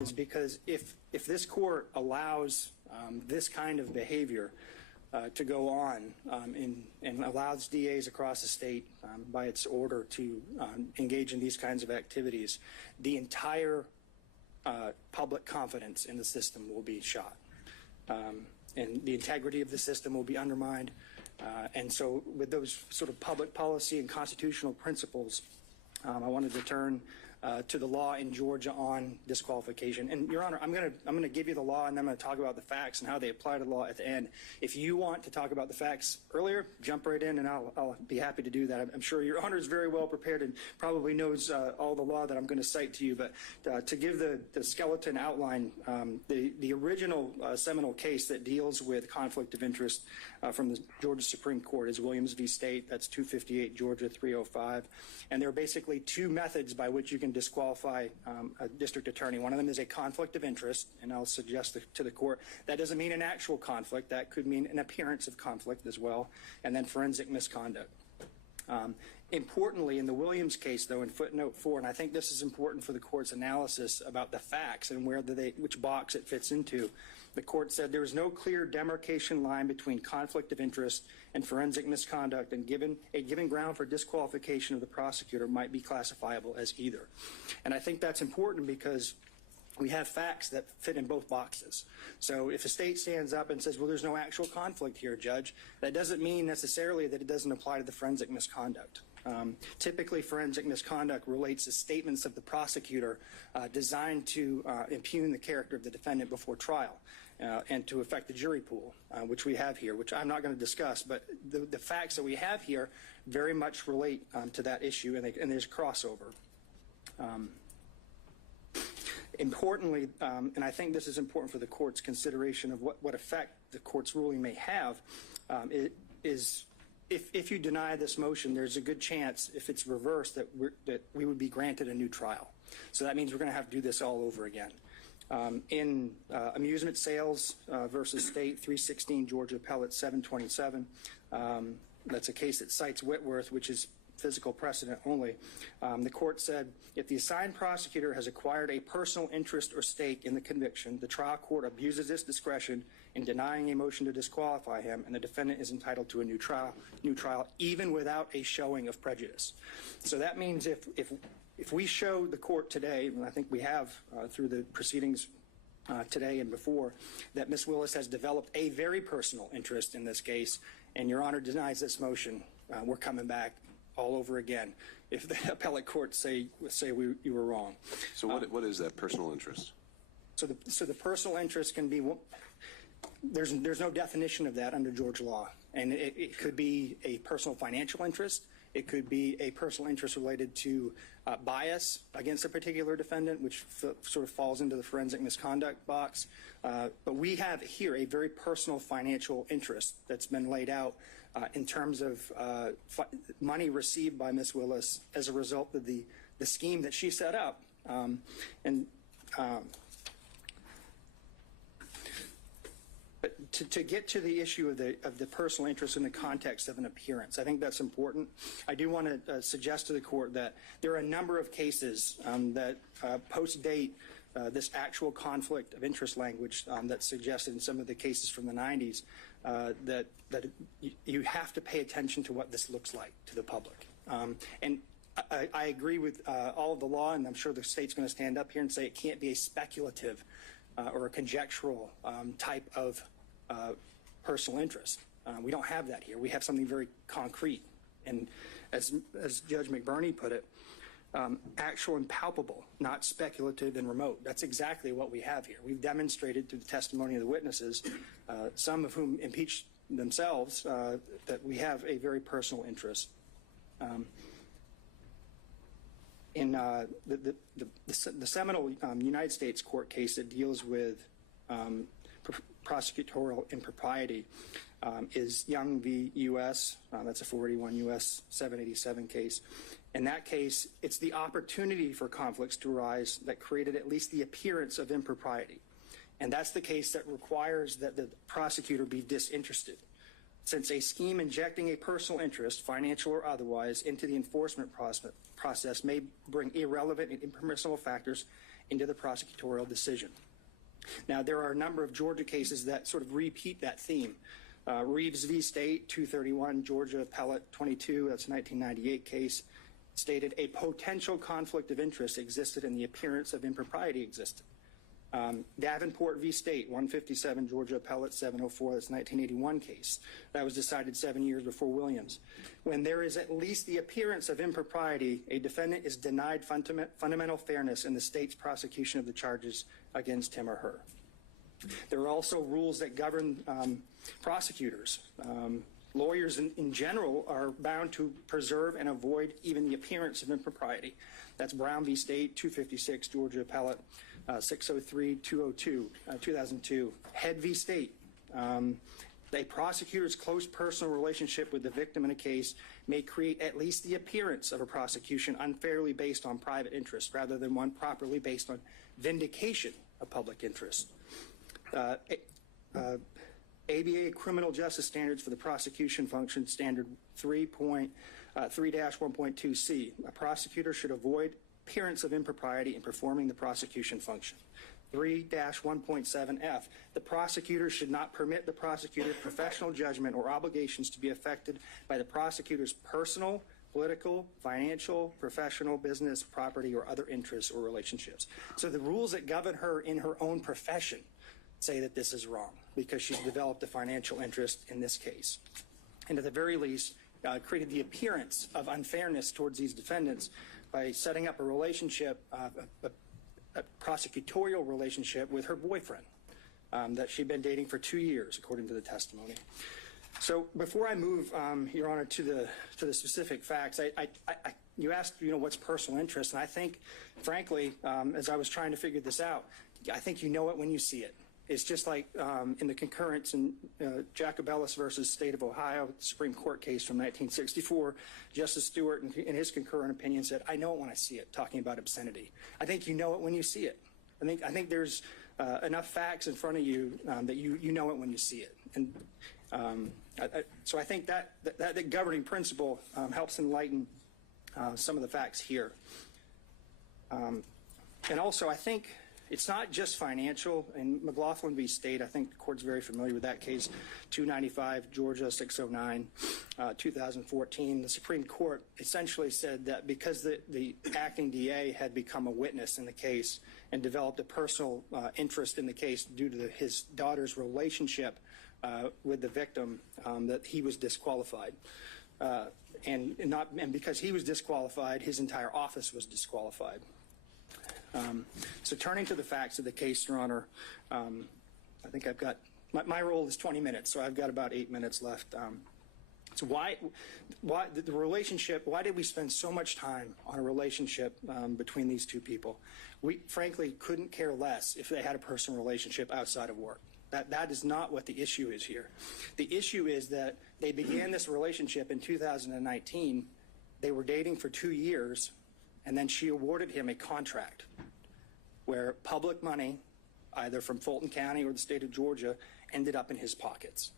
is because if this court allows this kind of behavior to go on and allows DAs across the state by its order to engage in these kinds of activities, the entire public confidence in the system will be shot. And the integrity of the system will be undermined. And so with those sort of public policy and constitutional principles, I wanted to turn to the law in Georgia on disqualification. And Your Honor, I'm going to give you the law, and then I'm going to talk about the facts and how they apply to the law at the end. If you want to talk about the facts earlier, jump right in, and I'll be happy to do that. I'm sure Your Honor is very well prepared and probably knows all the law that I'm going to cite to you. But to give the skeleton outline, the original seminal case that deals with conflict of interest from the Georgia Supreme Court is Williams v. State. That's 258 Georgia 305. And there are basically two methods by which you can disqualify a district attorney. One of them is a conflict of interest, and I'll suggest to the court that doesn't mean an actual conflict. That could mean an appearance of conflict as well, and then forensic misconduct. Importantly, in the Williams case, though, in footnote 4, and I think this is important for the court's analysis about the facts and which box it fits into, the court said there was no clear demarcation line between conflict of interest and forensic misconduct, and a given ground for disqualification of the prosecutor might be classifiable as either. And I think that's important because we have facts that fit in both boxes. So if a state stands up and says, well, there's no actual conflict here, Judge, that doesn't mean necessarily that it doesn't apply to the forensic misconduct. Typically, forensic misconduct relates to statements of the prosecutor designed to impugn the character of the defendant before trial and to affect the jury pool, which we have here, which I'm not going to discuss. But the facts that we have here very much relate to that issue, and there's crossover. Importantly, and I think this is important for the court's consideration of what effect the court's ruling may have, is if you deny this motion, there's a good chance, if it's reversed, that we would be granted a new trial. So that means we're going to have to do this all over again. In amusement sales versus state, 316 Georgia Appellate 727, that's a case that cites Whitworth, which is physical precedent only. The court said, if the assigned prosecutor has acquired a personal interest or stake in the conviction, the trial court abuses its discretion in denying a motion to disqualify him, and the defendant is entitled to a new trial, even without a showing of prejudice. So that means if we show the court today, and I think we have through the proceedings today and before, that Ms. Willis has developed a very personal interest in this case, and Your Honor denies this motion, we're coming back all over again if the appellate court say you were wrong. So what is that personal interest? So the personal interest can be, there's no definition of that under Georgia law, and it could be a personal financial interest. It could be a personal interest related to bias against a particular defendant, which sort of falls into the forensic misconduct box. But we have here a very personal financial interest that's been laid out in terms of money received by Ms. Willis as a result of the scheme that she set up. But to get to the issue of the personal interest in the context of an appearance, I think that's important. I do want to suggest to the court that there are a number of cases that post-date this actual conflict of interest language that's suggested in some of the cases from the 90s, that you have to pay attention to what this looks like to the public. And I agree with all of the law, and I'm sure the state's going to stand up here and say it can't be a speculative or a conjectural type of personal interest. We don't have that here. We have something very concrete. And as Judge McBurney put it, actual and palpable, not speculative and remote. That's exactly what we have here. We've demonstrated through the testimony of the witnesses, some of whom impeached themselves, that we have a very personal interest. In the seminal United States court case that deals with prosecutorial impropriety is Young v. U.S. That's a 481 U.S. 787 case. In that case, it's the opportunity for conflicts to arise that created at least the appearance of impropriety. And that's the case that requires that the prosecutor be disinterested. Since a scheme injecting a personal interest, financial or otherwise, into the enforcement process may bring irrelevant and impermissible factors into the prosecutorial decision. Now, there are a number of Georgia cases that sort of repeat that theme. Reeves v. State, 231, Georgia Appellate 22, that's a 1998 case, stated a potential conflict of interest existed and the appearance of impropriety existed. Davenport v. State, 157, Georgia Appellate 704, that's a 1981 case. That was decided 7 years before Williams. When there is at least the appearance of impropriety, a defendant is denied fundamental fairness in the state's prosecution of the charges against him or her. There are also rules that govern prosecutors. Lawyers in general are bound to preserve and avoid even the appearance of impropriety. That's Brown v. State, 256, Georgia Appellate 603, 202, 2002. Head v. State. A prosecutor's close personal relationship with the victim in a case may create at least the appearance of a prosecution unfairly based on private interest rather than one properly based on vindication of public interest. ABA Criminal Justice Standards for the Prosecution Function, Standard 3.1.2c. A prosecutor should avoid appearance of impropriety in performing the prosecution function. 3-1.7f. The prosecutor should not permit the prosecutor's professional judgment or obligations to be affected by the prosecutor's personal, political, financial, professional, business, property, or other interests or relationships. So the rules that govern her in her own profession say that this is wrong because she's developed a financial interest in this case. And at the very least, created the appearance of unfairness towards these defendants by setting up a relationship, a prosecutorial relationship with her boyfriend that she'd been dating for 2 years, according to the testimony. So before I move, Your Honor, to the specific facts, you asked, what's personal interest, and I think, frankly, as I was trying to figure this out, I think you know it when you see it. It's just like in the concurrence in Jacobellis versus State of Ohio, Supreme Court case from 1964, Justice Stewart, in his concurrent opinion, said, I know it when I see it, talking about obscenity. I think you know it when you see it. I think there's enough facts in front of you that you know it when you see it. And so I think that governing principle helps enlighten some of the facts here. And also, I think it's not just financial. In McLaughlin v. State, I think the court's very familiar with that case, 295, Georgia 609, 2014. The Supreme Court essentially said that because the acting DA had become a witness in the case and developed a personal interest in the case due to his daughter's relationship with the victim, that he was disqualified. And because he was disqualified, his entire office was disqualified. So turning to the facts of the case, Your Honor, I think I've got, my role is 20 minutes, so I've got about 8 minutes left. So why the relationship, why did we spend so much time on a relationship between these two people? We frankly couldn't care less if they had a personal relationship outside of work. That is not what the issue is here. The issue is that they began this relationship in 2019. They were dating for 2 years, and then she awarded him a contract where public money, either from Fulton County or the state of Georgia, ended up in his pockets.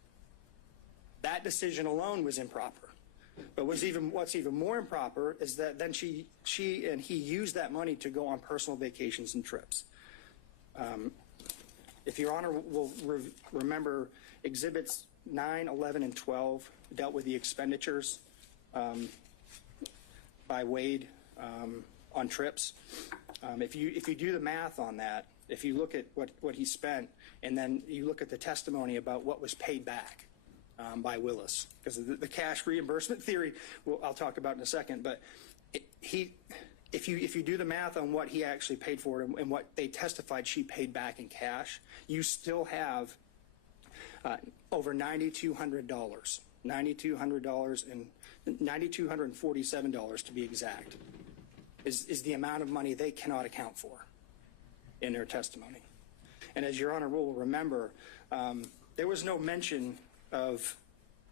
That decision alone was improper. But what's even more improper is that then she and he used that money to go on personal vacations and trips. If Your Honor will remember, Exhibits 9, 11, and 12 dealt with the expenditures by Wade on trips. If you do the math on that, if you look at what he spent, and then you look at the testimony about what was paid back by Willis, because the cash reimbursement theory, I'll talk about in a second, but if you do the math on what he actually paid for it and what they testified she paid back in cash, you still have over $9,200, $9,200 and $9,247 to be exact, is the amount of money they cannot account for in their testimony. And as Your Honor will remember, there was no mention of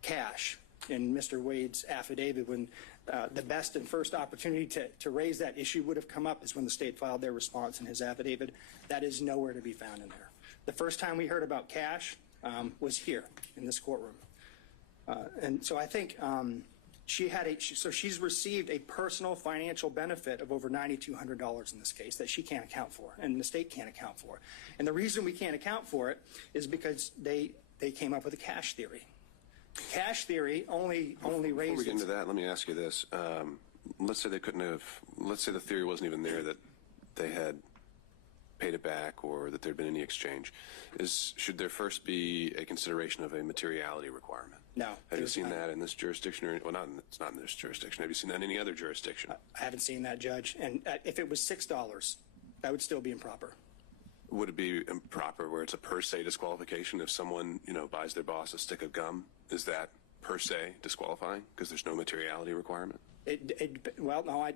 cash in Mr. Wade's affidavit when the best and first opportunity to raise that issue would have come up is when the state filed their response in his affidavit. That is nowhere to be found in there. The first time we heard about cash was here in this courtroom. And so I think So she's received a personal financial benefit of over $9,200 in this case that she can't account for, and the state can't account for. And the reason we can't account for it is because they came up with a cash theory. Cash theory only raises. Before we get into that, let me ask you this. Let's say let's say the theory wasn't even there that they had paid it back or that there had been any exchange. Should there first be a consideration of a materiality requirement? No. Have you seen that in this jurisdiction? It's not in this jurisdiction. Have you seen that in any other jurisdiction? I haven't seen that, Judge. And if it was $6, that would still be improper. Would it be improper where it's a per se disqualification if someone, buys their boss a stick of gum? Is that per se disqualifying because there's no materiality requirement? Well, no, I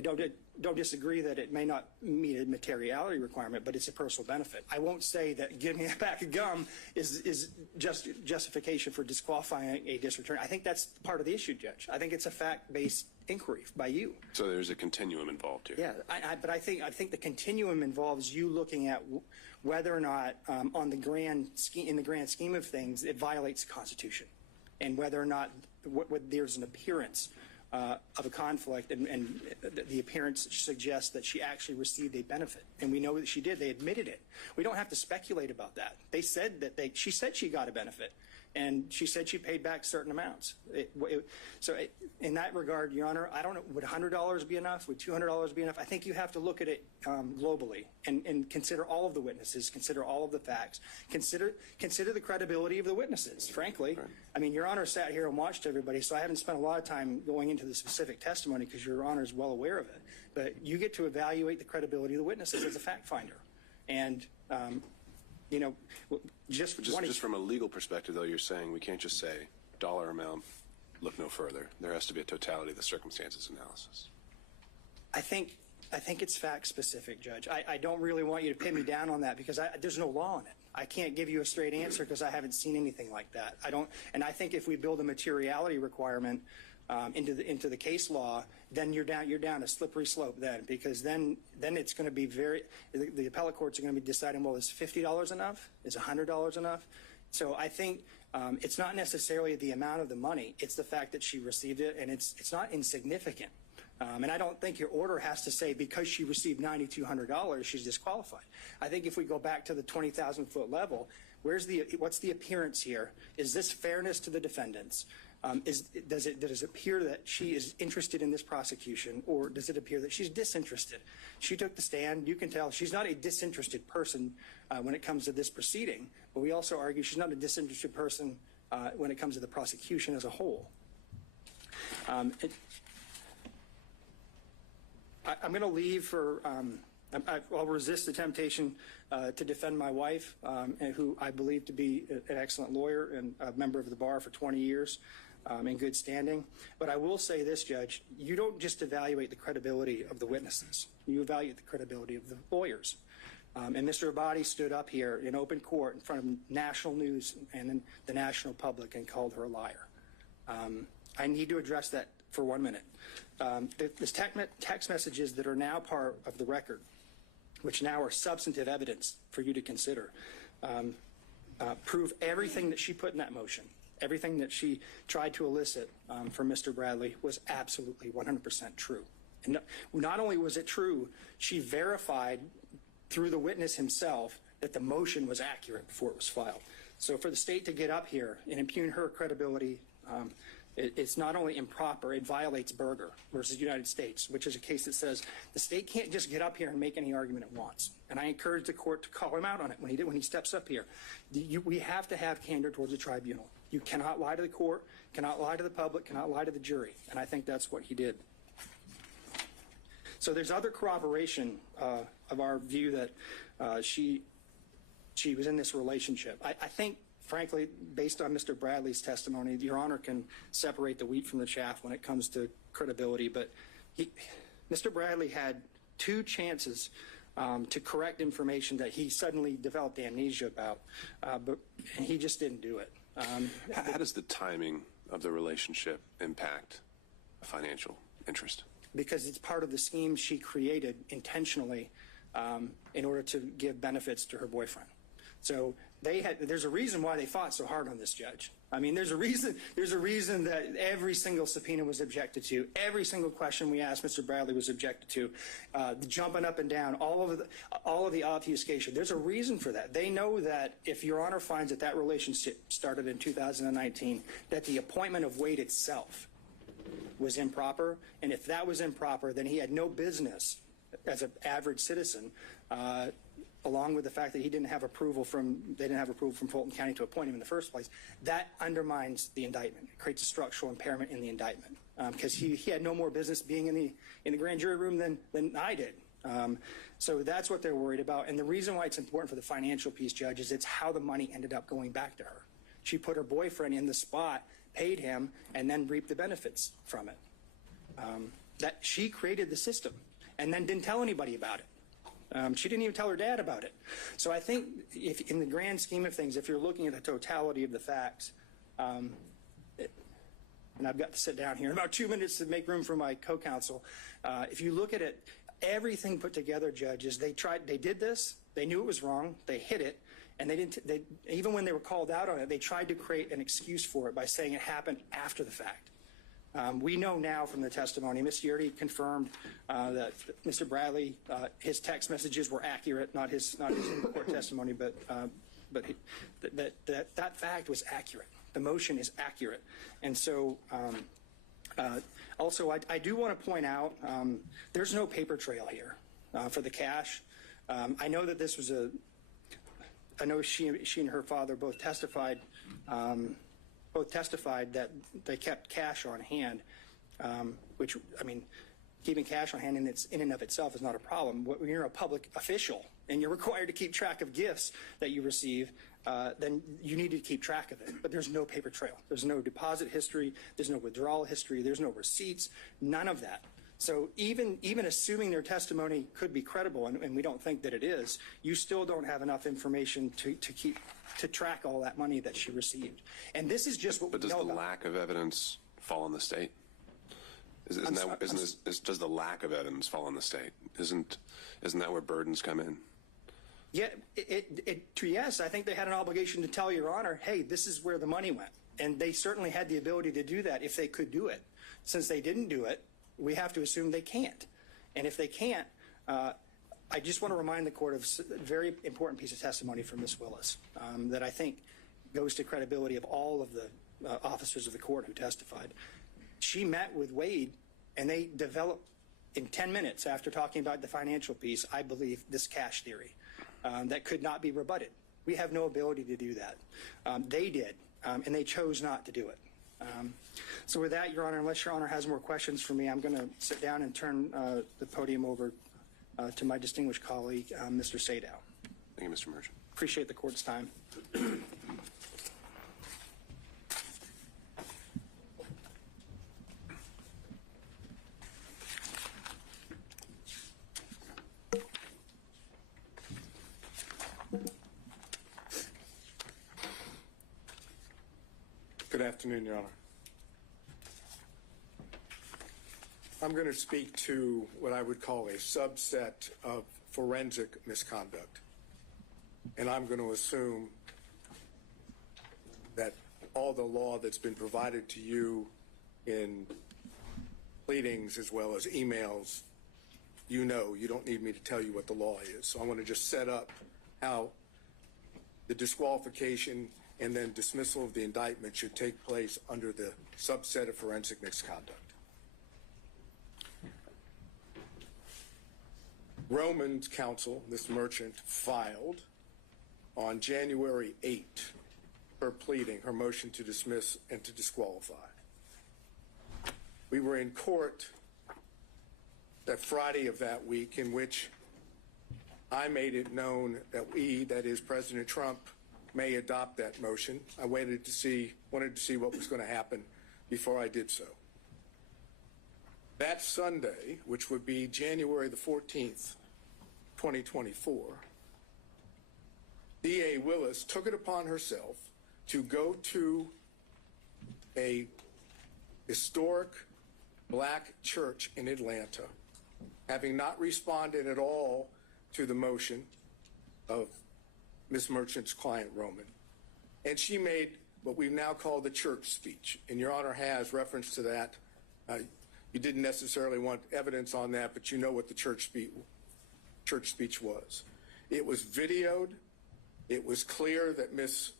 don't disagree that it may not meet a materiality requirement, but it's a personal benefit. I won't say that giving a pack of gum is just justification for disqualifying a district attorney. I think that's part of the issue, Judge. I think it's a fact-based inquiry by you. So there's a continuum involved here. Yeah, but I think the continuum involves you looking at whether or not, in the grand scheme of things, it violates the Constitution, and whether or not there's an appearance of a conflict, and the appearance suggests that she actually received a benefit, and we know that she did. They admitted it. We don't have to speculate about that. They said that she said she got a benefit, and she said she paid back certain amounts. In that regard, Your Honor, I don't know, would $100 be enough? Would $200 be enough? I think you have to look at it globally and consider all of the witnesses, consider all of the facts, consider the credibility of the witnesses, frankly. Right. I mean, Your Honor sat here and watched everybody, so I haven't spent a lot of time going into the specific testimony because Your Honor is well aware of it. But you get to evaluate the credibility of the witnesses as a fact finder. And just from a legal perspective, though, you're saying we can't just say dollar amount, look no further. There has to be a totality of the circumstances analysis. I think it's fact specific, Judge. I don't really want you to pin me down on that because there's no law on it. I can't give you a straight answer because I haven't seen anything like that. And I think if we build a materiality requirement into the case law, then you're down a slippery slope then, because then it's going to be the appellate courts are going to be deciding, well, is $50 enough? Is $100 enough? So I think it's not necessarily the amount of the money. It's the fact that she received it, and it's not insignificant. And I don't think your order has to say because she received $9,200, she's disqualified. I think if we go back to the 20,000-foot level, what's the appearance here? Is this fairness to the defendants? Does it appear that she is interested in this prosecution, or does it appear that she's disinterested? She took the stand. You can tell she's not a disinterested person when it comes to this proceeding, but we also argue she's not a disinterested person when it comes to the prosecution as a whole. I'm going to leave for I'll resist the temptation to defend my wife, who I believe to be an excellent lawyer and a member of the bar for 20 years in good standing. But I will say this, Judge, you don't just evaluate the credibility of the witnesses. You evaluate the credibility of the lawyers. And Mr. Abadi stood up here in open court in front of national news and the national public and called her a liar. I need to address that for 1 minute. There's text messages that are now part of the record, which now are substantive evidence for you to consider, prove everything that she put in that motion, everything that she tried to elicit from Mr. Bradley was absolutely 100% true. And not only was it true, she verified through the witness himself that the motion was accurate before it was filed. So for the state to get up here and impugn her credibility, it's not only improper, it violates Berger versus United States, which is a case that says the state can't just get up here and make any argument it wants. And I encourage the court to call him out on it when he steps up here. We have to have candor towards the tribunal. You cannot lie to the court, cannot lie to the public, cannot lie to the jury. And I think that's what he did. So there's other corroboration of our view that she was in this relationship. I think, frankly, based on Mr. Bradley's testimony, Your Honor can separate the wheat from the chaff when it comes to credibility. But Mr. Bradley had 2 chances to correct information that he suddenly developed amnesia about, but he just didn't do it. How does the timing of the relationship impact a financial interest? Because it's part of the scheme she created intentionally in order to give benefits to her boyfriend. So there's a reason why they fought so hard on this, Judge. I mean, there's a reason that every single subpoena was objected to. Every single question we asked Mr. Bradley was objected to. The jumping up and down, all of the obfuscation. There's a reason for that. They know that if Your Honor finds that relationship started in 2019, that the appointment of Wade itself was improper. And if that was improper, then he had no business as an average citizen, along with the fact that they didn't have approval from Fulton County to appoint him in the first place. That undermines the indictment. It creates a structural impairment in the indictment, because he had no more business being in the grand jury room than I did. So that's what they're worried about. And the reason why it's important for the financial piece, Judge, is it's how the money ended up going back to her. She put her boyfriend in the spot, paid him, and then reaped the benefits from it. That she created the system and then didn't tell anybody about it. She didn't even tell her dad about it. So I think if in the grand scheme of things, if you're looking at the totality of the facts, and I've got to sit down here in about 2 minutes to make room for my co-counsel. If you look at it, everything put together, judges, they did this, they knew it was wrong, they hid it, and even when they were called out on it, they tried to create an excuse for it by saying it happened after the fact. We know now from the testimony, Ms. Yurdy confirmed that Mr. Bradley, his text messages were accurate, not his court testimony, but that fact was accurate. The motion is accurate. And so also I do want to point out there's no paper trail here for the cash. I know that this was I know she and her father both testified that they kept cash on hand, which, I mean, keeping cash on hand in and of itself is not a problem. When you're a public official and you're required to keep track of gifts that you receive, then you need to keep track of it. But there's no paper trail. There's no deposit history. There's no withdrawal history. There's no receipts. None of that. So even assuming their testimony could be credible, and we don't think that it is, you still don't have enough information to track all that money that she received. And this is just what we know about. But does the lack of evidence fall on the state? Does the lack of evidence fall on the state? Isn't that where burdens come in? Yeah, yes, I think they had an obligation to tell Your Honor, hey, this is where the money went. And they certainly had the ability to do that if they could do it. Since they didn't do it, we have to assume they can't. And if they can't, I just want to remind the court of a very important piece of testimony from Ms. Willis that I think goes to credibility of all of the officers of the court who testified. She met with Wade, and they developed, in 10 minutes after talking about the financial piece, I believe, this cash theory that could not be rebutted. We have no ability to do that. They did, and they chose not to do it. So with that, Your Honor, unless Your Honor has more questions for me, I'm going to sit down and turn the podium over to my distinguished colleague, Mr. Sadow. Thank you, Mr. Merchant. Appreciate the court's time. Good afternoon, Your Honor. I'm going to speak to what I would call a subset of forensic misconduct. And I'm going to assume that all the law that's been provided to you in pleadings as well as emails, you don't need me to tell you what the law is. So I want to just set up how the disqualification and then dismissal of the indictment should take place under the subset of forensic misconduct. Roman's counsel, Ms. Merchant, filed on January 8 her pleading, her motion to dismiss and to disqualify. We were in court that Friday of that week in which I made it known that that is President Trump, may adopt that motion. I wanted to see what was going to happen before I did so. That Sunday, which would be January the 14th, 2024, DA Willis took it upon herself to go to a historic black church in Atlanta, having not responded at all to the motion of Ms. Merchant's client, Roman. And she made what we now call the church speech. And Your Honor has reference to that. You didn't necessarily want evidence on that, but you know what the church speech was. It was videoed. It was clear that Ms.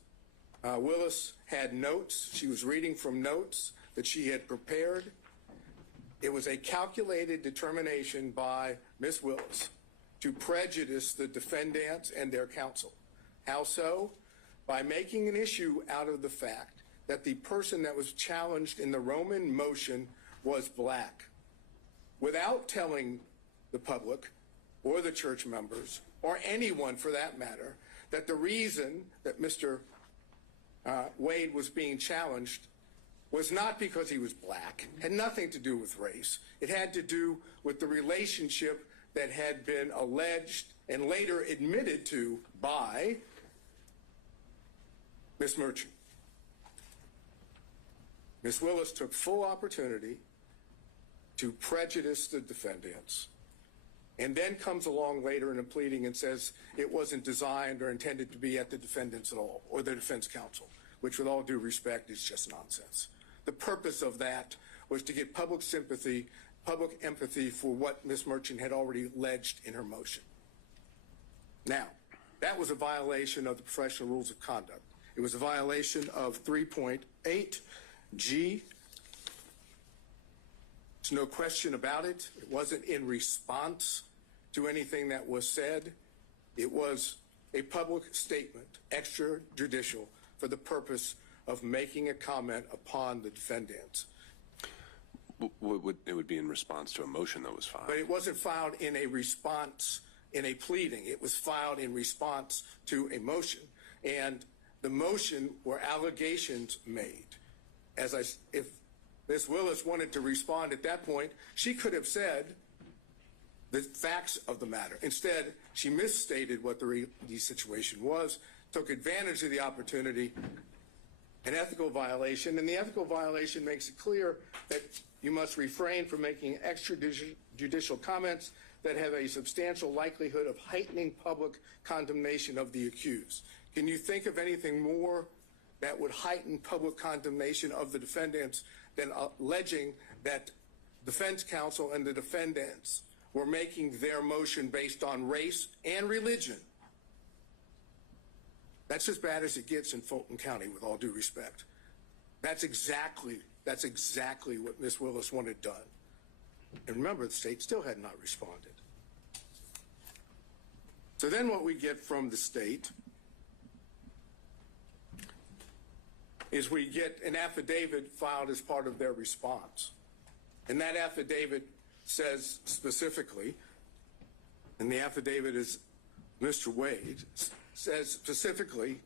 Willis had notes. She was reading from notes that she had prepared. It was a calculated determination by Ms. Willis to prejudice the defendants and their counsel. How so? By making an issue out of the fact that the person that was challenged in the Roman motion was black, without telling the public or the church members or anyone for that matter that the reason that Mr. Wade was being challenged was not because he was black, had nothing to do with race. It had to do with the relationship that had been alleged and later admitted to by Ms. Merchant. Ms. Willis took full opportunity to prejudice the defendants, and then comes along later in a pleading and says it wasn't designed or intended to be at the defendants at all, or the defense counsel, which with all due respect is just nonsense. The purpose of that was to get public sympathy, public empathy for what Ms. Merchant had already alleged in her motion. Now, that was a violation of the professional rules of conduct. It was a violation of 3.8G. There's no question about it. It wasn't in response to anything that was said. It was a public statement, extrajudicial, for the purpose of making a comment upon the defendants. It would be in response to a motion that was filed. But it wasn't filed in a response, in a pleading. It was filed in response to a motion. And the motion were allegations made. If Ms. Willis wanted to respond at that point, she could have said the facts of the matter. Instead, she misstated what the situation was, took advantage of the opportunity, an ethical violation, and the ethical violation makes it clear that you must refrain from making extrajudicial comments that have a substantial likelihood of heightening public condemnation of the accused. Can you think of anything more that would heighten public condemnation of the defendants than alleging that defense counsel and the defendants were making their motion based on race and religion? That's as bad as it gets in Fulton County, with all due respect. That's exactly what Ms. Willis wanted done. And remember, the state still had not responded. So then what we get from the state is we get an affidavit filed as part of their response. And that affidavit says specifically, and the affidavit is Mr. Wade, says specifically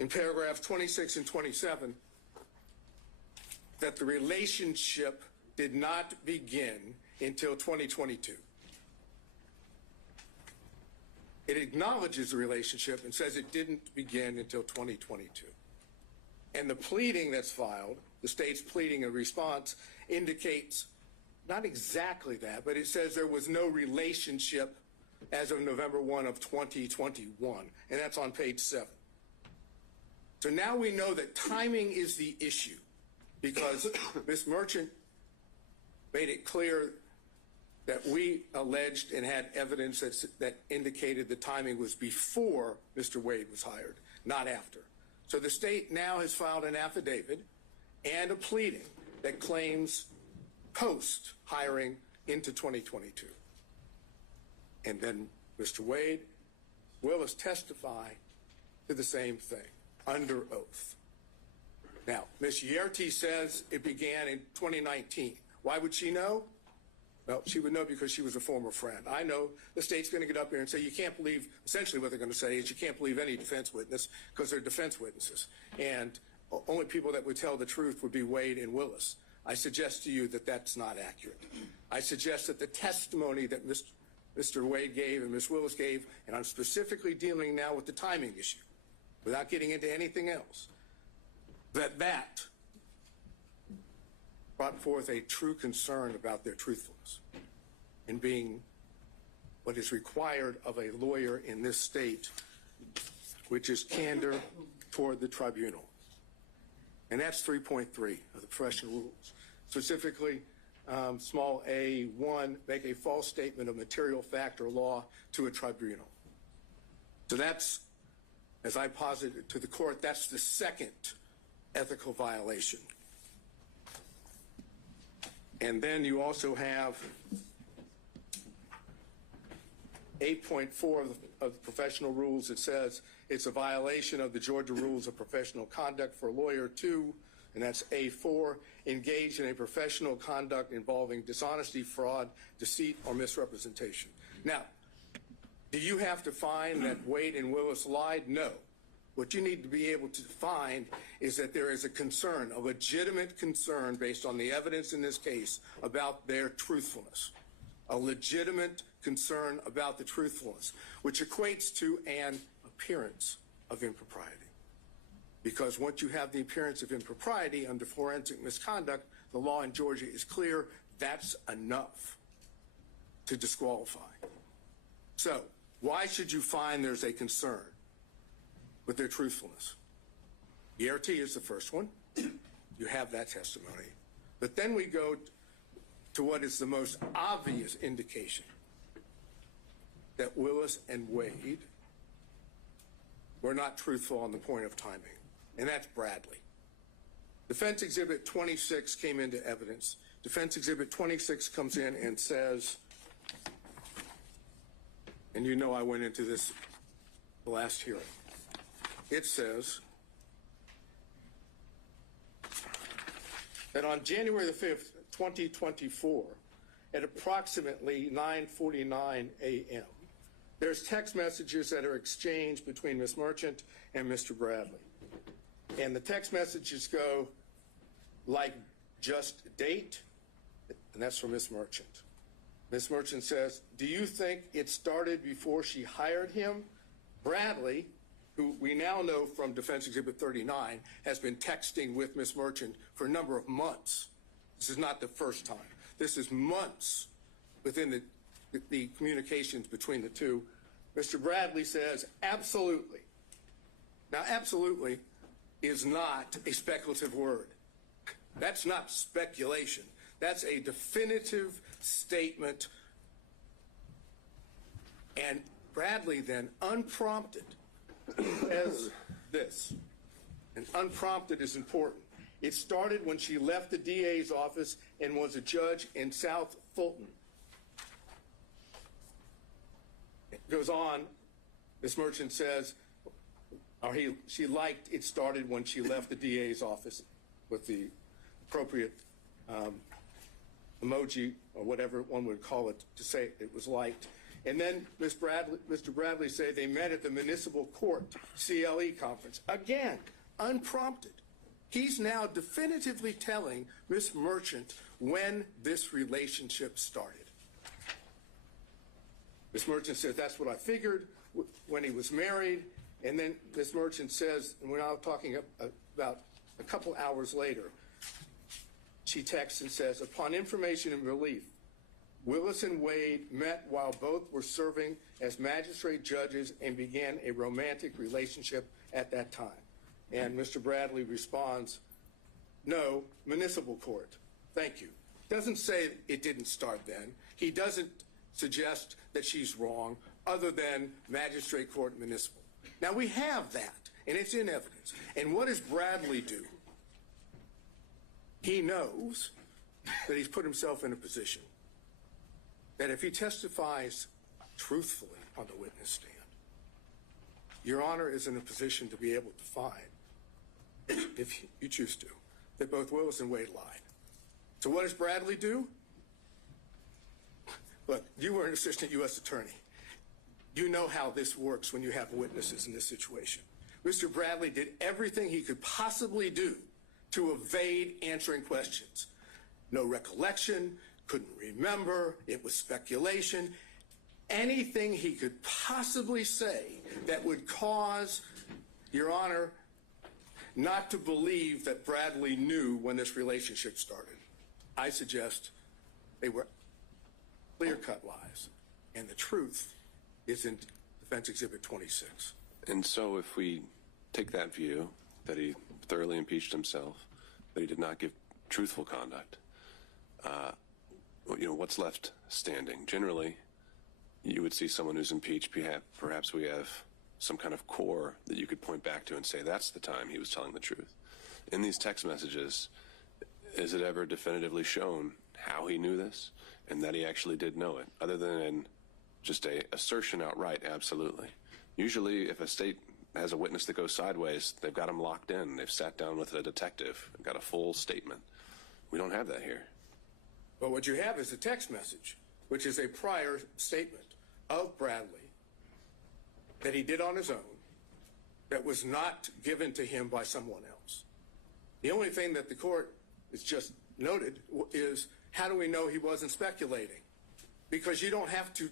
in paragraphs 26 and 27 that the relationship did not begin until 2022. It acknowledges the relationship and says it didn't begin until 2022. And the pleading that's filed, the state's pleading in response, indicates not exactly that, but it says there was no relationship as of November 1 of 2021, and that's on page 7. So now we know that timing is the issue, because Ms. Merchant made it clear that we alleged and had evidence that indicated the timing was before Mr. Wade was hired, not after. So the state now has filed an affidavit and a pleading that claims post-hiring into 2022. And then Mr. Wade will testify to the same thing under oath. Now, Ms. Yerty says it began in 2019. Why would she know? Well, she would know because she was a former friend. I know the state's going to get up here and say you can't believe, essentially what they're going to say is you can't believe any defense witness because they're defense witnesses. And only people that would tell the truth would be Wade and Willis. I suggest to you that that's not accurate. I suggest that the testimony that Mr. Wade gave and Ms. Willis gave, and I'm specifically dealing now with the timing issue, without getting into anything else, that brought forth a true concern about their truthfulness in being what is required of a lawyer in this state, which is candor toward the tribunal. And that's 3.3 of the professional rules. Specifically, small a1, make a false statement of material fact or law to a tribunal. So that's, as I posited to the court, that's the second ethical violation. And then you also have 8.4 of the professional rules. It says it's a violation of the Georgia Rules of Professional Conduct for a lawyer to, and that's A4, engage in a professional conduct involving dishonesty, fraud, deceit, or misrepresentation. Now, do you have to find that Wade and Willis lied? No. What you need to be able to find is that there is a concern, a legitimate concern based on the evidence in this case about their truthfulness. A legitimate concern about the truthfulness, which equates to an appearance of impropriety. Because once you have the appearance of impropriety under forensic misconduct, the law in Georgia is clear, that's enough to disqualify. So, why should you find there's a concern with their truthfulness? ERT is the first one. You have that testimony. But then we go to what is the most obvious indication that Willis and Wade were not truthful on the point of timing, and that's Bradley. Defense Exhibit 26 came into evidence. Defense Exhibit 26 comes in and says, and you know I went into this the last hearing. It says that on January the 5th, 2024, at approximately 9:49 a.m., there's text messages that are exchanged between Ms. Merchant and Mr. Bradley. And the text messages go like, just date, and that's from Ms. Merchant. Ms. Merchant says, do you think it started before she hired him? Bradley, who we now know from Defense Exhibit 39, has been texting with Ms. Merchant for a number of months. This is not the first time. This is months within the communications between the two. Mr. Bradley says, absolutely. Now, absolutely is not a speculative word. That's not speculation. That's a definitive statement. And Bradley then, unprompted, says this. And unprompted is important. It started when she left the DA's office and was a judge in South Fulton. It goes on, Ms. Merchant says, she liked it started when she left the DA's office with the appropriate emoji or whatever one would call it to say it was liked. And then Mr. Bradley said they met at the municipal court CLE conference. Again, unprompted. He's now definitively telling Ms. Merchant when this relationship started. Ms. Merchant says, that's what I figured when he was married. And then Ms. Merchant says, and we're now talking about a couple hours later, she texts and says, upon information and relief, Willis and Wade met while both were serving as magistrate judges and began a romantic relationship at that time. And Mr. Bradley responds, no, municipal court. Thank you. Doesn't say it didn't start then. He doesn't suggest that she's wrong other than magistrate court municipal. Now we have that, and it's in evidence. And what does Bradley do? He knows that he's put himself in a position that if he testifies truthfully on the witness stand, Your Honor is in a position to be able to find, if you choose to, that both Willis and Wade lied. So what does Bradley do? Look, you were an assistant U.S. attorney. You know how this works when you have witnesses in this situation. Mr. Bradley did everything he could possibly do to evade answering questions. No recollection, couldn't remember, it was speculation. Anything he could possibly say that would cause, Your Honor, not to believe that Bradley knew when this relationship started. I suggest they were clear-cut lies. And the truth is in Defense Exhibit 26. And so if we take that view, that he thoroughly impeached himself, that he did not give truthful conduct, what's left standing? Generally, you would see someone who's impeached, perhaps we have some kind of core that you could point back to and say, that's the time he was telling the truth. In these text messages, is it ever definitively shown how he knew this and that he actually did know it, other than in just a assertion outright? Absolutely. Usually, if a state has a witness that goes sideways, they've got him locked in. They've sat down with a detective, got a full statement. We don't have that here. But what you have is a text message, which is a prior statement of Bradley that he did on his own, that was not given to him by someone else. The only thing that the court has just noted is, how do we know he wasn't speculating? Because you don't have to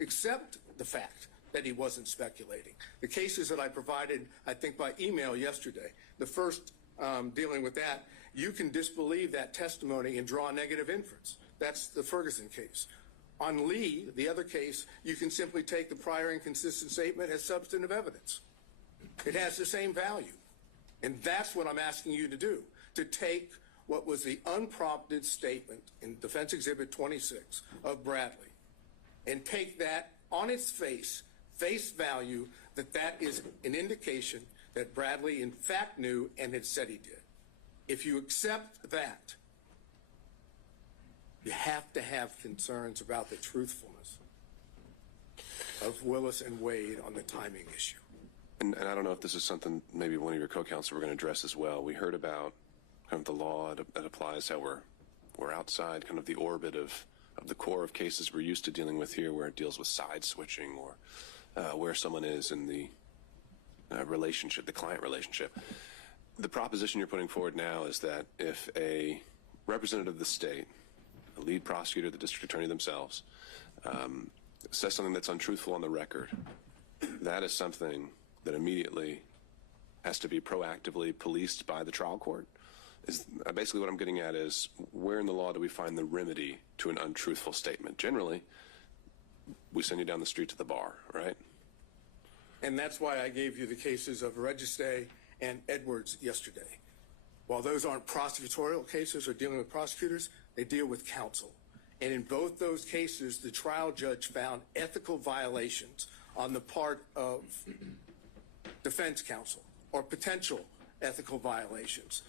accept the fact that he wasn't speculating. The cases that I provided, I think by email yesterday, the first dealing with that, you can disbelieve that testimony and draw a negative inference. That's the Ferguson case. On Lee, the other case, you can simply take the prior inconsistent statement as substantive evidence. It has the same value. And that's what I'm asking you to do, to take what was the unprompted statement in Defense Exhibit 26 of Bradley and take that on its face value, that is an indication that Bradley in fact knew and had said he did. If you accept that, you have to have concerns about the truthfulness of Willis and Wade on the timing issue. And I don't know if this is something maybe one of your co-counsel were going to address as well. We heard about kind of the law that applies, how we're outside kind of the orbit of the core of cases we're used to dealing with here, where it deals with side switching or where someone is in the relationship, the client relationship. The proposition you're putting forward now is that if a representative of the state, a lead prosecutor, the district attorney themselves, says something that's untruthful on the record, that is something that immediately has to be proactively policed by the trial court. Is basically what I'm getting at is, where in the law do we find the remedy to an untruthful statement? Generally, we send you down the street to the bar, right? And that's why I gave you the cases of Registe and Edwards yesterday. While those aren't prosecutorial cases or dealing with prosecutors, they deal with counsel. And in both those cases, the trial judge found ethical violations on the part of defense counsel, or potential ethical violations.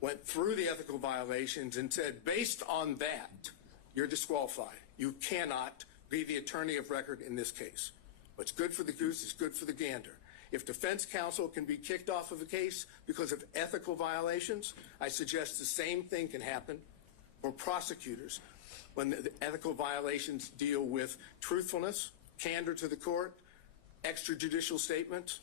Went through the ethical violations and said, based on that, you're disqualified. You cannot be the attorney of record in this case. What's good for the goose is good for the gander. If defense counsel can be kicked off of a case because of ethical violations, I suggest the same thing can happen for prosecutors when the ethical violations deal with truthfulness, candor to the court, extrajudicial statements.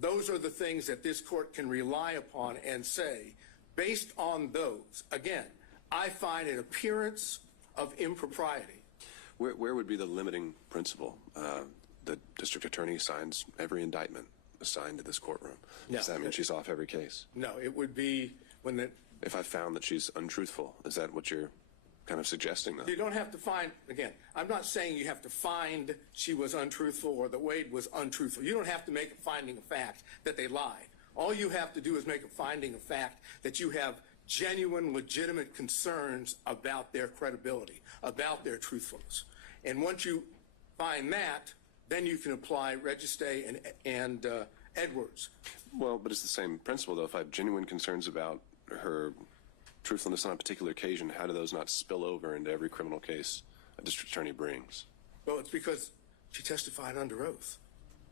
Those are the things that this court can rely upon and say, based on those, again, I find an appearance of impropriety. Where would be the limiting principle? The district attorney signs every indictment assigned to this courtroom. No. Does that mean she's off every case? No, it would be when the... If I found that she's untruthful, is that what you're kind of suggesting, though? You don't have to find, again, I'm not saying you have to find she was untruthful or that Wade was untruthful. You don't have to make a finding of fact that they lied. All you have to do is make a finding of fact that you have genuine, legitimate concerns about their credibility, about their truthfulness. And once you find that, then you can apply Registe and Edwards. Well, but it's the same principle, though. If I have genuine concerns about her truthfulness on a particular occasion, how do those not spill over into every criminal case a district attorney brings? Well, it's because she testified under oath,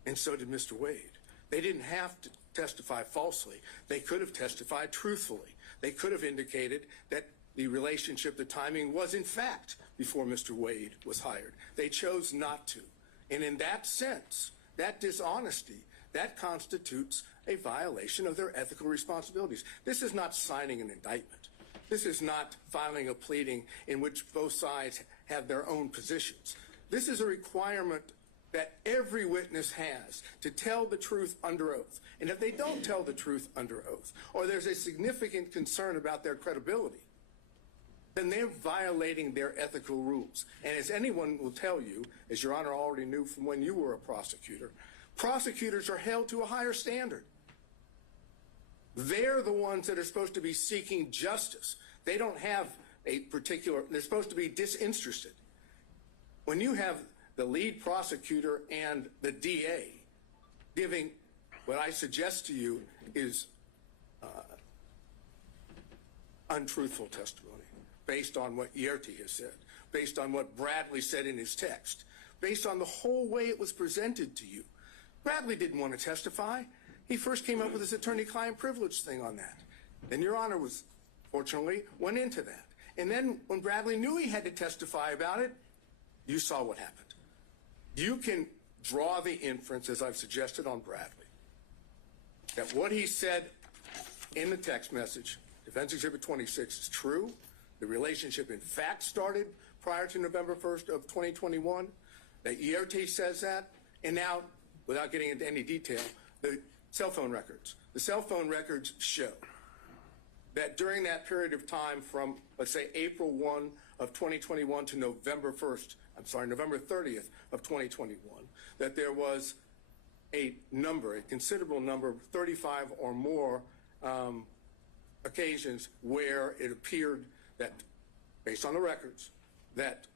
and so did Mr. Wade. They didn't have to testify falsely. They could have testified truthfully. They could have indicated that the relationship, the timing, was in fact before Mr. Wade was hired. They chose not to. And in that sense, that dishonesty, that constitutes a violation of their ethical responsibilities. This is not signing an indictment. This is not filing a pleading in which both sides have their own positions. This is a requirement that every witness has to tell the truth under oath. And if they don't tell the truth under oath, or there's a significant concern about their credibility, then they're violating their ethical rules. And as anyone will tell you, as Your Honor already knew from when you were a prosecutor, prosecutors are held to a higher standard. They're the ones that are supposed to be seeking justice. They don't have a particular, they're supposed to be disinterested. When you have the lead prosecutor and the DA giving what I suggest to you is untruthful testimony based on what Yerty has said, based on what Bradley said in his text, based on the whole way it was presented to you. Bradley didn't want to testify. He first came up with his attorney-client privilege thing on that. Then Your Honor was, fortunately, went into that. And then when Bradley knew he had to testify about it, you saw what happened. You can draw the inference, as I've suggested on Bradley, that what he said in the text message, Defense Exhibit 26, is true. The relationship, in fact, started prior to November 1st of 2021. That Yerty says that. And now, without getting into any detail, the cell phone records. The cell phone records show that during that period of time from, let's say, April 1 of 2021 to November 30th of 2021, that there was a considerable number, 35 or more occasions where it appeared that, based on the records, that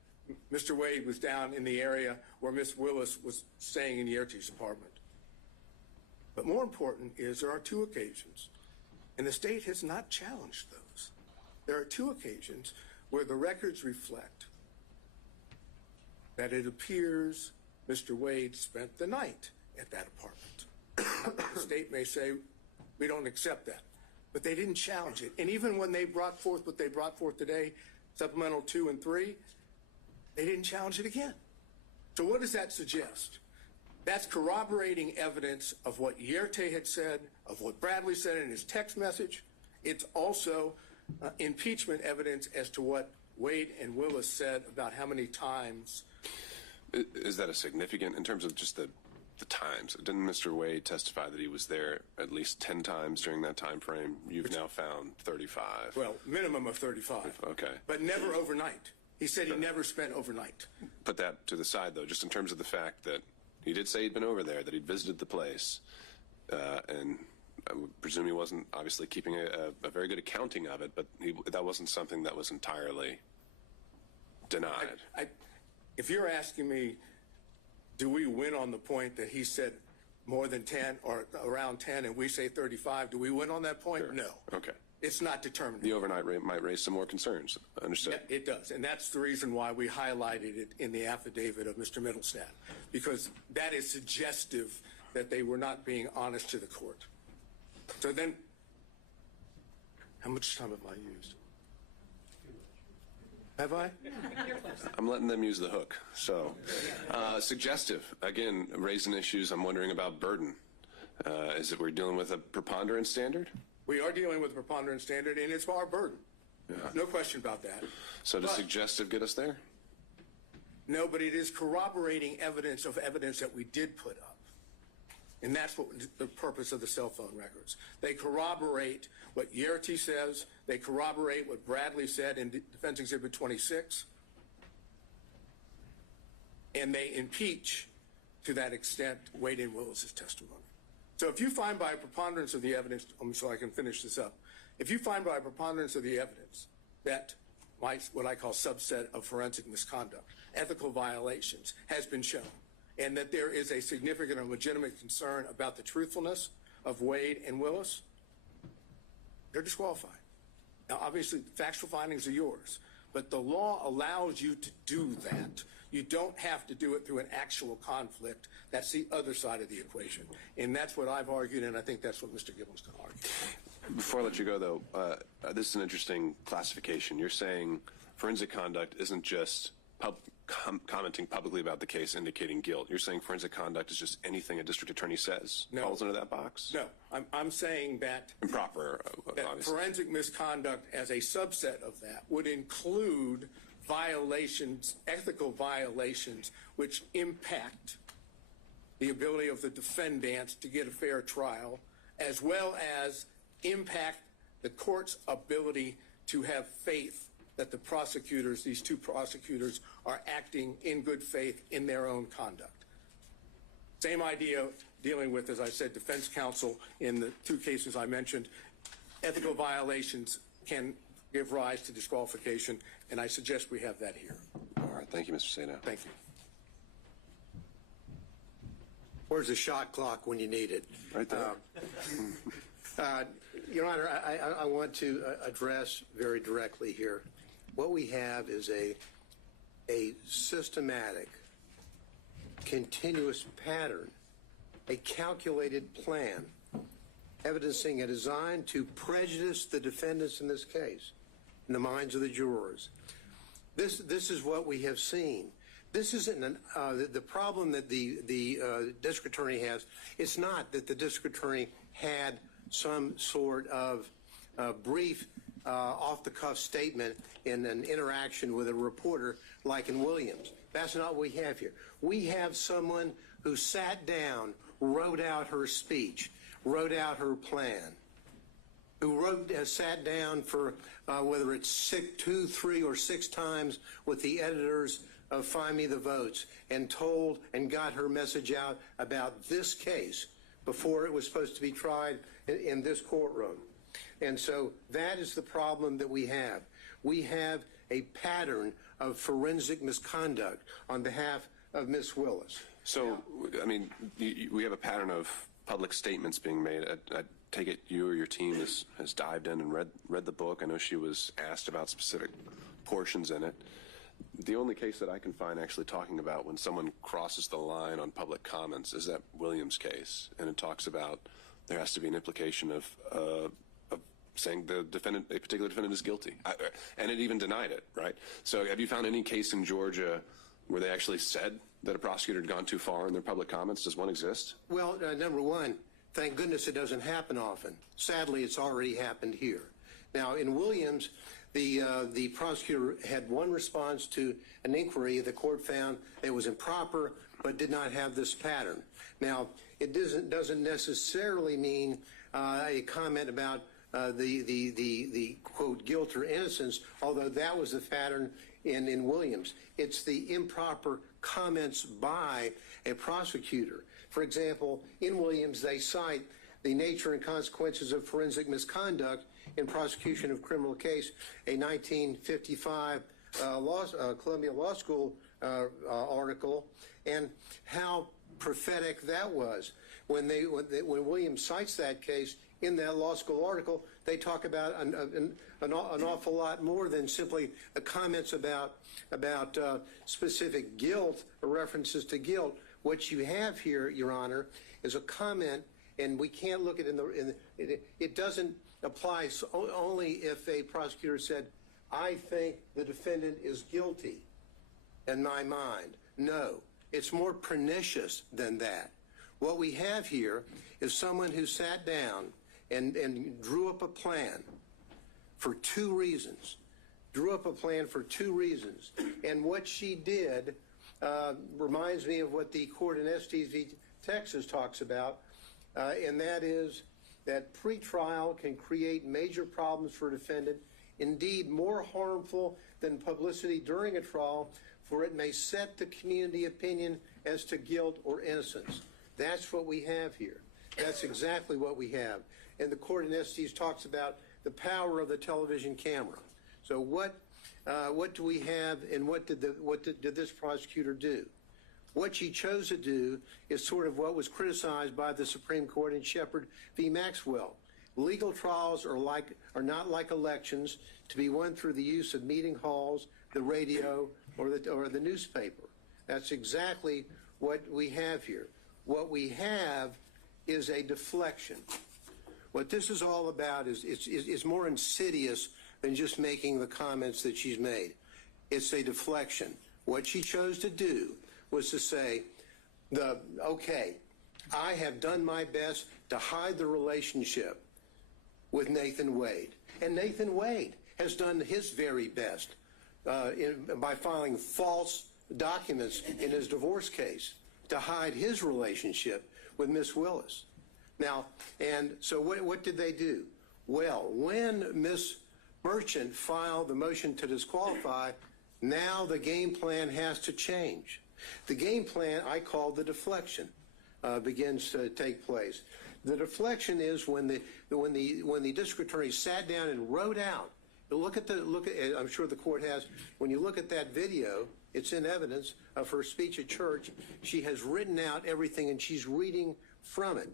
Mr. Wade was down in the area where Miss Willis was staying in Yerty's apartment. But more important is there are two occasions, and the state has not challenged those. There are two occasions where the records reflect that it appears Mr. Wade spent the night at that apartment. The state may say, we don't accept that, but they didn't challenge it. And even when they brought forth what they brought forth today, Supplemental 2 and 3, they didn't challenge it again. So what does that suggest? That's corroborating evidence of what Yerty had said, of what Bradley said in his text message. It's also impeachment evidence as to what Wade and Willis said about how many times. Is that a significant, in terms of just the times? Didn't Mr. Wade testify that he was there at least 10 times during that time frame? You've now found 35. Well, minimum of 35. Okay. But never overnight. He said he never spent overnight. Put that to the side, though, just in terms of the fact that he did say he'd been over there, that he'd visited the place, and I would presume he wasn't obviously keeping a very good accounting of it, but that wasn't something that was entirely denied. If you're asking me, do we win on the point that he said more than 10 or around 10 and we say 35, do we win on that point? Sure. No. Okay. It's not determined. The overnight rate might raise some more concerns. Understood. Yeah, it does. And that's the reason why we highlighted it in the affidavit of Mr. Middlestadt, because that is suggestive that they were not being honest to the court. So then, how much time have I used? Have I? I'm letting them use the hook. So, suggestive. Again, raising issues. I'm wondering about burden. Is it we're dealing with a preponderance standard? We are dealing with a preponderance standard, and it's our burden. Yeah. No question about that. So does suggestive get us there? No, but it is corroborating evidence of evidence that we did put up. And that's what the purpose of the cell phone records. They corroborate what Yerty says. They corroborate what Bradley said in Defense Exhibit 26. And they impeach, to that extent, Wade and Willis's testimony. So if you find by a preponderance of the evidence, so I can finish this up, if you find by a preponderance of the evidence that what I call subset of forensic misconduct, ethical violations, has been shown, and that there is a significant and legitimate concern about the truthfulness of Wade and Willis, they're disqualified. Now, obviously, factual findings are yours, but the law allows you to do that. You don't have to do it through an actual conflict. That's the other side of the equation. And that's what I've argued, and I think that's what Mr. Gibbons can argue. Before I let you go, though, this is an interesting classification. You're saying forensic conduct isn't just commenting publicly about the case indicating guilt. You're saying forensic conduct is just anything a district attorney says falls into that box? No. I'm saying that improper, that obviously. Forensic misconduct as a subset of that would include violations, ethical violations, which impact the ability of the defendants to get a fair trial, as well as impact the court's ability to have faith that the prosecutors, these two prosecutors, are acting in good faith in their own conduct. Same idea dealing with, as I said, defense counsel in the two cases I mentioned. Ethical violations can give rise to disqualification, and I suggest we have that here. All right. Thank you, Mr. Sato. Thank you. Where's the shot clock when you need it? Right there. Your Honor, I want to address very directly here. What we have is a systematic, continuous pattern, a calculated plan, evidencing a design to prejudice the defendants in this case, in the minds of the jurors. This is what we have seen. This isn't the problem that the district attorney has. It's not that the district attorney had some sort of brief, off-the-cuff statement in an interaction with a reporter like in Williams. That's not what we have here. We have someone who sat down, wrote out her speech, wrote out her plan, who sat down for whether it's 2, 3, or 6 times with the editors of Find Me the Votes and told and got her message out about this case before it was supposed to be tried in this courtroom. And so that is the problem that we have. We have a pattern of forensic misconduct on behalf of Ms. Willis. So, I mean, we have a pattern of public statements being made. I take it you or your team has dived in and read the book. I know she was asked about specific portions in it. The only case that I can find actually talking about when someone crosses the line on public comments is that Williams case, and it talks about there has to be an implication of saying the defendant, a particular defendant, is guilty, and it even denied it, right? So, have you found any case in Georgia where they actually said that a prosecutor had gone too far in their public comments? Does one exist? Well, number one, thank goodness it doesn't happen often. Sadly, it's already happened here. Now, in Williams, the prosecutor had one response to an inquiry the court found it was improper but did not have this pattern. Now, it doesn't necessarily mean a comment about the quote guilt or innocence, although that was the pattern in Williams. It's the improper comments by a prosecutor. For example, in Williams, they cite the nature and consequences of forensic misconduct in prosecution of criminal case, a 1955 Columbia Law School article, and how prophetic that was. When Williams cites that case in that law school article, they talk about an awful lot more than simply comments about specific guilt or references to guilt. What you have here, Your Honor, is a comment, and we can't look at it doesn't apply only if a prosecutor said, I think the defendant is guilty in my mind. No, it's more pernicious than that. What we have here is someone who sat down and drew up a plan for 2 reasons. And what she did reminds me of what the court in Estes v. Texas talks about, and that is that pretrial can create major problems for a defendant, indeed more harmful than publicity during a trial, for it may set the community opinion as to guilt or innocence. That's what we have here. That's exactly what we have. And the court in Estes talks about the power of the television camera. So what do we have, and what did this prosecutor do? What she chose to do is sort of what was criticized by the Supreme Court in Shepard v. Maxwell. Legal trials are not like elections to be won through the use of meeting halls, the radio, or the newspaper. That's exactly what we have here. What we have is a deflection. What this is all about is more insidious than just making the comments that she's made. It's a deflection. What she chose to do was to say, okay, I have done my best to hide the relationship with Nathan Wade. And Nathan Wade has done his very best by filing false documents in his divorce case to hide his relationship with Miss Willis. Now, and so what did they do? Well, when Miss Merchant filed the motion to disqualify, now the game plan has to change. The game plan I call the deflection begins to take place. The deflection is when the district attorney sat down and wrote out. Look at I'm sure the court has. When you look at that video, it's in evidence of her speech at church. She has written out everything and she's reading from it.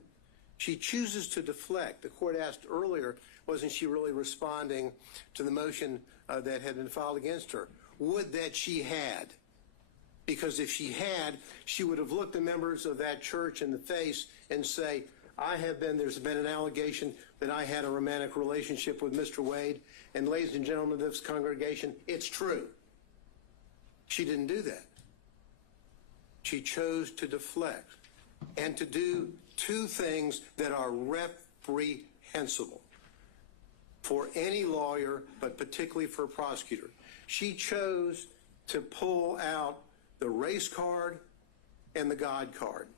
She chooses to deflect. The court asked earlier, wasn't she really responding to the motion that had been filed against her? Would that she had. Because if she had, she would have looked the members of that church in the face and say, there's been an allegation that I had a romantic relationship with Mr. Wade, and ladies and gentlemen of this congregation, it's true. She didn't do that. She chose to deflect and to do two things that are reprehensible for any lawyer, but particularly for a prosecutor. She chose to pull out the race card and the God card.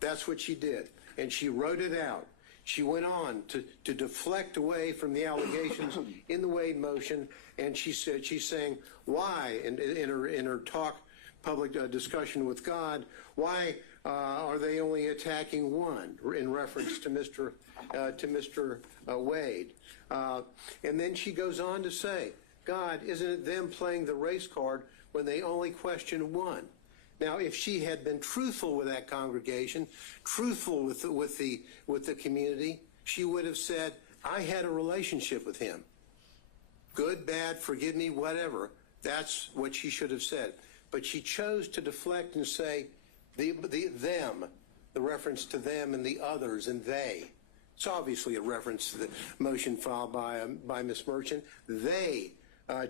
That's what she did. And she wrote it out. She went on to deflect away from the allegations in the Wade motion, and she's saying, why, in her talk, public discussion with God, why are they only attacking one, in reference to Mr. Wade? And then she goes on to say, God, isn't it them playing the race card when they only question one? Now, if she had been truthful with that congregation, truthful with the community, she would have said, I had a relationship with him. Good, bad, forgive me, whatever. That's what she should have said. But she chose to deflect and say, them, the reference to them and the others and they. It's obviously a reference to the motion filed by Ms. Merchant. They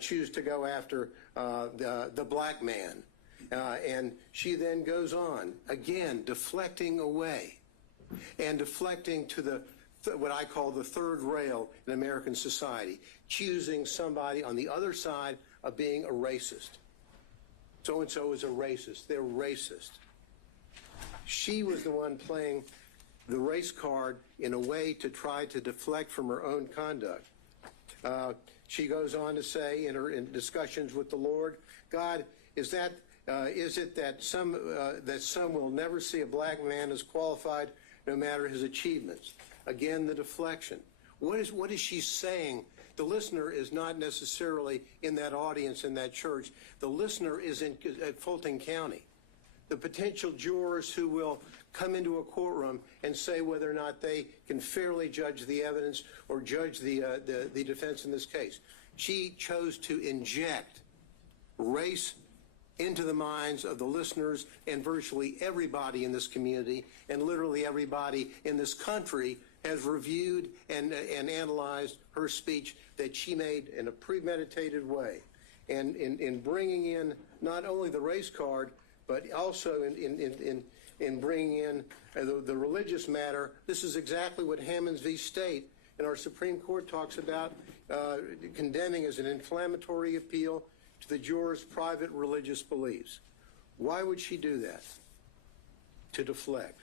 choose to go after the black man. And she then goes on, again, deflecting away and deflecting to what I call the third rail in American society, choosing somebody on the other side of being a racist. So-and-so is a racist. They're racist. She was the one playing the race card in a way to try to deflect from her own conduct. She goes on to say in discussions with the Lord, God, is it that some will never see a black man as qualified no matter his achievements? Again, the deflection. What is she saying? The listener is not necessarily in that audience in that church. The listener is at Fulton County. The potential jurors who will come into a courtroom and say whether or not they can fairly judge the evidence or judge the defense in this case. She chose to inject race into the minds of the listeners and virtually everybody in this community, and literally everybody in this country has reviewed and analyzed her speech that she made in a premeditated way. And in bringing in not only the race card, but also in bringing in the religious matter, this is exactly what Hammonds v. State in our Supreme Court talks about condemning as an inflammatory appeal to the jurors' private religious beliefs. Why would she do that? To deflect.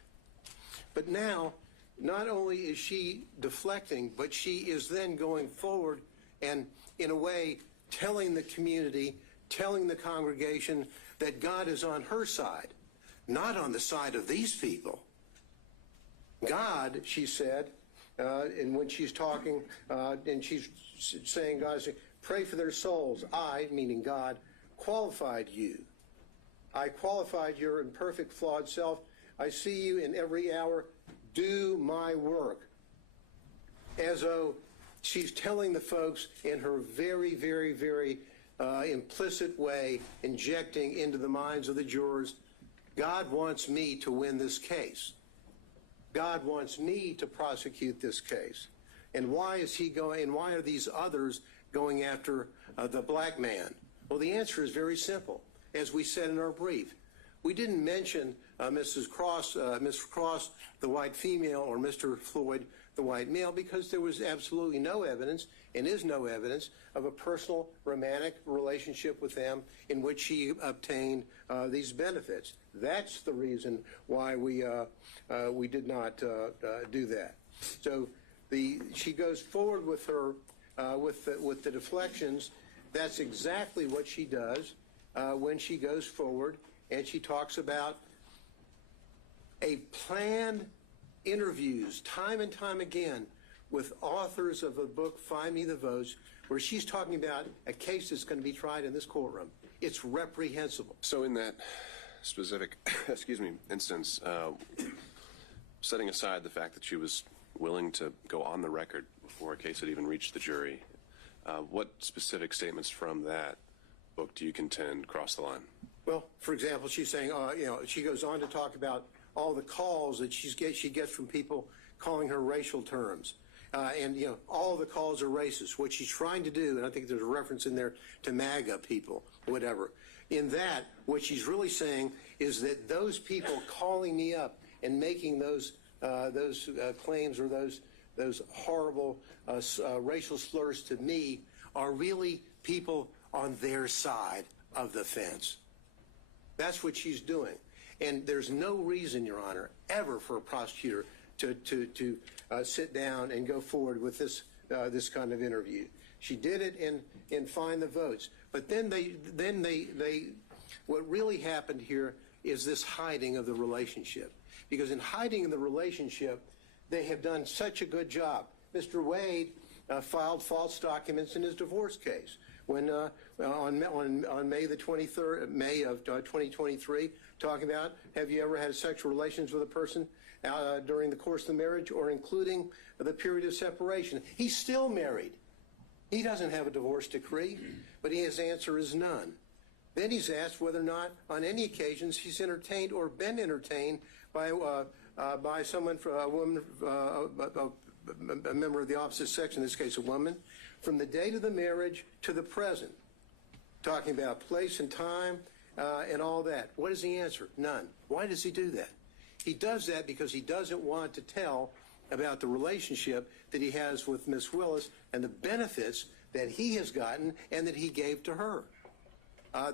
But now, not only is she deflecting, but she is then going forward and, in a way, telling the community, telling the congregation that God is on her side, not on the side of these people. God, she said, and when she's talking, and she's saying, God, pray for their souls. I, meaning God, qualified you. I qualified your imperfect, flawed self. I see you in every hour. Do my work. As though she's telling the folks in her very, very, very implicit way, injecting into the minds of the jurors, God wants me to win this case. God wants me to prosecute this case. And why is he going, and why are these others going after the black man? Well, the answer is very simple. As we said in our brief, we didn't mention Mrs. Cross, Ms. Cross, the white female, or Mr. Floyd, the white male, because there was absolutely no evidence, and is no evidence, of a personal romantic relationship with them in which she obtained these benefits. That's the reason why we did not do that. So she goes forward with her with the deflections, that's exactly what she does when she goes forward and she talks about a planned interviews time and time again with authors of a book, Find Me the Votes, where she's talking about a case that's going to be tried in this courtroom. It's reprehensible. So in that specific, instance, setting aside the fact that she was willing to go on the record before a case had even reached the jury, what specific statements from that book do you contend cross the line? Well, for example, she's saying, she goes on to talk about all the calls that she gets from people calling her racial terms. All the calls are racist. What she's trying to do, and I think there's a reference in there to MAGA people, whatever. In that, what she's really saying is that those people calling me up and making those claims or those horrible racial slurs to me are really people on their side of the fence. That's what she's doing. And there's no reason, Your Honor, ever for a prosecutor to sit down and go forward with this kind of interview. She did it in Find the Votes. But then what really happened here is this hiding of the relationship. Because in hiding the relationship, they have done such a good job. Mr. Wade filed false documents in his divorce case when on May the 23rd, May of 2023, talking about, have you ever had sexual relations with a person during the course of the marriage or including the period of separation? He's still married. He doesn't have a divorce decree, but his answer is none. Then he's asked whether or not on any occasions he's entertained or been entertained by someone, a woman, a member of the opposite sex, in this case a woman, from the date of the marriage to the present, talking about place and time and all that. What is the answer? None. Why does he do that? He does that because he doesn't want to tell about the relationship that he has with Miss Willis and the benefits that he has gotten and that he gave to her.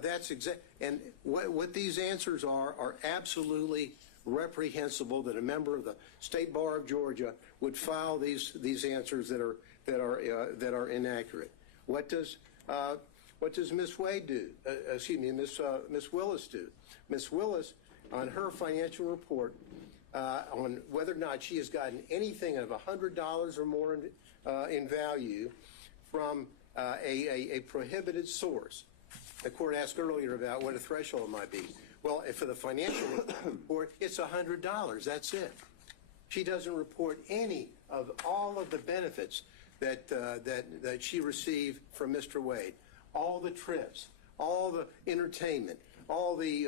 That's exact. And what these answers are absolutely reprehensible. That a member of the State Bar of Georgia would file these answers that are inaccurate. What does Miss Wade do? Miss Willis do? Miss Willis, on her financial report, on whether or not she has gotten anything of $100 or more in value from a prohibited source. The court asked earlier about what a threshold might be. Well, for the financial report, it's $100. That's it. She doesn't report any of all of the benefits that she received from Mr. Wade. All the trips, all the entertainment, all the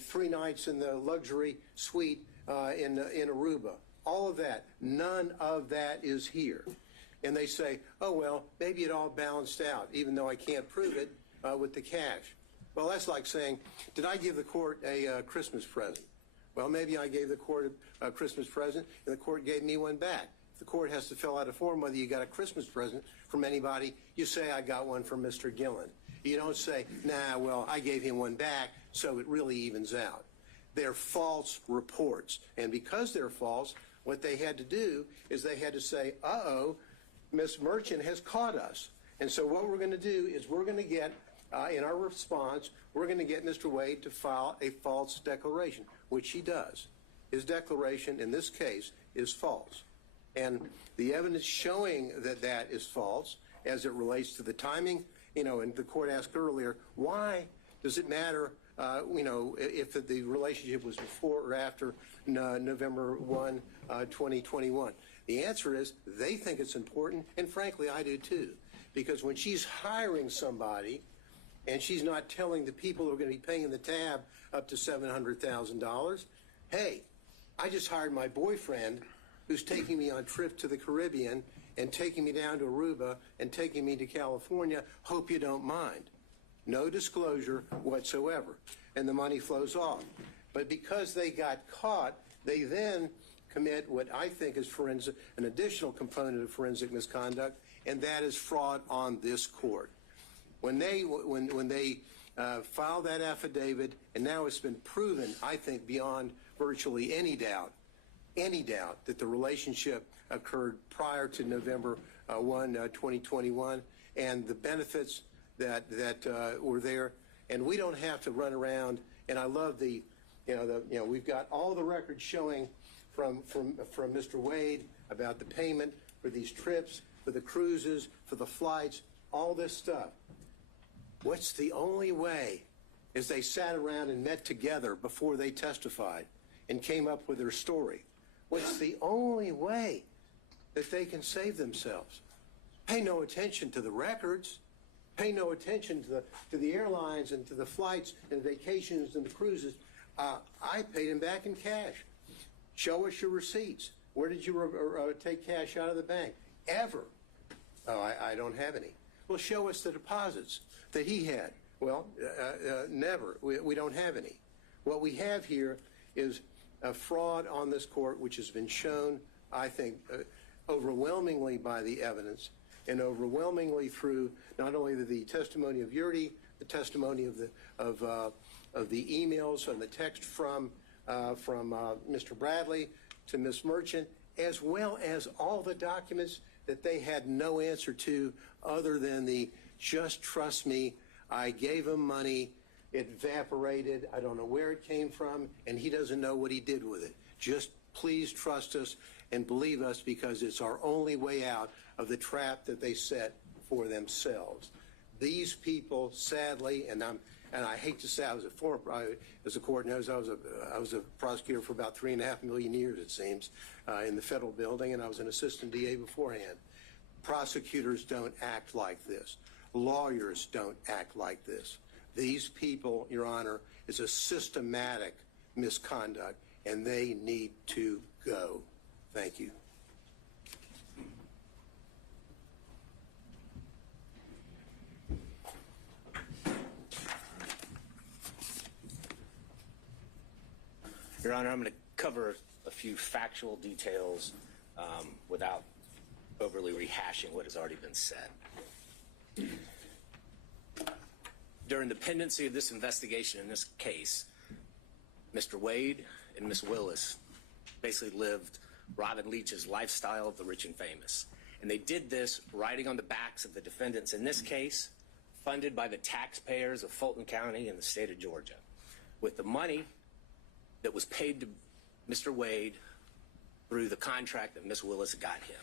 3 nights in the luxury suite in Aruba. All of that. None of that is here. And they say, oh, well, maybe it all balanced out, even though I can't prove it with the cash. Well, that's like saying, did I give the court a Christmas present? Well, maybe I gave the court a Christmas present, and the court gave me one back. If the court has to fill out a form whether you got a Christmas present from anybody, you say, I got one from Mr. Gillen. You don't say, nah, well, I gave him one back, so it really evens out. They're false reports. And because they're false, what they had to do is they had to say, uh-oh, Ms. Merchant has caught us. And so what we're going to do is we're going to get, in our response, we're going to get Mr. Wade to file a false declaration, which he does. His declaration in this case is false. And the evidence showing that that is false as it relates to the timing, and the court asked earlier, why does it matter, if the relationship was before or after November 1, 2021? The answer is they think it's important, and frankly, I do too. Because when she's hiring somebody and she's not telling the people who are going to be paying the tab up to $700,000, hey, I just hired my boyfriend who's taking me on trips to the Caribbean and taking me down to Aruba and taking me to California. Hope you don't mind. No disclosure whatsoever. And the money flows off. But because they got caught, they then commit what I think is an additional component of forensic misconduct, and that is fraud on this court. When they filed that affidavit, and now it's been proven, I think, beyond virtually any doubt, any doubt that the relationship occurred prior to November 1, 2021, and the benefits that were there. And we don't have to run around. And I love we've got all the records showing from Mr. Wade about the payment for these trips, for the cruises, for the flights, all this stuff. What's the only way is they sat around and met together before they testified and came up with their story. What's the only way that they can save themselves? Pay no attention to the records. Pay no attention to the airlines and to the flights and vacations and the cruises. I paid them back in cash. Show us your receipts. Where did you take cash out of the bank? Ever? Oh, I don't have any. Well, show us the deposits that he had. Well, never. We don't have any. What we have here is a fraud on this court, which has been shown, I think, overwhelmingly by the evidence and overwhelmingly through not only the testimony of Yurdi, the testimony of the emails and the text from Mr. Bradley to Ms. Merchant, as well as all the documents that they had no answer to other than the just trust me, I gave him money, it evaporated, I don't know where it came from, and he doesn't know what he did with it. Just please trust us and believe us, because it's our only way out of the trap that they set for themselves. These people, sadly, and I hate to say, I was a former, as the court knows, I was a prosecutor for about 3.5 million years, it seems, in the federal building, and I was an assistant DA beforehand. Prosecutors don't act like this. Lawyers don't act like this. These people, Your Honor, is a systematic misconduct, and they need to go. Thank you. Your Honor, I'm going to cover a few factual details without overly rehashing what has already been said. During the pendency of this investigation in this case, Mr. Wade and Ms. Willis basically lived Robin Leach's lifestyle of the rich and famous. And they did this riding on the backs of the defendants in this case, funded by the taxpayers of Fulton County and the state of Georgia, with the money that was paid to Mr. Wade through the contract that Ms. Willis got him.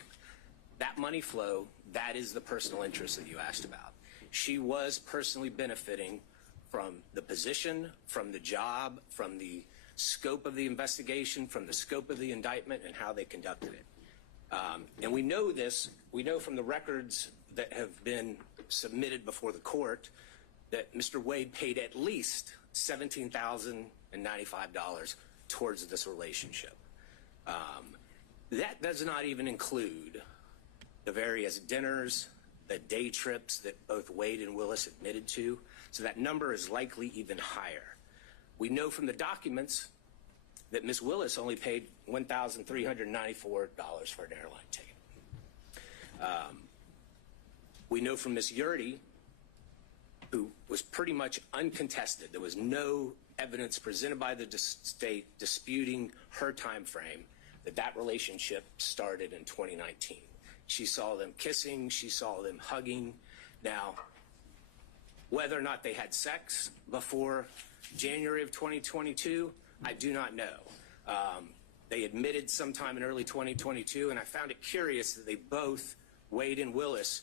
That money flow, that is the personal interest that you asked about. She was personally benefiting from the position, from the job, from the scope of the investigation, from the scope of the indictment, and how they conducted it. And we know this, we know from the records that have been submitted before the court that Mr. Wade paid at least $17,095 towards this relationship. That does not even include the various dinners, the day trips that both Wade and Willis admitted to, so that number is likely even higher. We know from the documents that Ms. Willis only paid $1,394 for an airline ticket. We know from Ms. Yurdi, who was pretty much uncontested, there was no evidence presented by the state disputing her time frame, that relationship started in 2019. She saw them kissing, she saw them hugging. Now, whether or not they had sex before January of 2022, I do not know. They admitted sometime in early 2022, and I found it curious that they both, Wade and Willis,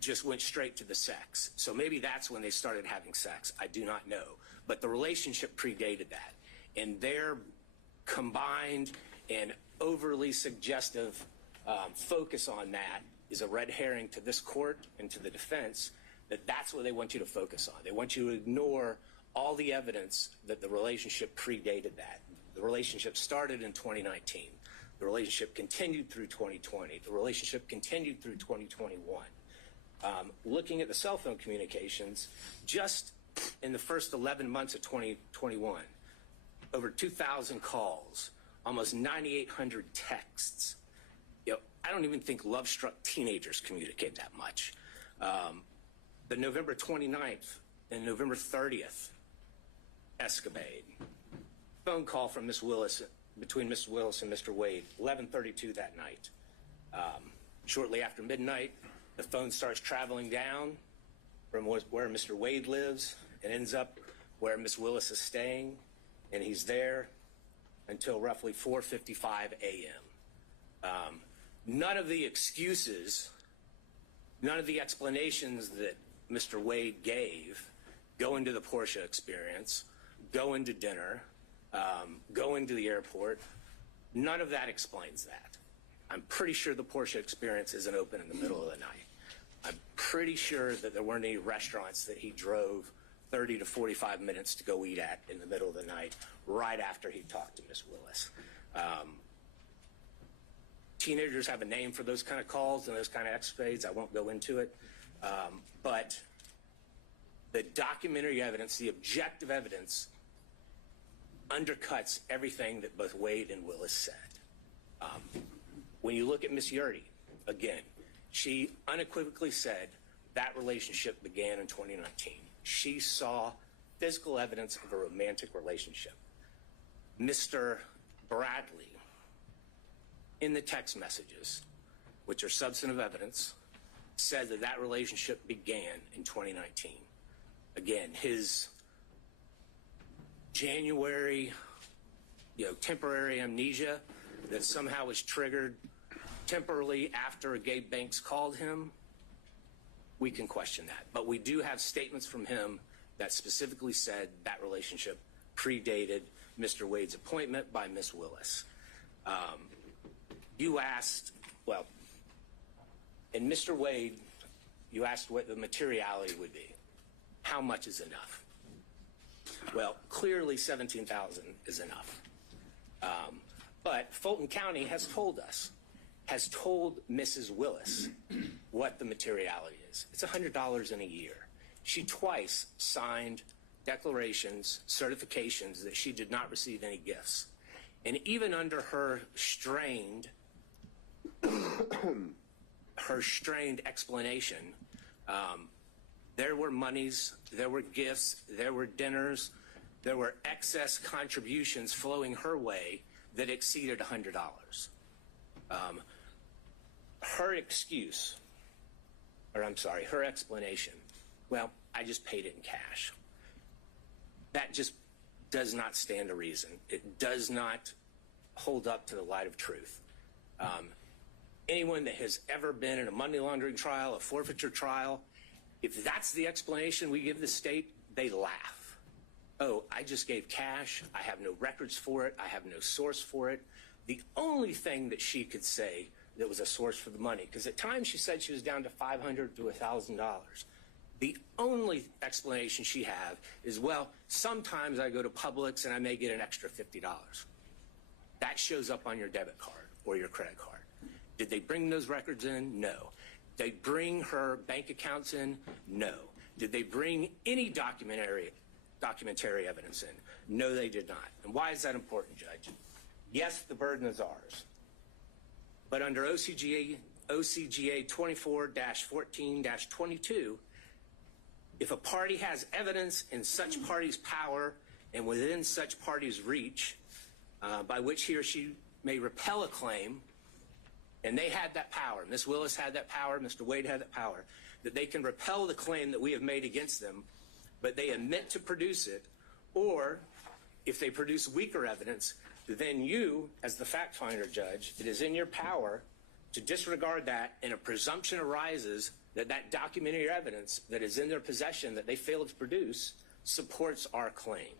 just went straight to the sex. So maybe that's when they started having sex. I do not know. But the relationship predated that. And their combined and overly suggestive focus on that is a red herring to this court and to the defense, that that's what they want you to focus on. They want you to ignore all the evidence that the relationship predated that. The relationship started in 2019. The relationship continued through 2020. The relationship continued through 2021. Looking at the cell phone communications, just in the first 11 months of 2021, over 2,000 calls, almost 9,800 texts. You know, I don't even think love-struck teenagers communicate that much. The November 29th and November 30th escapade, phone call from Ms. Willis between Mr. Willis and Mr. Wade, 11:32 that night. Shortly after midnight, the phone starts traveling down from where Mr. Wade lives and ends up where Ms. Willis is staying, and he's there until roughly 4:55 a.m. None of the excuses, none of the explanations that Mr. Wade gave go into the Porsche experience, go into dinner, go into the airport. None of that explains that. I'm pretty sure the Porsche experience isn't open in the middle of the night. I'm pretty sure that there weren't any restaurants that he drove 30 to 45 minutes to go eat at in the middle of the night right after he talked to Ms. Willis. Teenagers have a name for those kind of calls and those kind of escapades. I won't go into it. But the documentary evidence, the objective evidence, undercuts everything that both Wade and Willis said. When you look at Miss Yurdy, again, she unequivocally said that relationship began in 2019. She saw physical evidence of a romantic relationship. Mr. Bradley, in the text messages, which are substantive evidence, said that that relationship began in 2019. Again, his January, temporary amnesia that somehow was triggered temporarily after Gabe Banks called him, we can question that. But we do have statements from him that specifically said that relationship predated Mr. Wade's appointment by Miss Willis. You asked, well, in Mr. Wade, you asked what the materiality would be. How much is enough? Well, clearly 17,000 is enough. But Fulton County has told us, has told Mrs. Willis what the materiality is. It's $100 in a year. She twice signed declarations, certifications that she did not receive any gifts. And even under her strained explanation, there were monies, there were gifts, there were dinners, there were excess contributions flowing her way that exceeded $100. Her explanation, well, I just paid it in cash. That just does not stand to reason. It does not hold up to the light of truth. Anyone that has ever been in a money laundering trial, a forfeiture trial, if that's the explanation we give the state, they laugh. Oh, I just gave cash. I have no records for it. I have no source for it. The only thing that she could say that was a source for the money, because at times she said she was down to $500 to $1,000. The only explanation she had is, well, sometimes I go to Publix and I may get an extra $50. That shows up on your debit card or your credit card. Did they bring those records in? No. Did they bring her bank accounts in? No. Did they bring any documentary evidence in? No, they did not. And why is that important, Judge? Yes, the burden is ours. But under OCGA 24-14-22, if a party has evidence in such party's power and within such party's reach, by which he or she may repel a claim, and they had that power, Ms. Willis had that power, Mr. Wade had that power, that they can repel the claim that we have made against them, but they admit to produce it, or if they produce weaker evidence, then you, as the fact finder, Judge, it is in your power to disregard that, and a presumption arises that that documentary evidence that is in their possession that they failed to produce supports our claim.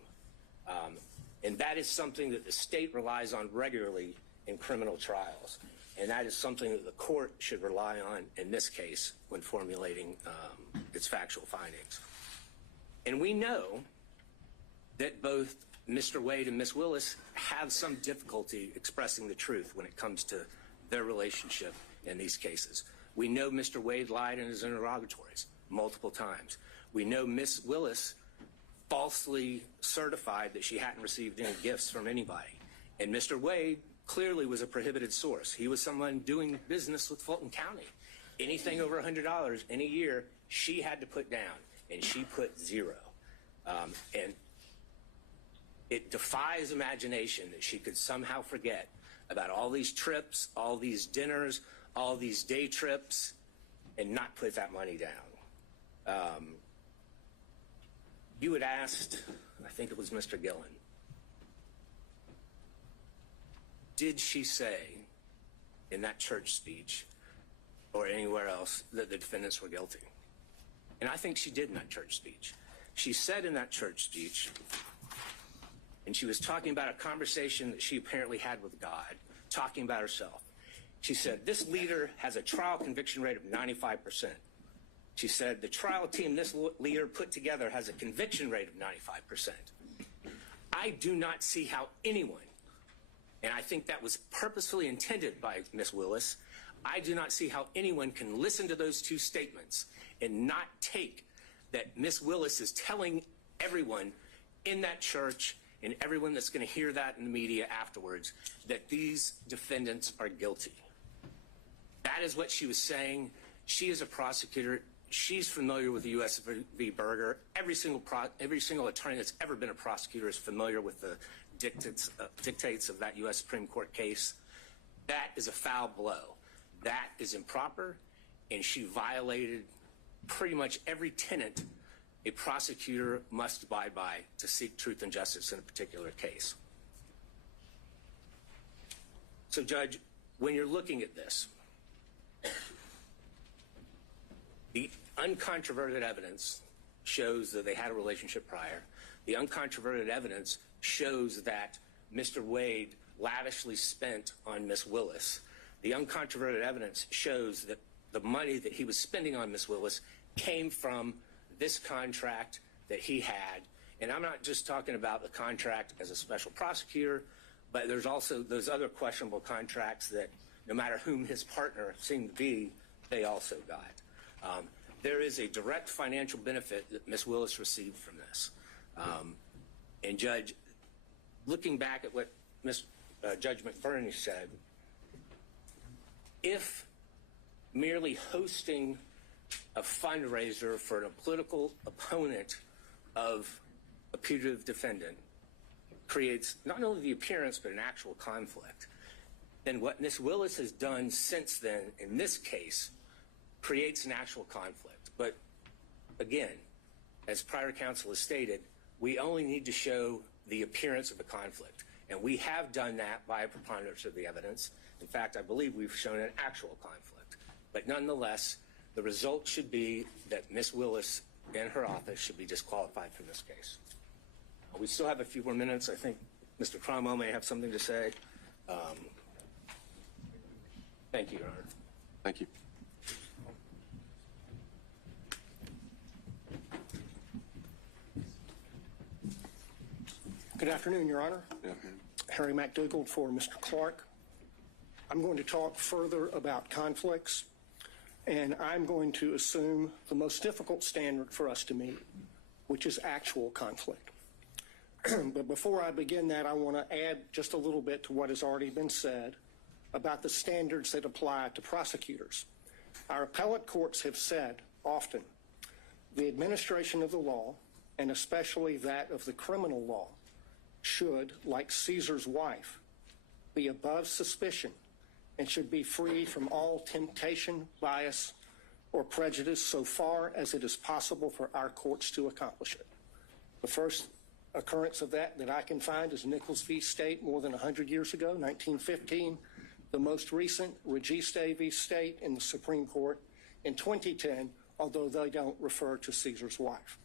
And that is something that the state relies on regularly in criminal trials. And that is something that the court should rely on in this case when formulating its factual findings. And we know that both Mr. Wade and Ms. Willis have some difficulty expressing the truth when it comes to their relationship in these cases. We know Mr. Wade lied in his interrogatories multiple times. We know Ms. Willis falsely certified that she hadn't received any gifts from anybody. And Mr. Wade clearly was a prohibited source. He was someone doing business with Fulton County. Anything over $100 in a year, she had to put down, and she put zero. And It defies imagination that she could somehow forget about all these trips, all these dinners, all these day trips, and not put that money down. You had asked, I think it was Mr. Gillen, did she say in that church speech or anywhere else that the defendants were guilty? And I think she did in that church speech. She said in that church speech, and she was talking about a conversation that she apparently had with God, talking about herself. She said, this leader has a trial conviction rate of 95%. She said, the trial team this leader put together has a conviction rate of 95%. I do not see how anyone, and I think that was purposefully intended by Ms. Willis, I do not see how anyone can listen to those two statements and not take that Ms. Willis is telling everyone in that church and everyone that's going to hear that in the media afterwards that these defendants are guilty. That is what she was saying. She is a prosecutor. She's familiar with the U.S. v. Berger. Every single attorney that's ever been a prosecutor is familiar with the dictates of that U.S. Supreme Court case. That is a foul blow. That is improper, and she violated pretty much every tenet a prosecutor must abide by to seek truth and justice in a particular case. So, Judge, when you're looking at this, the uncontroverted evidence shows that they had a relationship prior. The uncontroverted evidence shows that Mr. Wade lavishly spent on Ms. Willis. The uncontroverted evidence shows that the money that he was spending on Ms. Willis came from this contract that he had. And I'm not just talking about the contract as a special prosecutor, but there's also those other questionable contracts that no matter whom his partner seemed to be, they also got. There is a direct financial benefit that Ms. Willis received from this. And Judge, looking back at what Judge McBurney said, if merely hosting a fundraiser for a political opponent of a putative defendant creates not only the appearance but an actual conflict, then what Ms. Willis has done since then in this case creates an actual conflict. But again, as prior counsel has stated, we only need to show the appearance of a conflict. And we have done that by a preponderance of the evidence. In fact, I believe we've shown an actual conflict. But nonetheless, the result should be that Ms. Willis and her office should be disqualified from this case. We still have a few more minutes. I think Mr. Cromwell may have something to say. Thank you, Your Honor. Thank you. Good afternoon, Your Honor. Yeah. Harry McDougald for Mr. Clark. I'm going to talk further about conflicts, and I'm going to assume the most difficult standard for us to meet, which is actual conflict. But before I begin that, I want to add just a little bit to what has already been said about the standards that apply to prosecutors. Our appellate courts have said often the administration of the law, and especially that of the criminal law, should, like Caesar's wife, be above suspicion and should be free from all temptation, bias, or prejudice so far as it is possible for our courts to accomplish it. The first occurrence of that I can find is Nichols v. State more than 100 years ago, 1915. The most recent, Registe v. State in the Supreme Court in 2010, although they don't refer to Caesar's wife.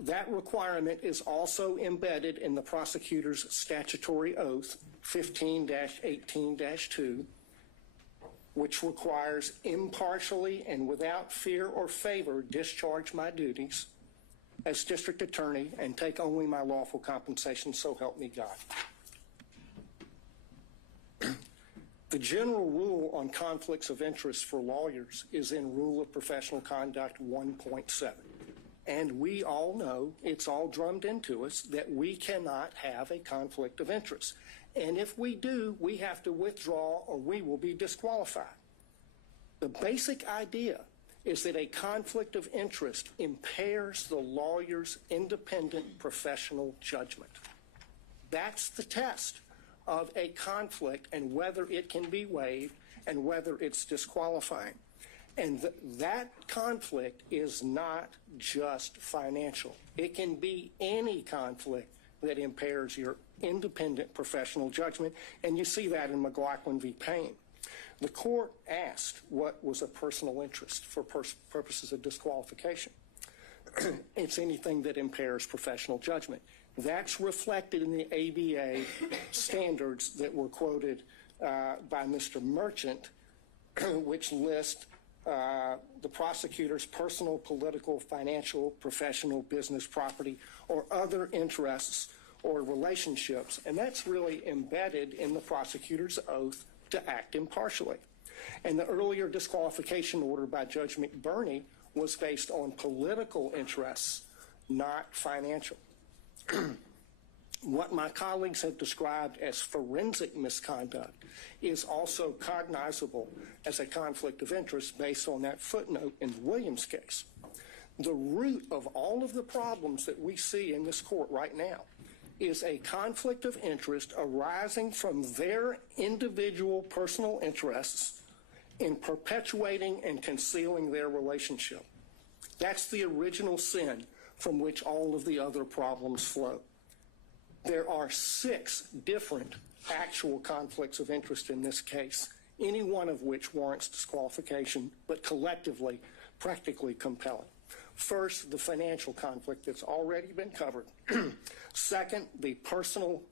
That requirement is also embedded in the prosecutor's statutory oath, 15-18-2, which requires impartially and without fear or favor discharge my duties as district attorney and take only my lawful compensation, so help me God. The general rule on conflicts of interest for lawyers is in Rule of Professional Conduct 1.7. And we all know, it's all drummed into us, that we cannot have a conflict of interest. And if we do, we have to withdraw or we will be disqualified. The basic idea is that a conflict of interest impairs the lawyer's independent professional judgment. That's the test of a conflict and whether it can be waived and whether it's disqualifying. And that conflict is not just financial. It can be any conflict that impairs your independent professional judgment, and you see that in McLaughlin v. Payne. The court asked what was a personal interest for purposes of disqualification. It's anything that impairs professional judgment. That's reflected in the ABA standards that were quoted by Mr. Merchant, which list the prosecutor's personal, political, financial, professional, business, property, or other interests or relationships. And that's really embedded in the prosecutor's oath to act impartially. And the earlier disqualification order by Judge McBurney was based on political interests, not financial. What my colleagues have described as forensic misconduct is also cognizable as a conflict of interest based on that footnote in the Williams case. The root of all of the problems that we see in this court right now is a conflict of interest arising from their individual personal interests in perpetuating and concealing their relationship. That's the original sin from which all of the other problems flow. There are 6 different actual conflicts of interest in this case, any one of which warrants disqualification, but collectively, practically compelling. First, the financial conflict that's already been covered. Second, the personal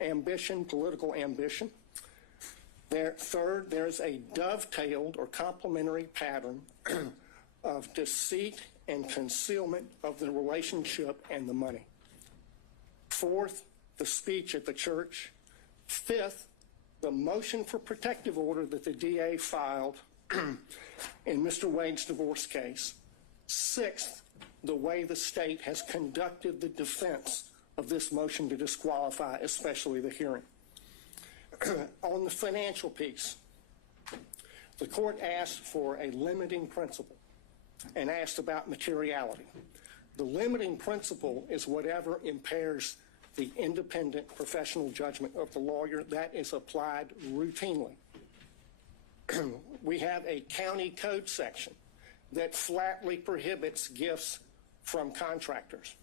ambition, political ambition. Third, there's a dovetailed or complementary pattern of deceit and concealment of the relationship and the money. Fourth, the speech at the church. Fifth, the motion for protective order that the DA filed in Mr. Wade's divorce case. Sixth, the way the state has conducted the defense of this motion to disqualify, especially the hearing. On the financial piece, the court asked for a limiting principle and asked about materiality. The limiting principle is whatever impairs the independent professional judgment of the lawyer. That is applied routinely. We have a county code section that flatly prohibits gifts from contractors,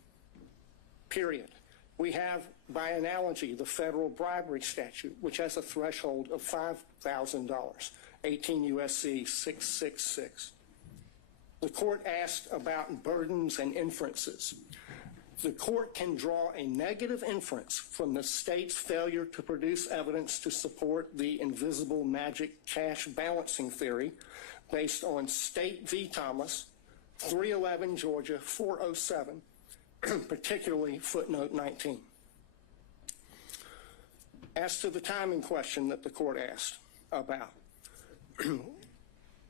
period. We have, by analogy, the federal bribery statute, which has a threshold of $5,000, 18 U.S.C. 666. The court asked about burdens and inferences. The court can draw a negative inference from the state's failure to produce evidence to support the invisible magic cash balancing theory based on State v. Thomas, 311 Georgia 407, particularly footnote 19. As to the timing question that the court asked about,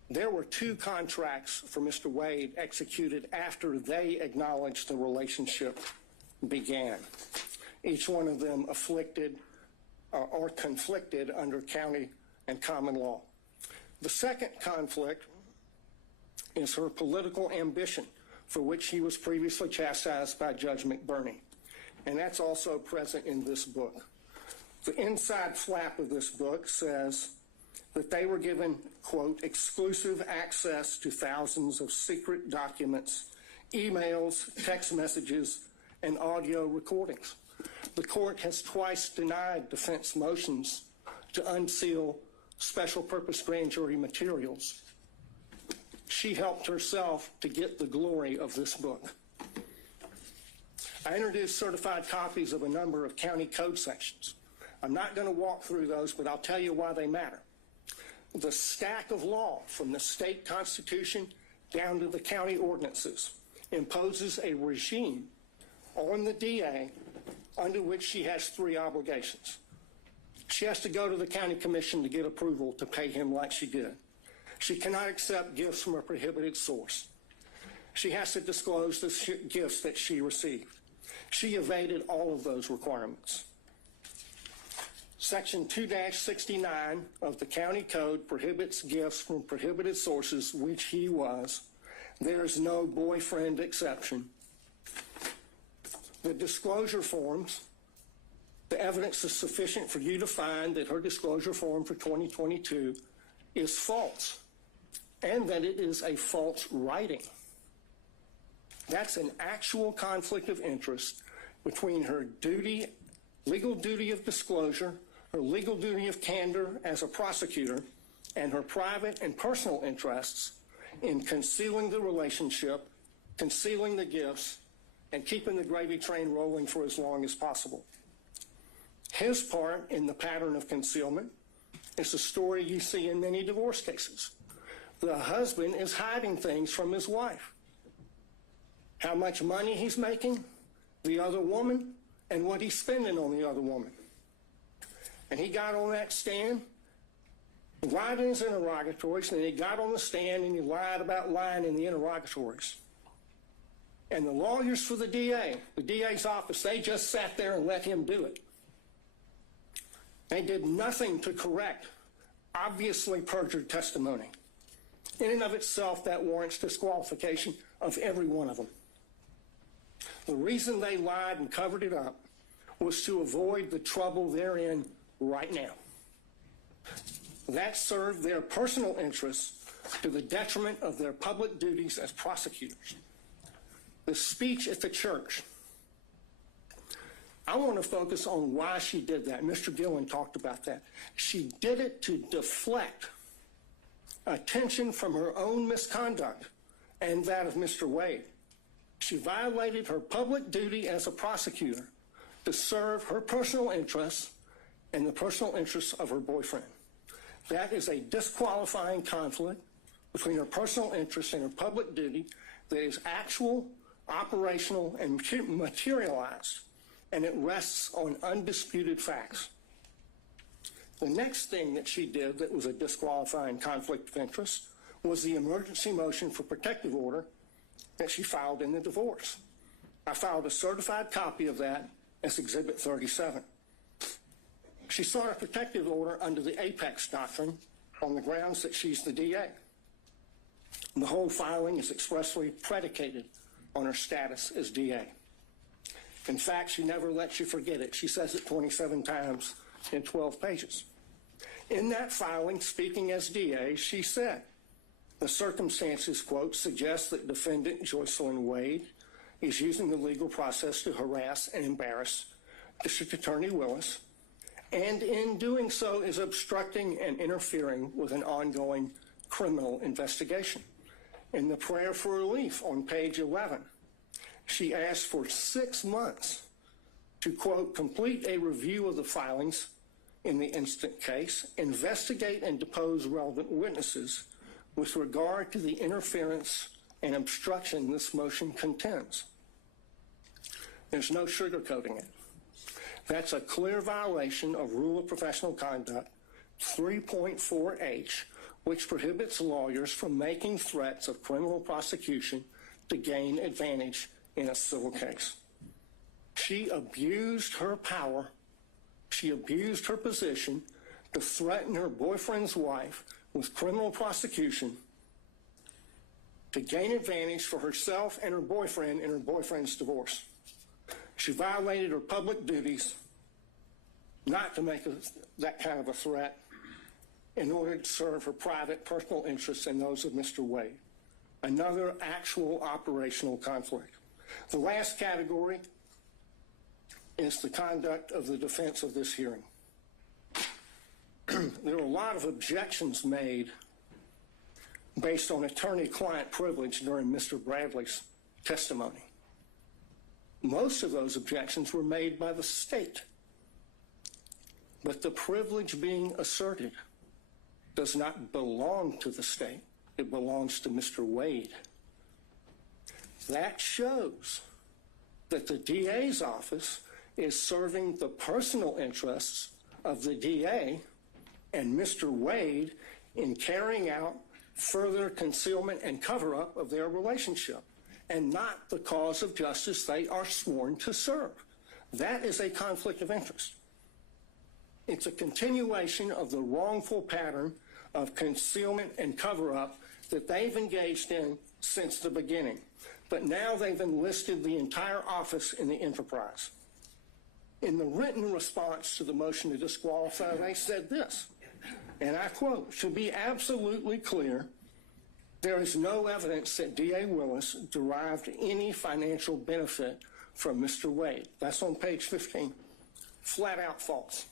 there were 2 contracts for Mr. Wade executed after they acknowledged the relationship began, each one of them afflicted or conflicted under county and common law. The second conflict is her political ambition, for which he was previously chastised by Judge McBurney, and that's also present in this book. The inside flap of this book says that they were given, quote, exclusive access to thousands of secret documents, emails, text messages, and audio recordings. The court has twice denied defense motions to unseal special purpose grand jury materials. She helped herself to get the glory of this book. I introduced certified copies of a number of county code sections. I'm not going to walk through those, but I'll tell you why they matter. The stack of law from the state constitution down to the county ordinances imposes a regime on the DA under which she has 3 obligations. She has to go to the county commission to get approval to pay him like she did. She cannot accept gifts from a prohibited source. She has to disclose the gifts that she received. She evaded all of those requirements. Section 2-69 of the county code prohibits gifts from prohibited sources, which he was. There's no boyfriend exception. The disclosure forms The evidence is sufficient for you to find that her disclosure form for 2022 is false and that it is a false writing. That's an actual conflict of interest between her duty, legal duty of disclosure, her legal duty of candor as a prosecutor, and her private and personal interests in concealing the relationship, concealing the gifts, and keeping the gravy train rolling for as long as possible. His part in the pattern of concealment is the story you see in many divorce cases. The husband is hiding things from his wife. How much money he's making, the other woman, and what he's spending on the other woman. And he got on that stand, lied in his interrogatories, and then he got on the stand and he lied about lying in the interrogatories. And the lawyers for the DA's office, they just sat there and let him do it. They did nothing to correct obviously perjured testimony. In and of itself, that warrants disqualification of every one of them. The reason they lied and covered it up was to avoid the trouble they're in right now. That served their personal interests to the detriment of their public duties as prosecutors. The speech at the church. I want to focus on why she did that. Mr. Gillen talked about that. She did it to deflect attention from her own misconduct and that of Mr. Wade. She violated her public duty as a prosecutor to serve her personal interests and the personal interests of her boyfriend. That is a disqualifying conflict between her personal interests and her public duty that is actual, operational, and materialized, and it rests on undisputed facts. The next thing that she did that was a disqualifying conflict of interest was the emergency motion for protective order that she filed in the divorce. I filed a certified copy of that as Exhibit 37. She sought a protective order under the Apex Doctrine on the grounds that she's the DA. The whole filing is expressly predicated on her status as DA. In fact, she never lets you forget it. She says it 27 times in 12 pages. In that filing, speaking as DA, she said, the circumstances, quote, suggest that defendant Joycelyn Wade is using the legal process to harass and embarrass District Attorney Willis, and in doing so is obstructing and interfering with an ongoing criminal investigation. In the prayer for relief on page 11, she asked for 6 months to, quote, complete a review of the filings in the instant case, investigate and depose relevant witnesses with regard to the interference and obstruction this motion contends. There's no sugarcoating it. That's a clear violation of Rule of Professional Conduct 3.4H, which prohibits lawyers from making threats of criminal prosecution to gain advantage in a civil case. She abused her power. She abused her position to threaten her boyfriend's wife with criminal prosecution to gain advantage for herself and her boyfriend in her boyfriend's divorce. She violated her public duties not to make that kind of a threat in order to serve her private personal interests and those of Mr. Wade. Another actual operational conflict. The last category is the conduct of the defense of this hearing. There were a lot of objections made based on attorney-client privilege during Mr. Bradley's testimony. Most of those objections were made by the state. But the privilege being asserted does not belong to the state. It belongs to Mr. Wade. That shows that the DA's office is serving the personal interests of the DA and Mr. Wade in carrying out further concealment and cover-up of their relationship, and not the cause of justice they are sworn to serve. That is a conflict of interest. It's a continuation of the wrongful pattern of concealment and cover-up that they've engaged in since the beginning. But now they've enlisted the entire office in the enterprise. In the written response to the motion to disqualify, they said this, and I quote, "To be absolutely clear, there is no evidence that D.A. Willis derived any financial benefit from Mr. Wade." That's on page 15. Flat out false.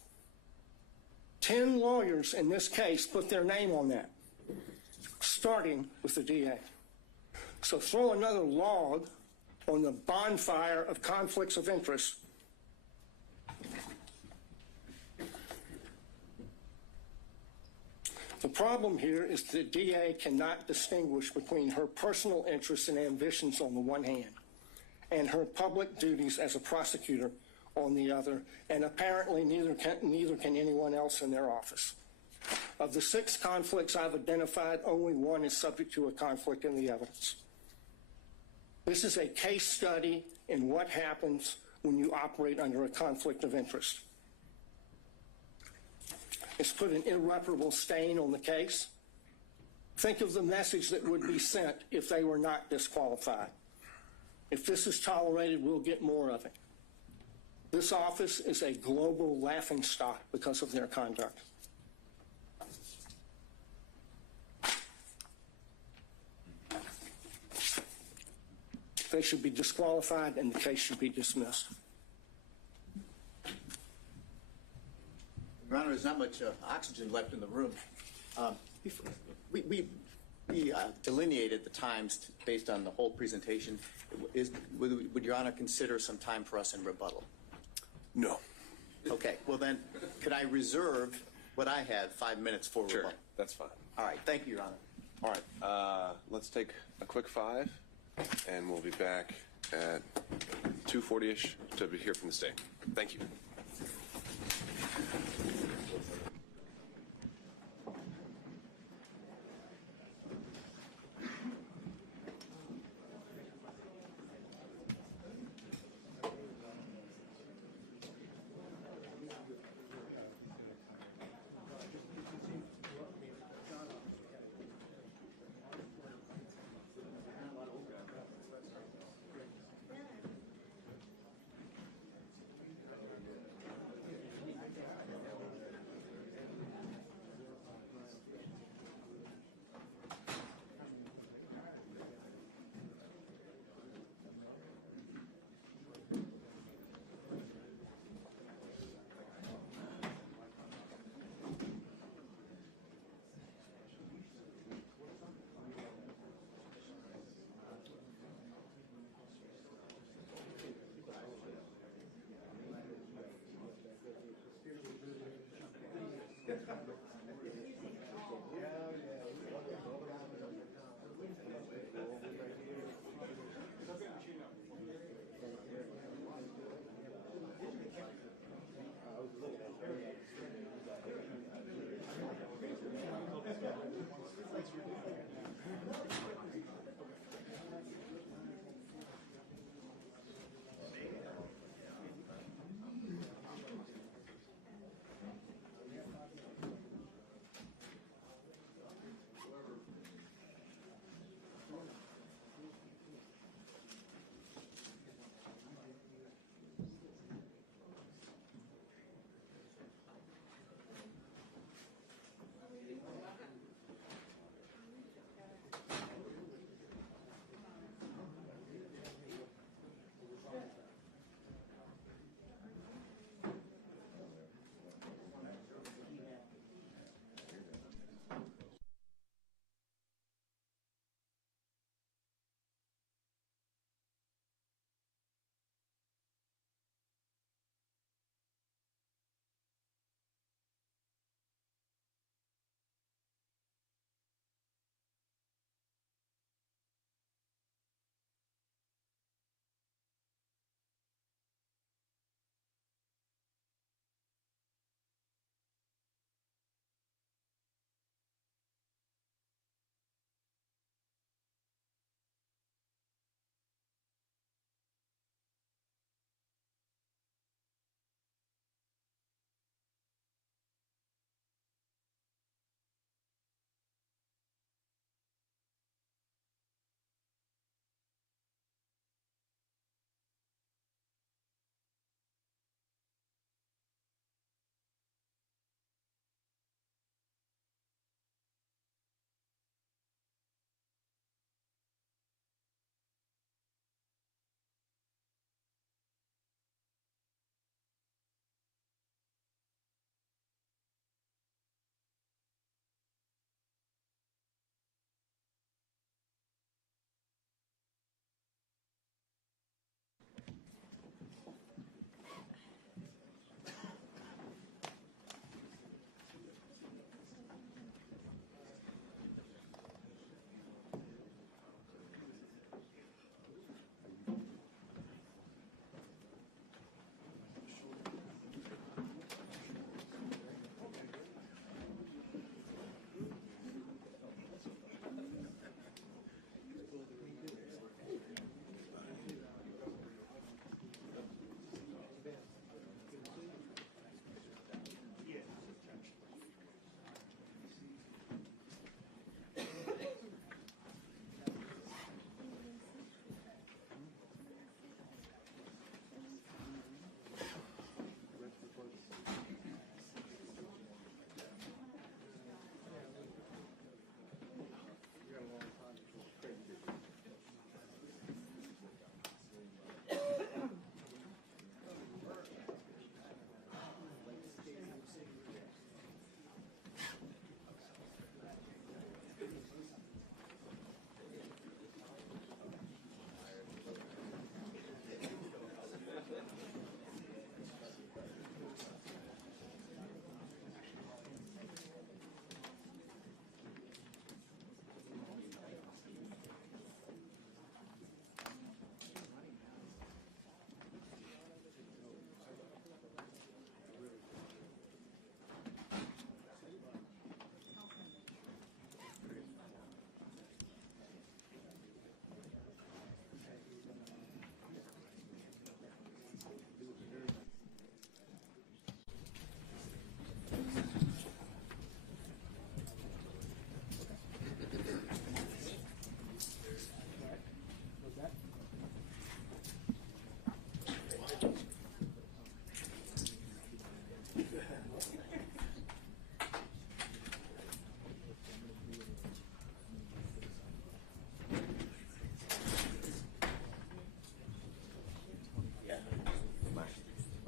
10 lawyers in this case put their name on that, starting with the DA. So throw another log on the bonfire of conflicts of interest. The problem here is the DA cannot distinguish between her personal interests and ambitions on the one hand and her public duties as a prosecutor on the other, and apparently neither can anyone else in their office. Of the 6 conflicts I've identified, only one is subject to a conflict in the evidence. This is a case study in what happens when you operate under a conflict of interest. It's put an irreparable stain on the case. Think of the message that would be sent if they were not disqualified. If this is tolerated, we'll get more of it. This office is a global laughingstock because of their conduct. They should be disqualified and the case should be dismissed. Your Honor, there's not much oxygen left in the room. We delineated the times based on the whole presentation. Would Your Honor consider some time for us in rebuttal? No. Okay, well then, could I reserve what I had, 5 minutes for Sure, rebuttal? that's fine. All right, thank you, Your Honor. All right, let's take a quick 5, and we'll be back at 2:40-ish to hear from the state. Thank you.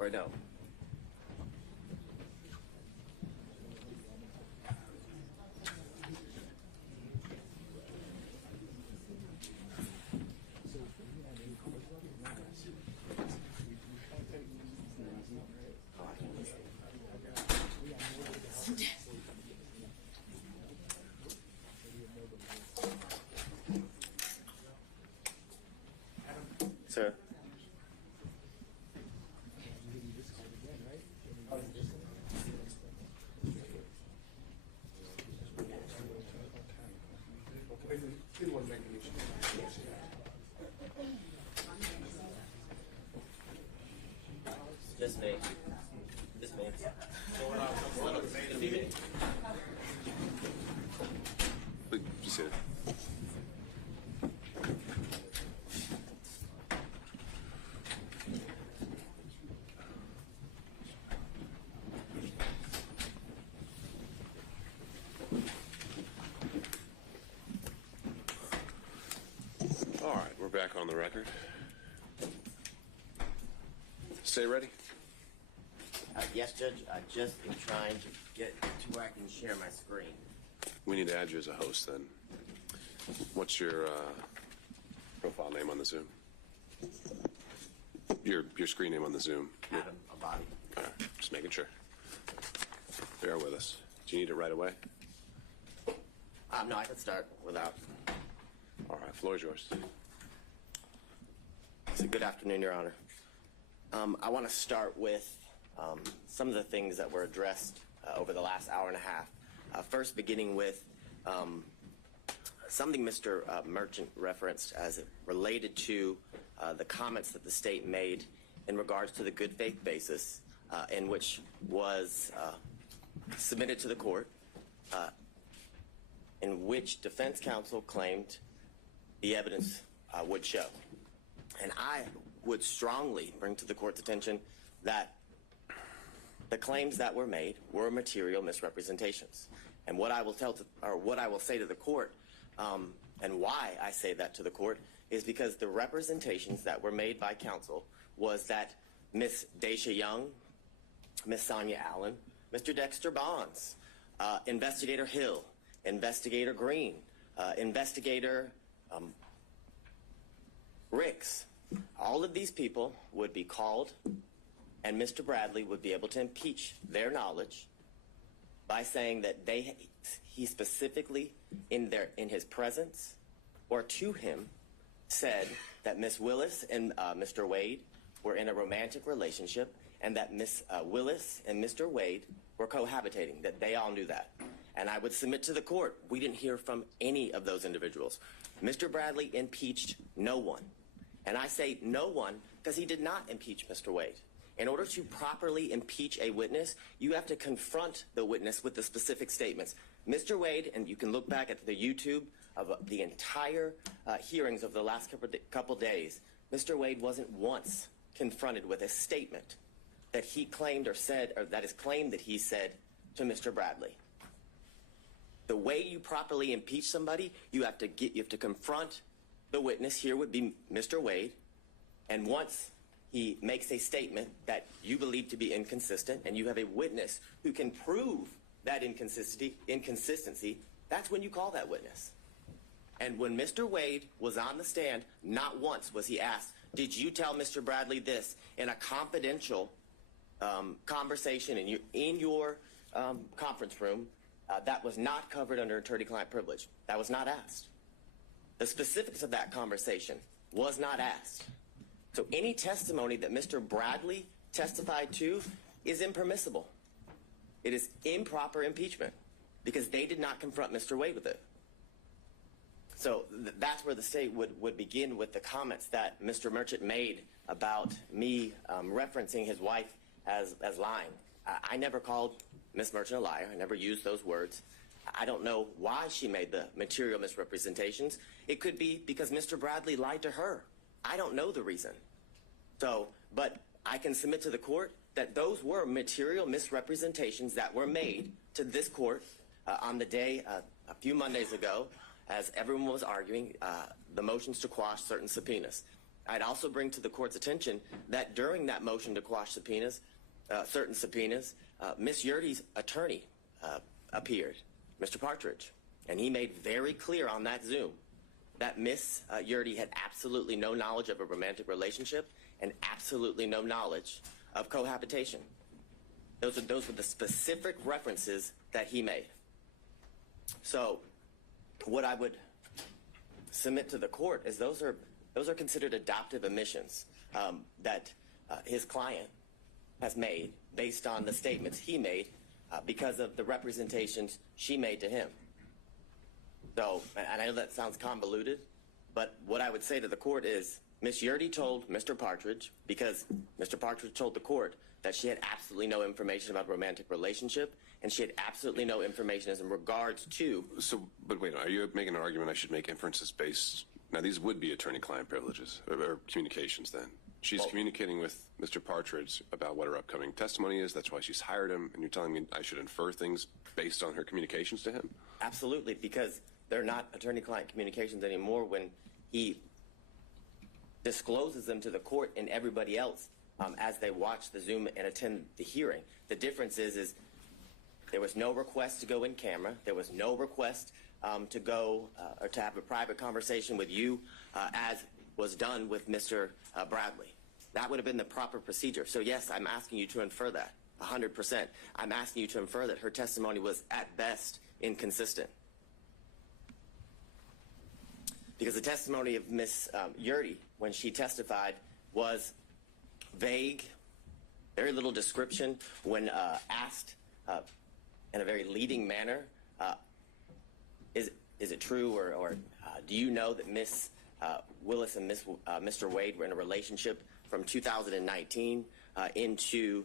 or no? Sir? Just me. Just me. Just sit. All right, we're back on the record. Stay ready. Yes, Judge. I just am trying to get to where I can share my screen. We need to add you as a host then. What's your profile name on the Zoom? Your screen name on the Zoom. Adam Abadi. All right, just making sure. Bear with us. Do you need it right away? No, I can start without. All right, floor is yours. So good afternoon, Your Honor. I want to start with some of the things that were addressed over the last hour and a half. First, beginning with something Mr. Merchant referenced as it related to the comments that the state made in regards to the good faith basis in which was submitted to the court, in which defense counsel claimed the evidence would show. And I would strongly bring to the court's attention that the claims that were made were material misrepresentations. And what I will say to the court, and why I say that to the court, is because the representations that were made by counsel was that Miss Daisha Young, Miss Sonia Allen, Mr. Dexter Bonds, Investigator Hill, Investigator Green, Investigator Ricks, all of these people would be called, and Mr. Bradley would be able to impeach their knowledge by saying that he specifically, in his presence or to him, said that Miss Willis and Mr. Wade were in a romantic relationship, and that Miss Willis and Mr. Wade were cohabitating, that they all knew that. And I would submit to the court, we didn't hear from any of those individuals. Mr. Bradley impeached no one. And I say no one because he did not impeach Mr. Wade. In order to properly impeach a witness, you have to confront the witness with the specific statements. Mr. Wade, and you can look back at the YouTube of the entire hearings of the last couple days, Mr. Wade wasn't once confronted with a statement that he claimed or said, or that is claimed that he said to Mr. Bradley. The way you properly impeach somebody, you have to confront the witness. Here would be Mr. Wade, and once he makes a statement that you believe to be inconsistent, and you have a witness who can prove that inconsistency, that's when you call that witness. And when Mr. Wade was on the stand, not once was he asked, did you tell Mr. Bradley this in a confidential conversation in your conference room that was not covered under attorney-client privilege? That was not asked. The specifics of that conversation was not asked. So any testimony that Mr. Bradley testified to is impermissible. It is improper impeachment because they did not confront Mr. Wade with it. So that's where the state would begin with the comments that Mr. Merchant made about me referencing his wife as lying. I never called Ms. Merchant a liar. I never used those words. I don't know why she made the material misrepresentations. It could be because Mr. Bradley lied to her. I don't know the reason. So, but I can submit to the court that those were material misrepresentations that were made to this court on the day a few Mondays ago as everyone was arguing the motions to quash certain subpoenas. I'd also bring to the court's attention that during that motion to quash subpoenas, certain subpoenas, Ms. Yurdy's attorney appeared, Mr. Partridge, and he made very clear on that Zoom that Ms. Yurdy had absolutely no knowledge of a romantic relationship and absolutely no knowledge of cohabitation. Those were the specific references that he made. So what I would submit to the court is those are considered adoptive omissions that his client has made based on the statements he made because of the representations she made to him. So, and I know that sounds convoluted, but what I would say to the court is Ms. Yurdy told Mr. Partridge, because Mr. Partridge told the court that she had absolutely no information about a romantic relationship, and she had absolutely no information as in regards to... So, but wait, are you making an argument I should make inferences based... Now, these would be attorney-client privileges, or communications then. She's communicating with Mr. Partridge about what her upcoming testimony is. That's why she's hired him, and you're telling me I should infer things based on her communications to him? Absolutely, because they're not attorney-client communications anymore when he discloses them to the court and everybody else as they watch the Zoom and attend the hearing. The difference is there was no request to go in camera. There was no request to go or to have a private conversation with you as was done with Mr. Bradley. That would have been the proper procedure. So yes, I'm asking you to infer that, 100%. I'm asking you to infer that her testimony was at best inconsistent. Because the testimony of Ms. Yurdy, when she testified, was vague, very little description. When asked in a very leading manner, is it true or do you know that Ms. Willis and Mr. Wade were in a relationship from 2019 into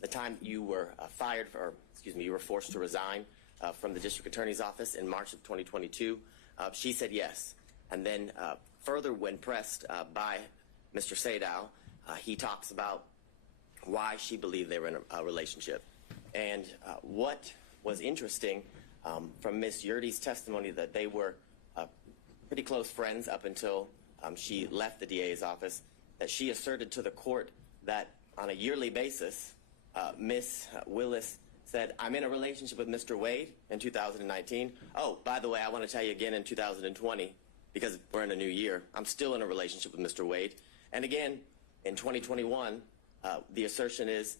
the time you were fired, or excuse me, you were forced to resign from the district attorney's office in March of 2022? She said yes. And then further, when pressed by Mr. Sadow, he talks about why she believed they were in a relationship. And what was interesting from Ms. Yurdy's testimony, that they were pretty close friends up until she left the DA's office, that she asserted to the court that on a yearly basis, Ms. Willis said, I'm in a relationship with Mr. Wade in 2019. Oh, by the way, I want to tell you again in 2020, because we're in a new year, I'm still in a relationship with Mr. Wade. And again, in 2021, the assertion is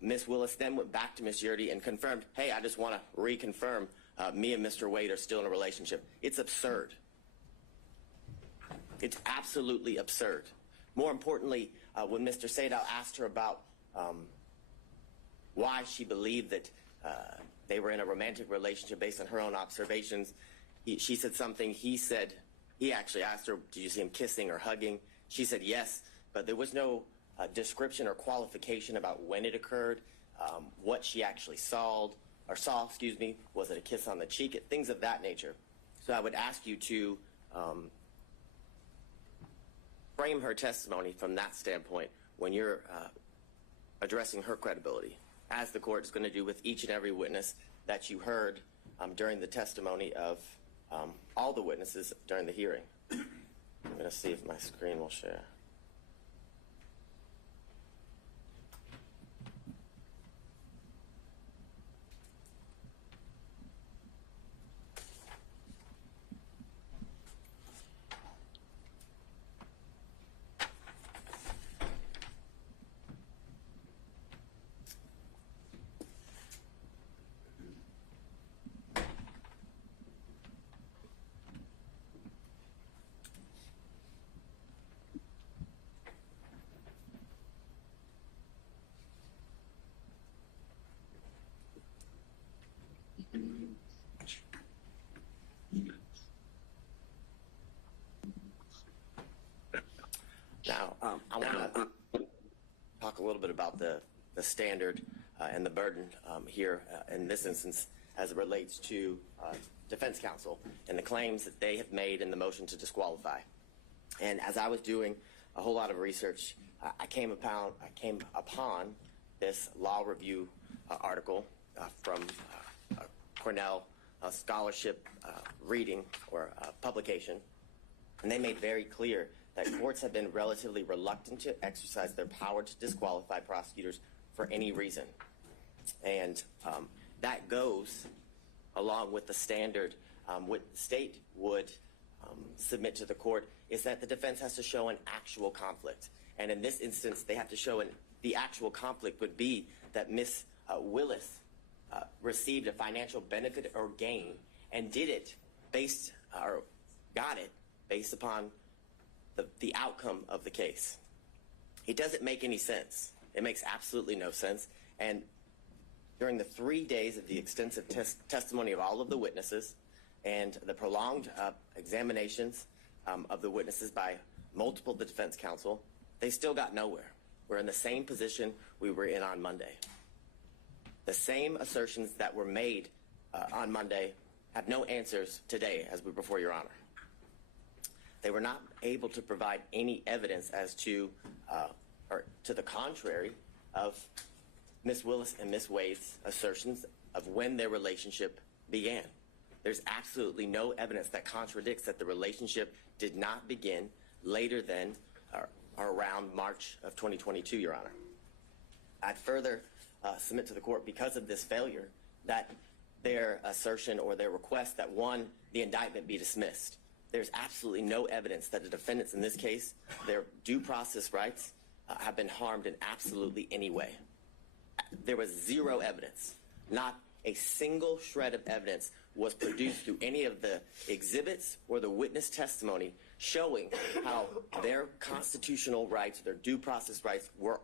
Ms. Willis then went back to Ms. Yurdy and confirmed, hey, I just want to reconfirm me and Mr. Wade are still in a relationship. It's absurd. It's absolutely absurd. More importantly, when Mr. Sadow asked her about why she believed that they were in a romantic relationship based on her own observations, she said something. He actually asked her, did you see him kissing or hugging? She said yes, but there was no description or qualification about when it occurred, what she actually saw, was it a kiss on the cheek, things of that nature. So I would ask you to frame her testimony from that standpoint when you're addressing her credibility, as the court is going to do with each and every witness that you heard during the testimony of all the witnesses during the hearing. I'm going to see if my screen will share. Now, I want to talk a little bit about the standard and the burden here in this instance as it relates to defense counsel and the claims that they have made in the motion to disqualify. And as I was doing a whole lot of research, I came upon this law review article from Cornell scholarship reading or publication, and they made very clear that courts have been relatively reluctant to exercise their power to disqualify prosecutors for any reason. And that goes along with the standard what the state would submit to the court is that the defense has to show an actual conflict. And in this instance, they have to show the actual conflict would be that Ms. Willis received a financial benefit or gain and did it based or got it based upon the outcome of the case. It doesn't make any sense. It makes absolutely no sense. And during the 3 days of the extensive testimony of all of the witnesses and the prolonged examinations of the witnesses by multiple defense counsel, they still got nowhere. We're in the same position we were in on Monday. The same assertions that were made on Monday have no answers today as we're before Your Honor. They were not able to provide any evidence as to, or to the contrary of Ms. Willis and Ms. Wade's assertions of when their relationship began. There's absolutely no evidence that contradicts that the relationship did not begin later than or around March of 2022, Your Honor. I'd further submit to the court, because of this failure, that their assertion or their request that, one, the indictment be dismissed. There's absolutely no evidence that the defendants in this case, their due process rights, have been harmed in absolutely any way. There was zero evidence. Not a single shred of evidence was produced through any of the exhibits or the witness testimony showing how their constitutional rights, their due process rights, were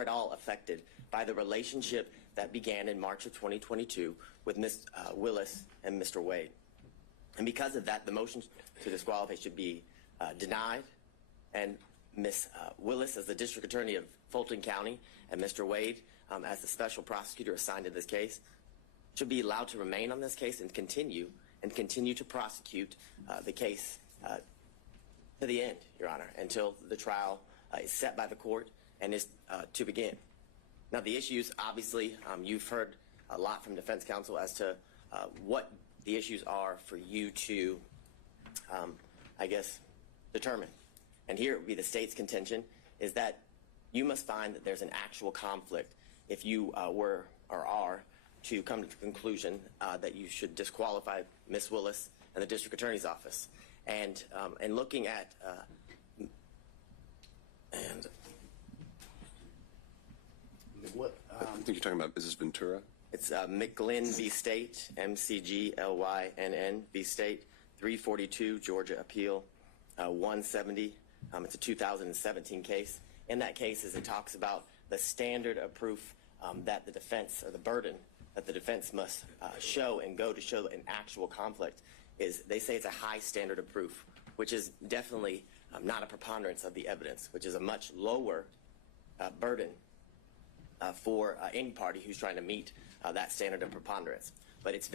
at all affected by the relationship that began in March of 2022 with Ms. Willis and Mr. Wade. And because of that, the motion to disqualify should be denied, and Ms. Willis, as the District Attorney of Fulton County, and Mr. Wade, as the special prosecutor assigned to this case, should be allowed to remain on this case and continue to prosecute the case to the end, Your Honor, until the trial is set by the court and is to begin. Now, the issues, obviously, you've heard a lot from defense counsel as to what the issues are for you to, I guess, determine. And here it would be the state's contention is that you must find that there's an actual conflict if you were or are to come to the conclusion that you should disqualify Ms. Willis and the District Attorney's Office. And looking at I think you're talking about, is this Ventura? It's McGlynn v. State, McGlynn v. State, 342 Georgia Appeal 170. It's a 2017 case. In that case, as it talks about the standard of proof that the defense, or the burden that the defense must show and go to show an actual conflict, is they say it's a high standard of proof, which is definitely not a preponderance of the evidence, which is a much lower burden for any party who's trying to meet that standard of preponderance. But it's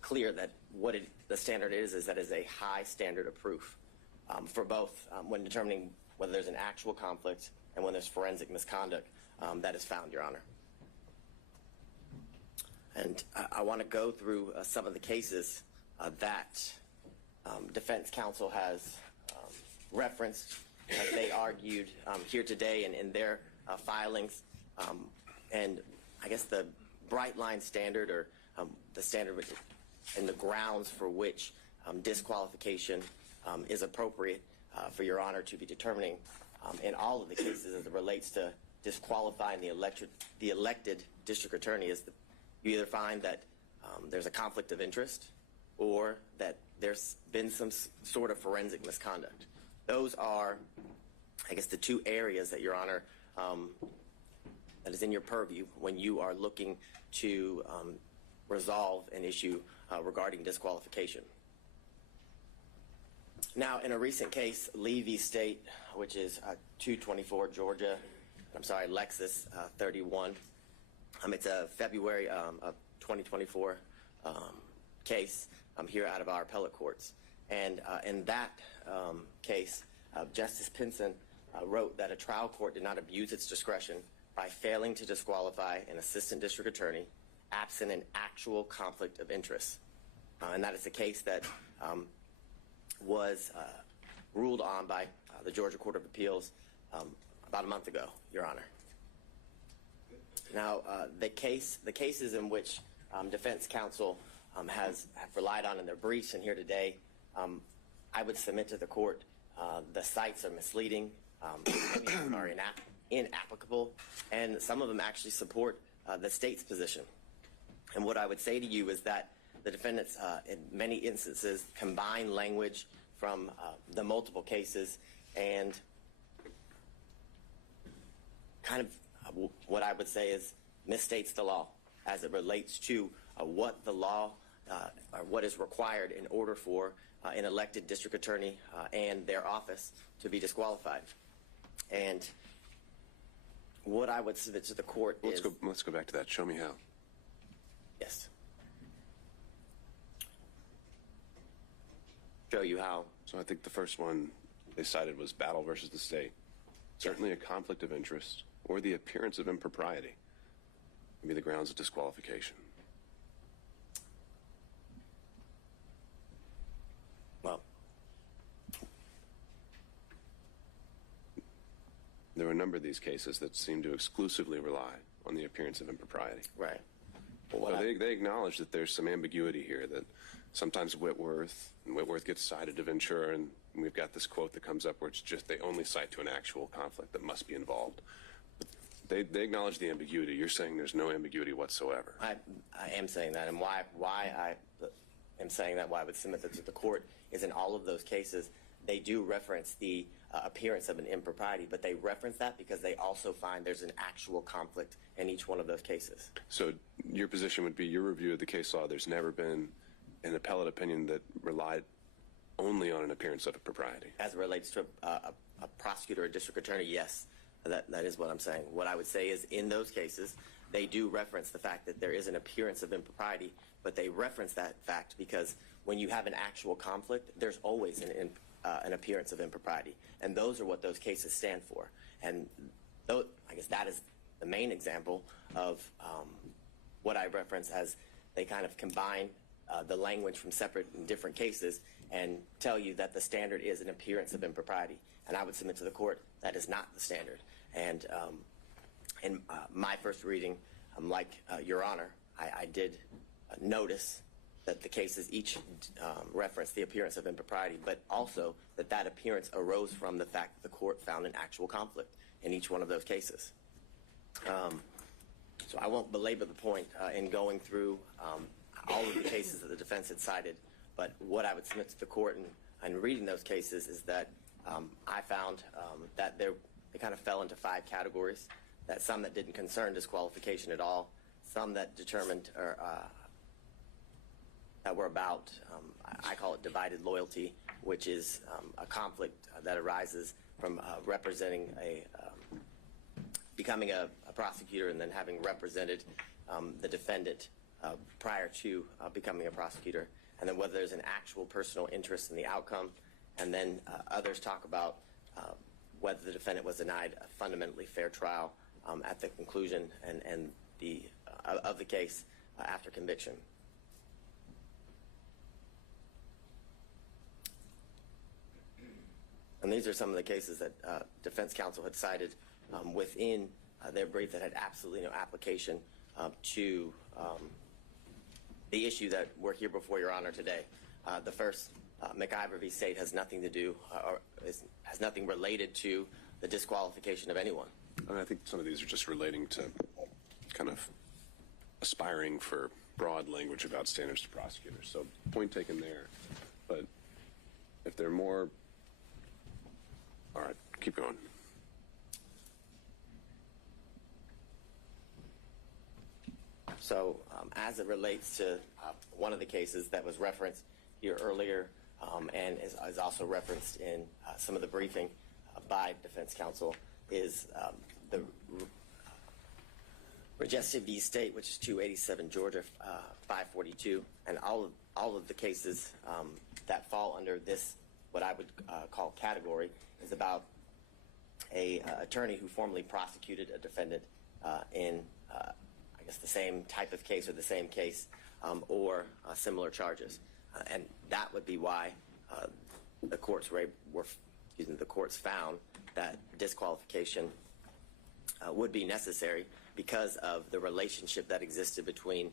clear that what the standard is that is a high standard of proof for both when determining whether there's an actual conflict and when there's forensic misconduct that is found, Your Honor. And I want to go through some of the cases that defense counsel has referenced as they argued here today and in their filings. And I guess the bright line standard, or the standard and the grounds for which disqualification is appropriate for Your Honor to be determining in all of the cases as it relates to disqualifying the elected district attorney is that you either find that there's a conflict of interest or that there's been some sort of forensic misconduct. Those are, I guess, the two areas that Your Honor that is in your purview when you are looking to resolve an issue regarding disqualification. Now, in a recent case, Lee v. State, which is 224 Georgia, Lexus 31. It's a February of 2024 case here out of our appellate courts. And in that case, Justice Pinson wrote that a trial court did not abuse its discretion by failing to disqualify an assistant district attorney absent an actual conflict of interest. And that is a case that was ruled on by the Georgia Court of Appeals about a month ago, Your Honor. Now, the cases in which defense counsel have relied on in their briefs and here today, I would submit to the court the cites are misleading, many of them are inapplicable, and some of them actually support the state's position. And what I would say to you is that the defendants, in many instances, combine language from the multiple cases and kind of what I would say is misstates the law as it relates to what the law or what is required in order for an elected district attorney and their office to be disqualified. And what I would submit to the court is... Let's go back to that. Show me how. Yes. Show you how. So I think the first one they cited was battle versus the state. Certainly a conflict of interest or the appearance of impropriety would be the grounds of disqualification. Well, there were a number of these cases that seem to exclusively rely on the appearance of impropriety. right. So they acknowledge that there's some ambiguity here, that sometimes Whitworth gets cited to Ventura, and we've got this quote that comes up where it's just they only cite to an actual conflict that must be involved. They acknowledge the ambiguity. You're saying there's no ambiguity whatsoever. I am saying that, and why I am saying that, why I would submit that to the court, is in all of those cases, they do reference the appearance of an impropriety, but they reference that because they also find there's an actual conflict in each one of those cases. So your position would be, your review of the case law, there's never been an appellate opinion that relied only on an appearance of impropriety. As it relates to a prosecutor or district attorney, yes, that is what I'm saying. What I would say is in those cases, they do reference the fact that there is an appearance of impropriety, but they reference that fact because when you have an actual conflict, there's always an appearance of impropriety. And those are what those cases stand for. And I guess that is the main example of what I reference as they kind of combine the language from separate and different cases and tell you that the standard is an appearance of impropriety. And I would submit to the court that is not the standard. And in my first reading, like Your Honor, I did notice that the cases each reference the appearance of impropriety, but also that appearance arose from the fact that the court found an actual conflict in each one of those cases. So I won't belabor the point in going through all of the cases that the defense had cited, but what I would submit to the court in reading those cases is that I found that they kind of fell into 5 categories, that some that didn't concern disqualification at all, some that determined or that were about, I call it divided loyalty, which is a conflict that arises from representing becoming a prosecutor and then having represented the defendant prior to becoming a prosecutor, and then whether there's an actual personal interest in the outcome, and then others talk about whether the defendant was denied a fundamentally fair trial at the conclusion and of the case after conviction. And these are some of the cases that defense counsel had cited within their brief that had absolutely no application to the issue that we're here before Your Honor today. The first, McIver v. State, has nothing to do or has nothing related to the disqualification of anyone. I mean, I think some of these are just relating to kind of aspiring for broad language about standards to prosecutors. So point taken there. But if they're more... All right, keep going. So as it relates to one of the cases that was referenced here earlier and is also referenced in some of the briefing by defense counsel is the Regestive v. State, which is 287 Georgia 542, and all of the cases that fall under this, what I would call category, is about a attorney who formerly prosecuted a defendant in I guess the same type of case or the same case or similar charges, and that would be why the courts the courts found that disqualification would be necessary because of the relationship that existed between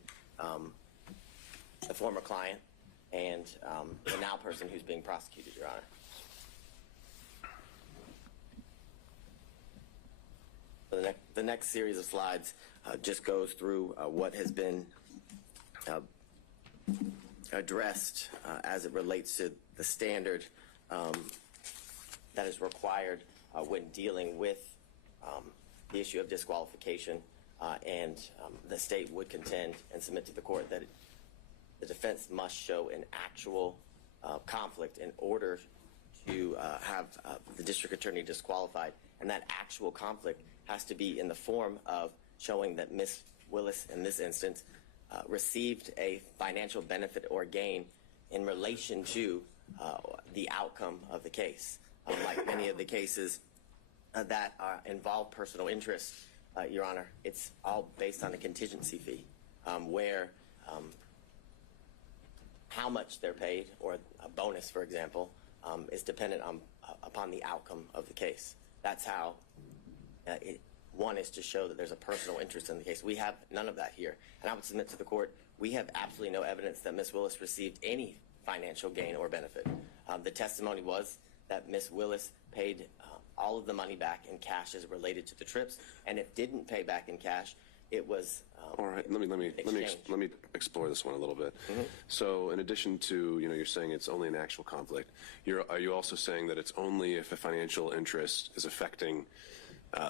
the former client and the now person who's being prosecuted, Your Honor. The next series of slides just goes through what has been addressed as it relates to the standard that is required when dealing with the issue of disqualification, and the state would contend and submit to the court that the defense must show an actual conflict in order to have the district attorney disqualified, and that actual conflict has to be in the form of showing that Ms. Willis, in this instance, received a financial benefit or gain in relation to the outcome of the case. Like many of the cases that involve personal interest, Your Honor, it's all based on a contingency fee, where how much they're paid, or a bonus, for example, is dependent upon the outcome of the case. That's how one is to show that there's a personal interest in the case. We have none of that here. And I would submit to the court, we have absolutely no evidence that Ms. Willis received any financial gain or benefit. The testimony was that Ms. Willis paid all of the money back in cash as related to the trips, and if didn't pay back in cash, it was all right. Let me explore this one a little bit. Mm-hmm. So, in addition to you're saying it's only an actual conflict, are you also saying that it's only if a financial interest is affecting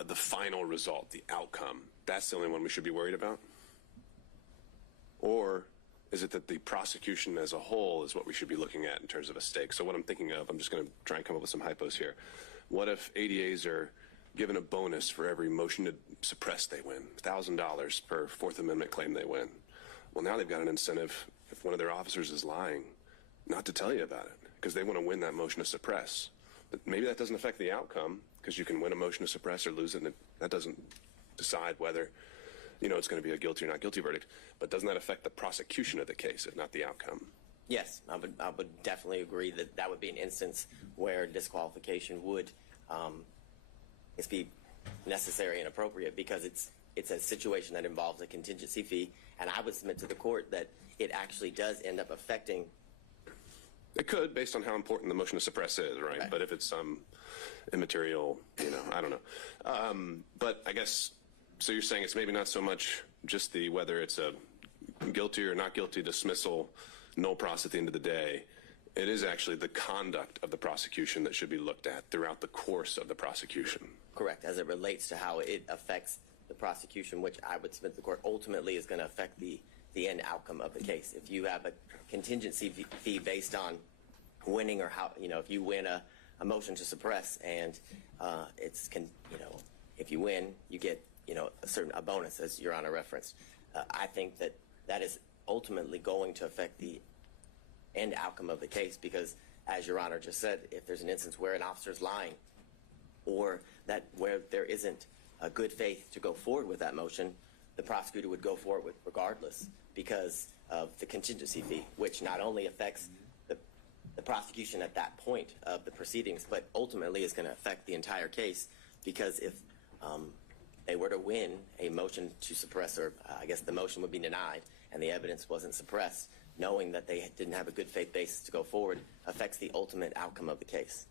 the final result, the outcome? That's the only one we should be worried about? Or is it that the prosecution as a whole is what we should be looking at in terms of a stake? So what I'm thinking of, I'm just going to try and come up with some hypos here. What if ADAs are given a bonus for every motion to suppress they win, $1,000 per Fourth Amendment claim they win? Well, now they've got an incentive, if one of their officers is lying, not to tell you about it, because they want to win that motion to suppress. But maybe that doesn't affect the outcome, because you can win a motion to suppress or lose it, and that doesn't decide whether it's going to be a guilty or not guilty verdict. But doesn't that affect the prosecution of the case, if not the outcome? Yes, I would definitely agree that that would be an instance where disqualification would be necessary and appropriate, because it's a situation that involves a contingency fee, and I would submit to the court that it actually does end up affecting. It could, based on how important the motion to suppress is, right? But if it's some immaterial, I don't know. But I guess, so you're saying it's maybe not so much just whether it's a guilty or not guilty dismissal, no pros at the end of the day. It is actually the conduct of the prosecution that should be looked at throughout the course of the prosecution. Correct, as it relates to how it affects the prosecution, which I would submit to the court ultimately is going to affect the end outcome of the case. If you have a contingency fee based on winning, or how, if you win a motion to suppress, and if you win, you get, a bonus, as Your Honor referenced. I think that is ultimately going to affect the end outcome of the case, because, as Your Honor just said, if there's an instance where an officer is lying, or where there isn't a good faith to go forward with that motion, the prosecutor would go forward with regardless, because of the contingency fee, which not only affects the prosecution at that point of the proceedings, but ultimately is going to affect the entire case, because if they were to win a motion to suppress, or I guess the motion would be denied and the evidence wasn't suppressed, knowing that they didn't have a good faith basis to go forward affects the ultimate outcome of the case.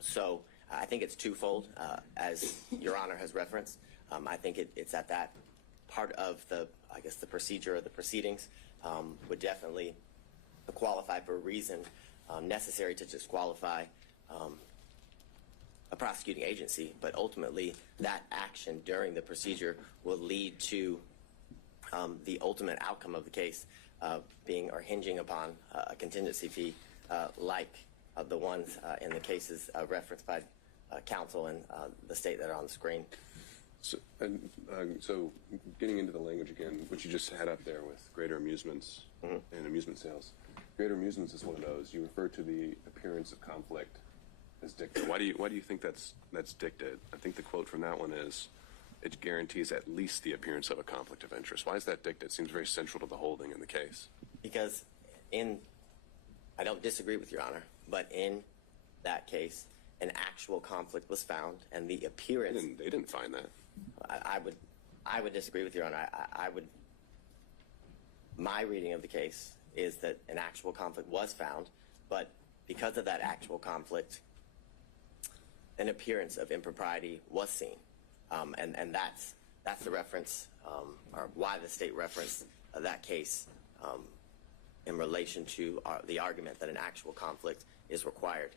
So I think it's twofold, as Your Honor has referenced. I think it's at that part of the procedure or the proceedings would definitely qualify for a reason necessary to disqualify a prosecuting agency, but ultimately that action during the procedure will lead to the ultimate outcome of the case being or hinging upon a contingency fee like the ones in the cases referenced by counsel and the state that are on the screen. So getting into the language again, which you just had up there with greater amusements and amusement sales. Greater amusements is one of those. You refer to the appearance of conflict as dicta. Why do you think that's dicta? I think the quote from that one is, it guarantees at least the appearance of a conflict of interest. Why is that dicta? It seems very central to the holding in the case. Because I don't disagree with Your Honor, but in that case, an actual conflict was found, and the appearance. They didn't find that. I would disagree with Your Honor. My reading of the case is that an actual conflict was found, but because of that actual conflict, an appearance of impropriety was seen, and that's the reference, or why the state referenced that case in relation to the argument that an actual conflict is required.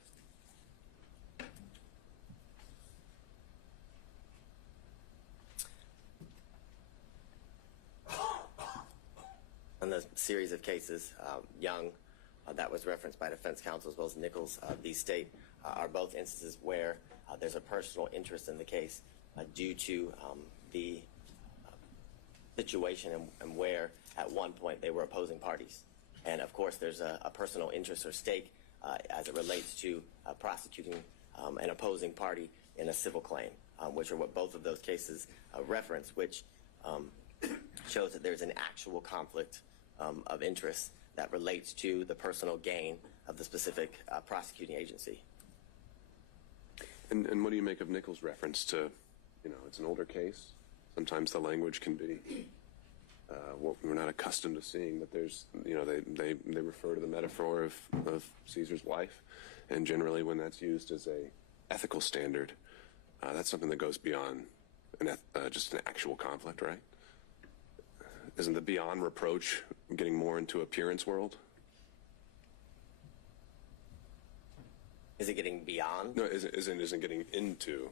In the series of cases, Young, that was referenced by defense counsel, as well as Nichols v. State, are both instances where there's a personal interest in the case due to the situation and where at one point they were opposing parties. And of course there's a personal interest or stake as it relates to prosecuting an opposing party in a civil claim, which are what both of those cases reference, which shows that there's an actual conflict of interest that relates to the personal gain of the specific prosecuting agency. And what do you make of Nichols' reference to, it's an older case. Sometimes the language can be what we're not accustomed to seeing, but there's, they refer to the metaphor of Caesar's wife, and generally when that's used as a ethical standard, that's something that goes beyond just an actual conflict, right? Isn't the beyond reproach getting more into appearance world? Is it getting beyond? No, isn't getting into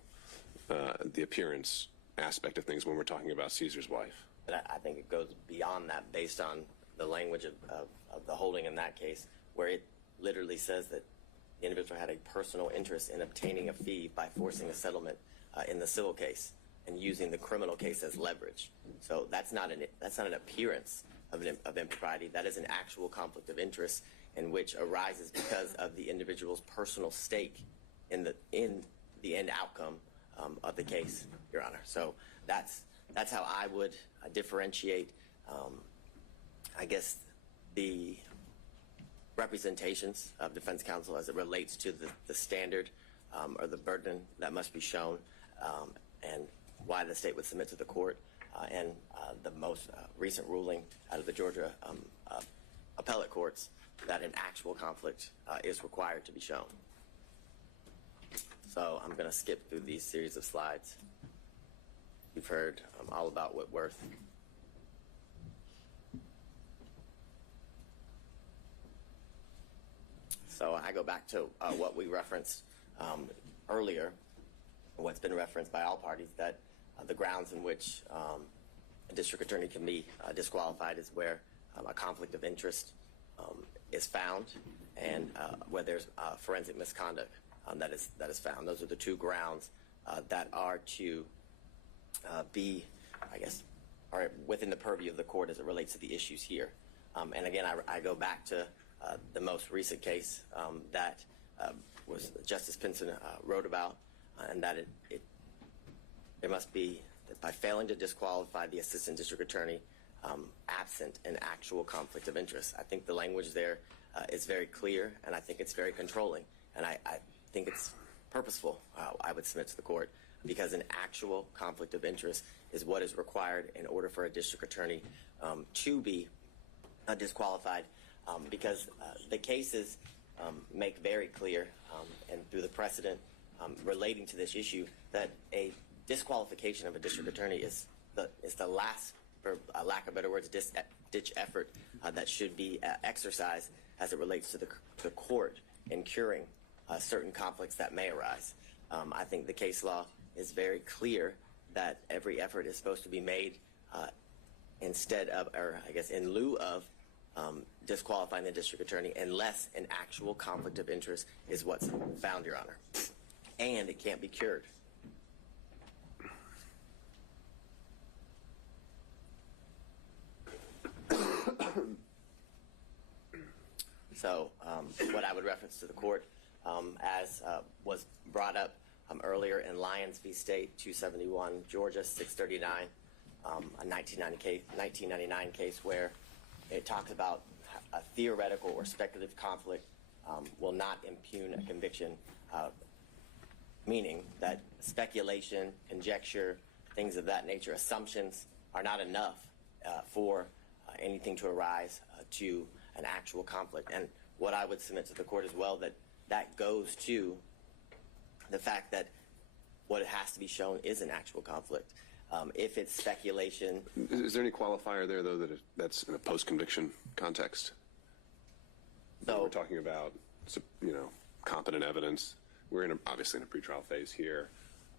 the appearance aspect of things when we're talking about Caesar's wife. But I think it goes beyond that based on the language of the holding in that case, where it literally says that the individual had a personal interest in obtaining a fee by forcing a settlement in the civil case and using the criminal case as leverage. So that's not an appearance of impropriety. That is an actual conflict of interest in which arises because of the individual's personal stake in the end outcome of the case, Your Honor. So that's how I would differentiate, I guess, the representations of defense counsel as it relates to the standard or the burden that must be shown, and why the state would submit to the court, and the most recent ruling out of the Georgia appellate courts that an actual conflict is required to be shown. So I'm going to skip through these series of slides. You've heard all about Whitworth. So I go back to what we referenced earlier, what's been referenced by all parties, that the grounds in which a district attorney can be disqualified is where a conflict of interest is found, and where there's forensic misconduct that is found. Those are the two grounds that are to be, I guess, are within the purview of the court as it relates to the issues here. And again, I go back to the most recent case that was Justice Pinson wrote about, and that there must be, that by failing to disqualify the assistant district attorney absent an actual conflict of interest. I think the language there is very clear, and I think it's very controlling, and I think it's purposeful, I would submit to the court, because an actual conflict of interest is what is required in order for a district attorney to be disqualified, because the cases make very clear, and through the precedent relating to this issue, that a disqualification of a district attorney is the last, for lack of better words, ditch effort that should be exercised as it relates to the court in curing certain conflicts that may arise. I think the case law is very clear that every effort is supposed to be made instead of, or I guess in lieu of, disqualifying the district attorney unless an actual conflict of interest is what's found, Your Honor. And it can't be cured. So what I would reference to the court, as was brought up earlier in Lyons v. State, 271, Georgia, 639, a 1999 case where it talks about a theoretical or speculative conflict will not impugn a conviction, meaning that speculation, conjecture, things of that nature, assumptions are not enough for anything to arise to an actual conflict. And what I would submit to the court as well, that goes to the fact that what has to be shown is an actual conflict. If it's speculation. Is there any qualifier there, though, that's in a post-conviction context? So we're talking about, competent evidence. We're obviously in a pretrial phase here.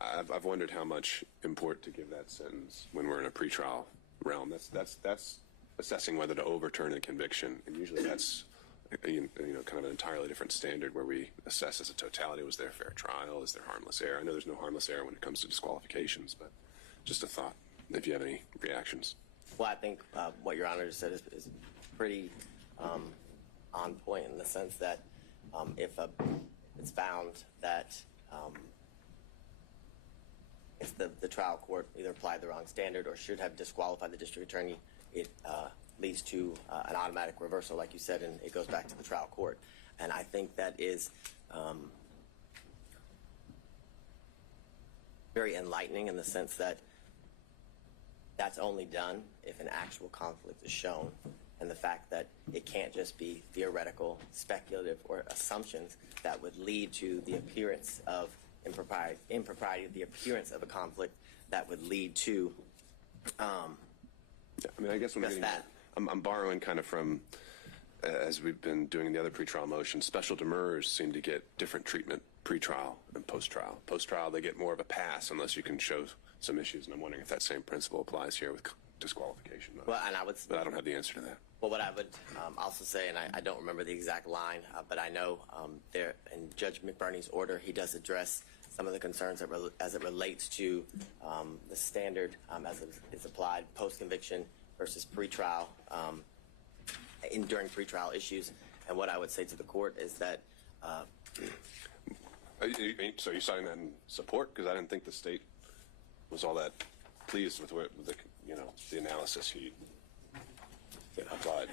I've wondered how much import to give that sentence when we're in a pretrial realm. That's assessing whether to overturn a conviction, and usually that's kind of an entirely different standard where we assess as a totality: was there a fair trial? Is there harmless error? I know there's no harmless error when it comes to disqualifications, but just a thought. If you have any reactions. Well, I think what Your Honor just said is pretty on point in the sense that if it's found that if the trial court either applied the wrong standard or should have disqualified the district attorney, it leads to an automatic reversal, like you said, and it goes back to the trial court. And I think that is very enlightening in the sense that that's only done if an actual conflict is shown, and the fact that it can't just be theoretical, speculative, or assumptions that would lead to the appearance of impropriety, the appearance of a conflict that would lead to I guess when I'm borrowing kind of from, as we've been doing in the other pretrial motions, special demurrers seem to get different treatment pre-trial and post-trial. Post-trial, they get more of a pass unless you can show some issues, and I'm wondering if that same principle applies here with disqualification. Well, and but I don't have the answer to that. Well, what I would also say, and I don't remember the exact line, but I know there in Judge McBurney's order, he does address some of the concerns as it relates to the standard as it is applied post-conviction versus pre-trial during pre-trial issues. And what I would say to the court is that. So you're citing that in support? Because I didn't think the state was all that pleased with the analysis he applied.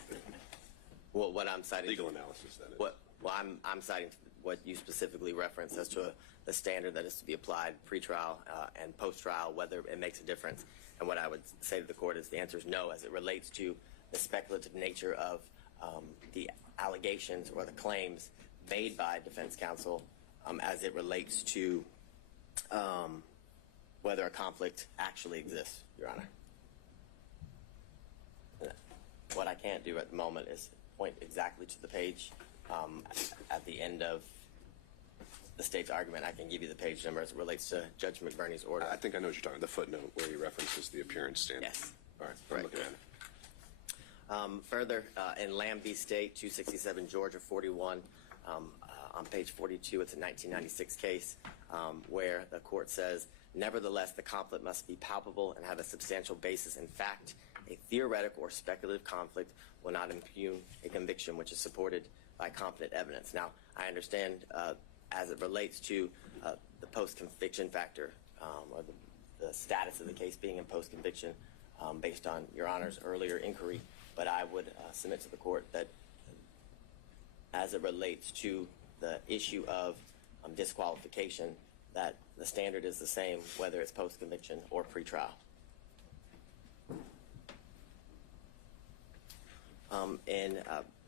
Well, what I'm citing. Legal analysis, that is. Well, I'm citing what you specifically referenced as to the standard that is to be applied pre-trial and post-trial, whether it makes a difference. And what I would say to the court is the answer is no, as it relates to the speculative nature of the allegations or the claims made by defense counsel as it relates to whether a conflict actually exists, Your Honor. What I can't do at the moment is point exactly to the page at the end of the state's argument. I can give you the page number as it relates to Judge McBurney's order. I think I know what you're talking about, the footnote where he references the appearance standard. Yes. All right, I'm looking at it. Further, in Lamb v. State, 267 Georgia 41, on page 42, it's a 1996 case where the court says, nevertheless, the conflict must be palpable and have a substantial basis in fact. A theoretical or speculative conflict will not impugn a conviction which is supported by competent evidence. Now, I understand as it relates to the post-conviction factor or the status of the case being in post-conviction based on Your Honor's earlier inquiry, but I would submit to the court that as it relates to the issue of disqualification, that the standard is the same whether it's post-conviction or pre-trial. In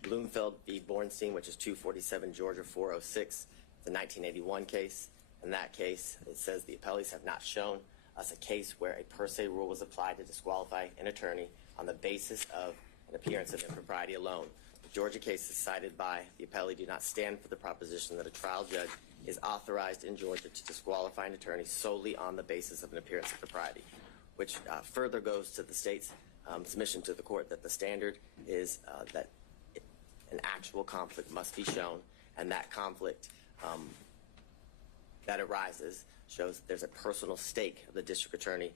Bloomfield v. Bornstein, which is 247 Georgia 406, the 1981 case. In that case, it says the appellees have not shown us a case where a per se rule was applied to disqualify an attorney on the basis of an appearance of impropriety alone. The Georgia cases cited by the appellee do not stand for the proposition that a trial judge is authorized in Georgia to disqualify an attorney solely on the basis of an appearance of propriety, which further goes to the state's submission to the court that the standard is that an actual conflict must be shown, and that conflict that arises shows that there's a personal stake of the district attorney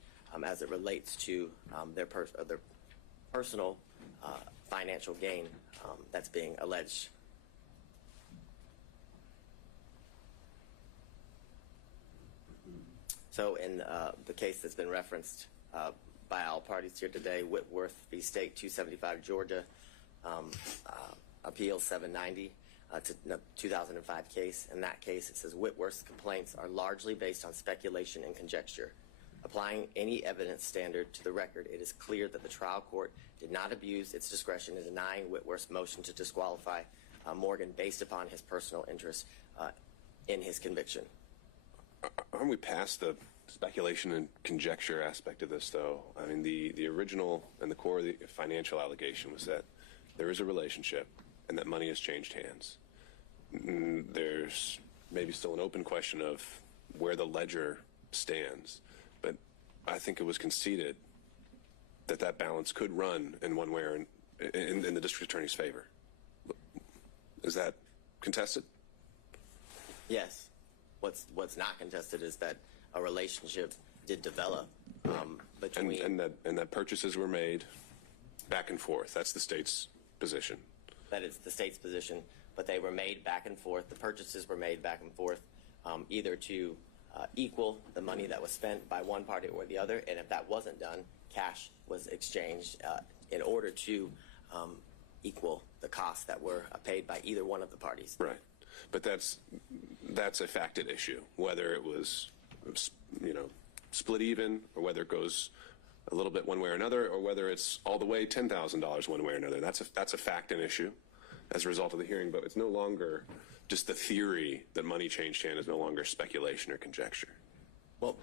as it relates to their personal financial gain that's being alleged. So in the case that's been referenced by all parties here today, Whitworth v. State, 275 Georgia, Appeal 790, It's a 2005 case. In that case, it says Whitworth's complaints are largely based on speculation and conjecture. Applying any evidence standard to the record, it is clear that the trial court did not abuse its discretion in denying Whitworth's motion to disqualify Morgan based upon his personal interest in his conviction. Aren't we past the speculation and conjecture aspect of this, though? I mean, the original and the core of the financial allegation was that there is a relationship and that money has changed hands. There's maybe still an open question of where the ledger stands, but I think it was conceded that that balance could run in one way or in the district attorney's favor. Is that contested? Yes. What's not contested is that a relationship did develop between and that purchases were made back and forth. That's the state's position. That is the state's position, but they were made back and forth. The purchases were made back and forth, either to equal the money that was spent by one party or the other, and if that wasn't done, cash was exchanged in order to equal the costs that were paid by either one of the parties. Right, but that's a facted issue, whether it was split even, or whether it goes a little bit one way or another, or whether it's all the way $10,000 one way or another. That's a fact and issue as a result of the hearing, but it's no longer just the theory that money changed hand is no longer speculation or conjecture. Well,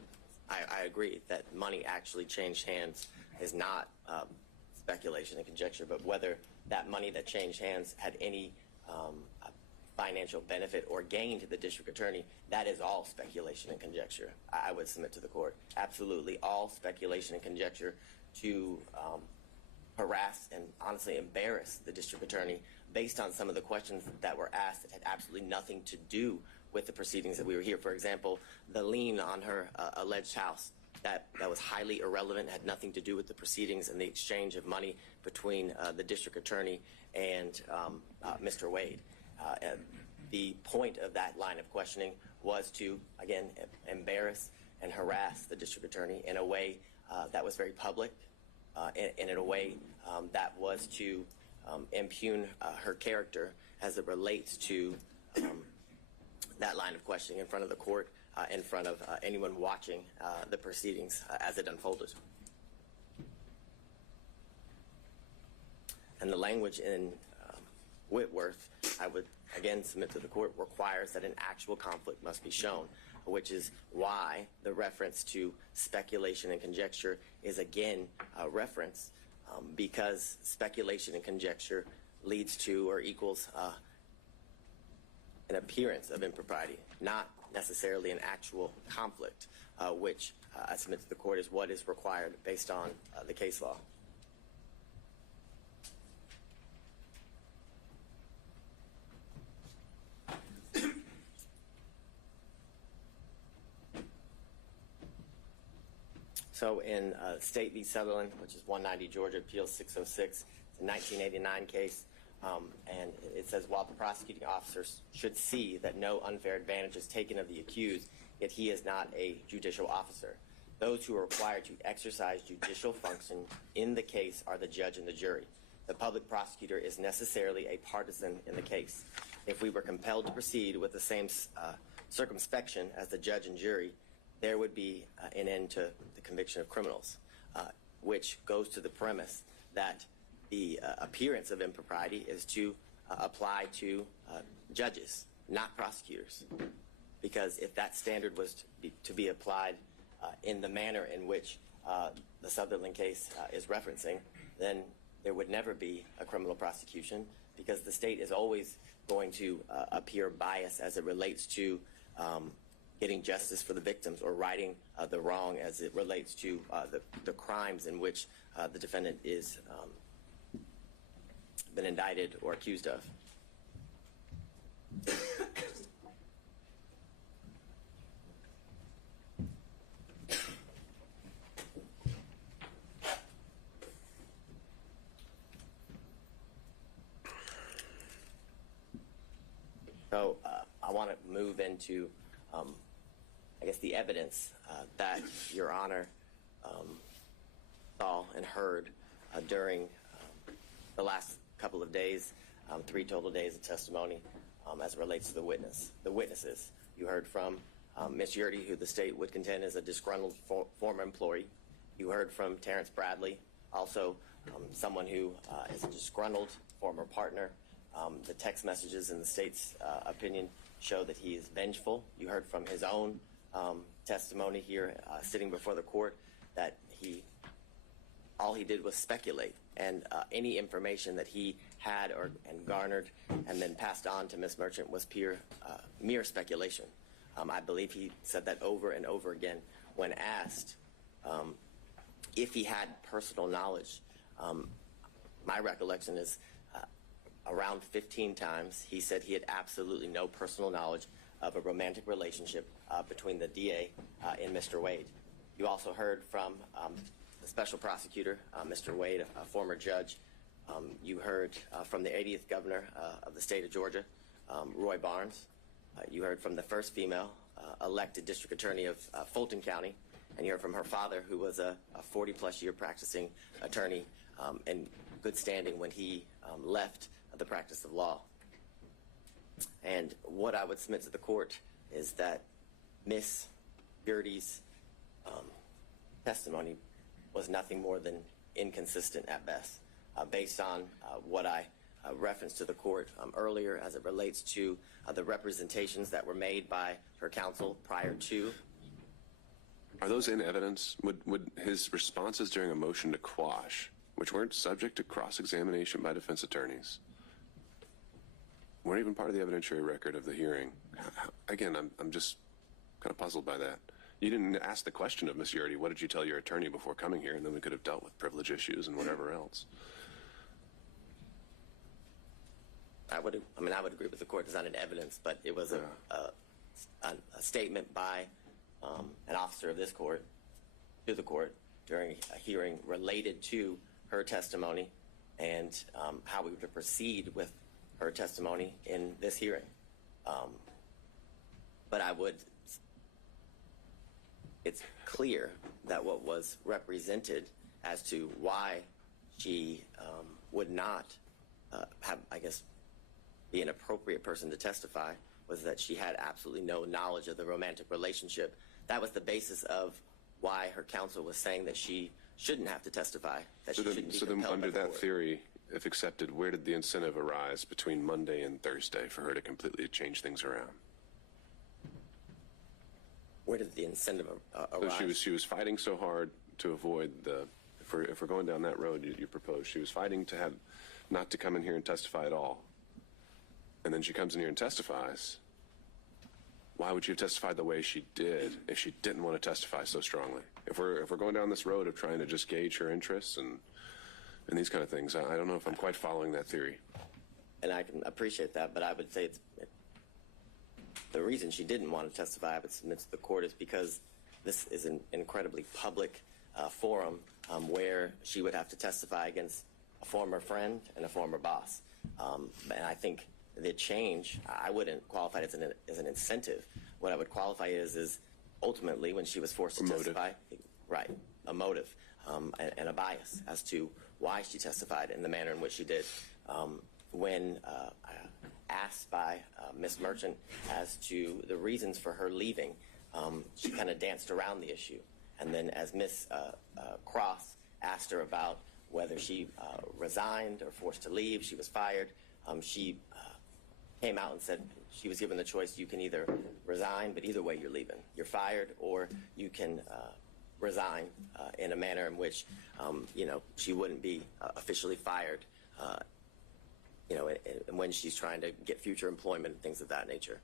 I agree that money actually changed hands is not speculation and conjecture, but whether that money that changed hands had any financial benefit or gain to the district attorney, that is all speculation and conjecture. I would submit to the court. Absolutely all speculation and conjecture to harass and honestly embarrass the district attorney based on some of the questions that were asked that had absolutely nothing to do with the proceedings that we were here. For example, the lien on her alleged house, that was highly irrelevant, had nothing to do with the proceedings and the exchange of money between the district attorney and Mr. Wade. The point of that line of questioning was to, again, embarrass and harass the district attorney in a way that was very public, and in a way that was to impugn her character as it relates to that line of questioning in front of the court, in front of anyone watching the proceedings as it unfolded. And the language in Whitworth, I would again submit to the court, requires that an actual conflict must be shown, which is why the reference to speculation and conjecture is again a reference, because speculation and conjecture leads to or equals an appearance of impropriety, not necessarily an actual conflict, which I submit to the court is what is required based on the case law. So in State v. Sutherland, which is 190 Georgia Appeals 606, it's a 1989 case, and it says, while the prosecuting officers should see that no unfair advantage is taken of the accused, yet he is not a judicial officer. Those who are required to exercise judicial function in the case are the judge and the jury. The public prosecutor is necessarily a partisan in the case. If we were compelled to proceed with the same circumspection as the judge and jury, there would be an end to the conviction of criminals, which goes to the premise that the appearance of impropriety is to apply to judges, not prosecutors. Because if that standard was to be applied in the manner in which the Sutherland case is referencing, then there would never be a criminal prosecution, because the state is always going to appear biased as it relates to getting justice for the victims or righting the wrong as it relates to the crimes in which the defendant is been indicted or accused of. So I want to move into I guess the evidence that Your Honor saw and heard during the last couple of days 3 total days of testimony as it relates to the witnesses. You heard from Ms. Yurdy, who the state would contend is a disgruntled former employee. You heard from Terrence Bradley, also someone who is a disgruntled former partner. The text messages in the state's opinion show that he is vengeful. You heard from his own testimony here sitting before the court that all he did was speculate, and any information that he had and garnered and then passed on to Ms. Merchant was mere speculation. I believe he said that over and over again when asked if he had personal knowledge. My recollection is around 15 times he said he had absolutely no personal knowledge of a romantic relationship between the DA and Mr. Wade. You also heard from the special prosecutor, Mr. Wade, a former judge. You heard from the 80th governor of the state of Georgia, Roy Barnes. You heard from the first female elected district attorney of Fulton County, and you heard from her father, who was a 40-plus year practicing attorney in good standing when he left the practice of law. And what I would submit to the court is that Ms. Yurdy's testimony was nothing more than inconsistent at best, based on what I referenced to the court earlier as it relates to the representations that were made by her counsel prior to. Are those in evidence? Would his responses during a motion to quash, which weren't subject to cross-examination by defense attorneys, weren't even part of the evidentiary record of the hearing? Again, I'm just kind of puzzled by that. You didn't ask the question of Ms. Yurdy, what did you tell your attorney before coming here? And then we could have dealt with privilege issues and whatever else. I would agree with the court. It's not in evidence, but it was a statement by an officer of this court to the court during a hearing related to her testimony and how we would proceed with her testimony in this hearing. But it's clear that what was represented as to why she would not have, I guess, be an appropriate person to testify was that she had absolutely no knowledge of the romantic relationship. That was the basis of why her counsel was saying that she shouldn't have to testify, that she shouldn't be compelled by the under that court. theory, if accepted, where did the incentive arise between Monday and Thursday for her to completely change things around? Where did the incentive arise? So she was fighting so hard to avoid the, if we're going down that road you proposed, she was fighting to have not to come in here and testify at all. And then she comes in here and testifies. Why would she have testified the way she did if she didn't want to testify so strongly? If we're going down this road of trying to just gauge her interests and these kind of things, I don't know if I'm quite following that theory. And I can appreciate that, but I would say the reason she didn't want to testify, I would submit to the court, is because this is an incredibly public forum where she would have to testify against a former friend and a former boss. And I think the change, I wouldn't qualify it as an incentive. What I would qualify is ultimately when she was forced to testify, right, a motive and a bias as to why she testified in the manner in which she did. When asked by Ms. Merchant as to the reasons for her leaving, she kind of danced around the issue. And then as Ms. Cross asked her about whether she resigned or forced to leave, she was fired, she came out and said she was given the choice, you can either resign, but either way you're leaving. You're fired, or you can resign in a manner in which, she wouldn't be officially fired, and when she's trying to get future employment and things of that nature.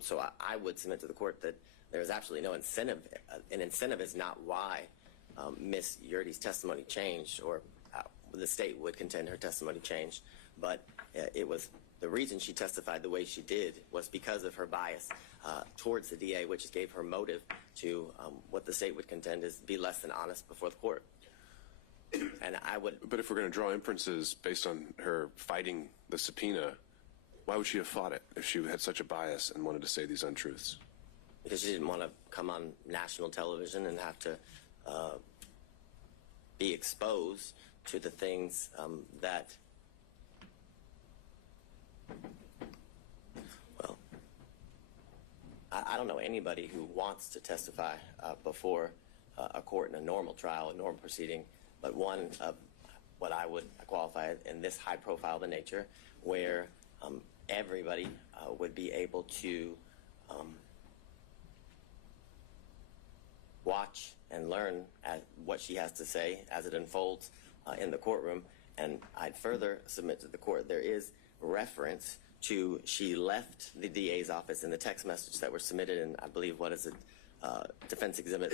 So I would submit to the court that there's absolutely no incentive. An incentive is not why Ms. Yurdy's testimony changed, or the state would contend her testimony changed, but it was the reason she testified the way she did was because of her bias towards the DA, which gave her motive to what the state would contend is be less than honest before the court. And I would. But if we're going to draw inferences based on her fighting the subpoena, why would she have fought it if she had such a bias and wanted to say these untruths? Because she didn't want to come on national television and have to be exposed to the things that Well, I don't know anybody who wants to testify before a court in a normal trial, a normal proceeding, but one of what I would qualify in this high profile of nature, where everybody would be able to watch and learn what she has to say as it unfolds in the courtroom. And I'd further submit to the court there is reference to she left the DA's office in the text message that were submitted in, I believe, what is it, Defense Exhibit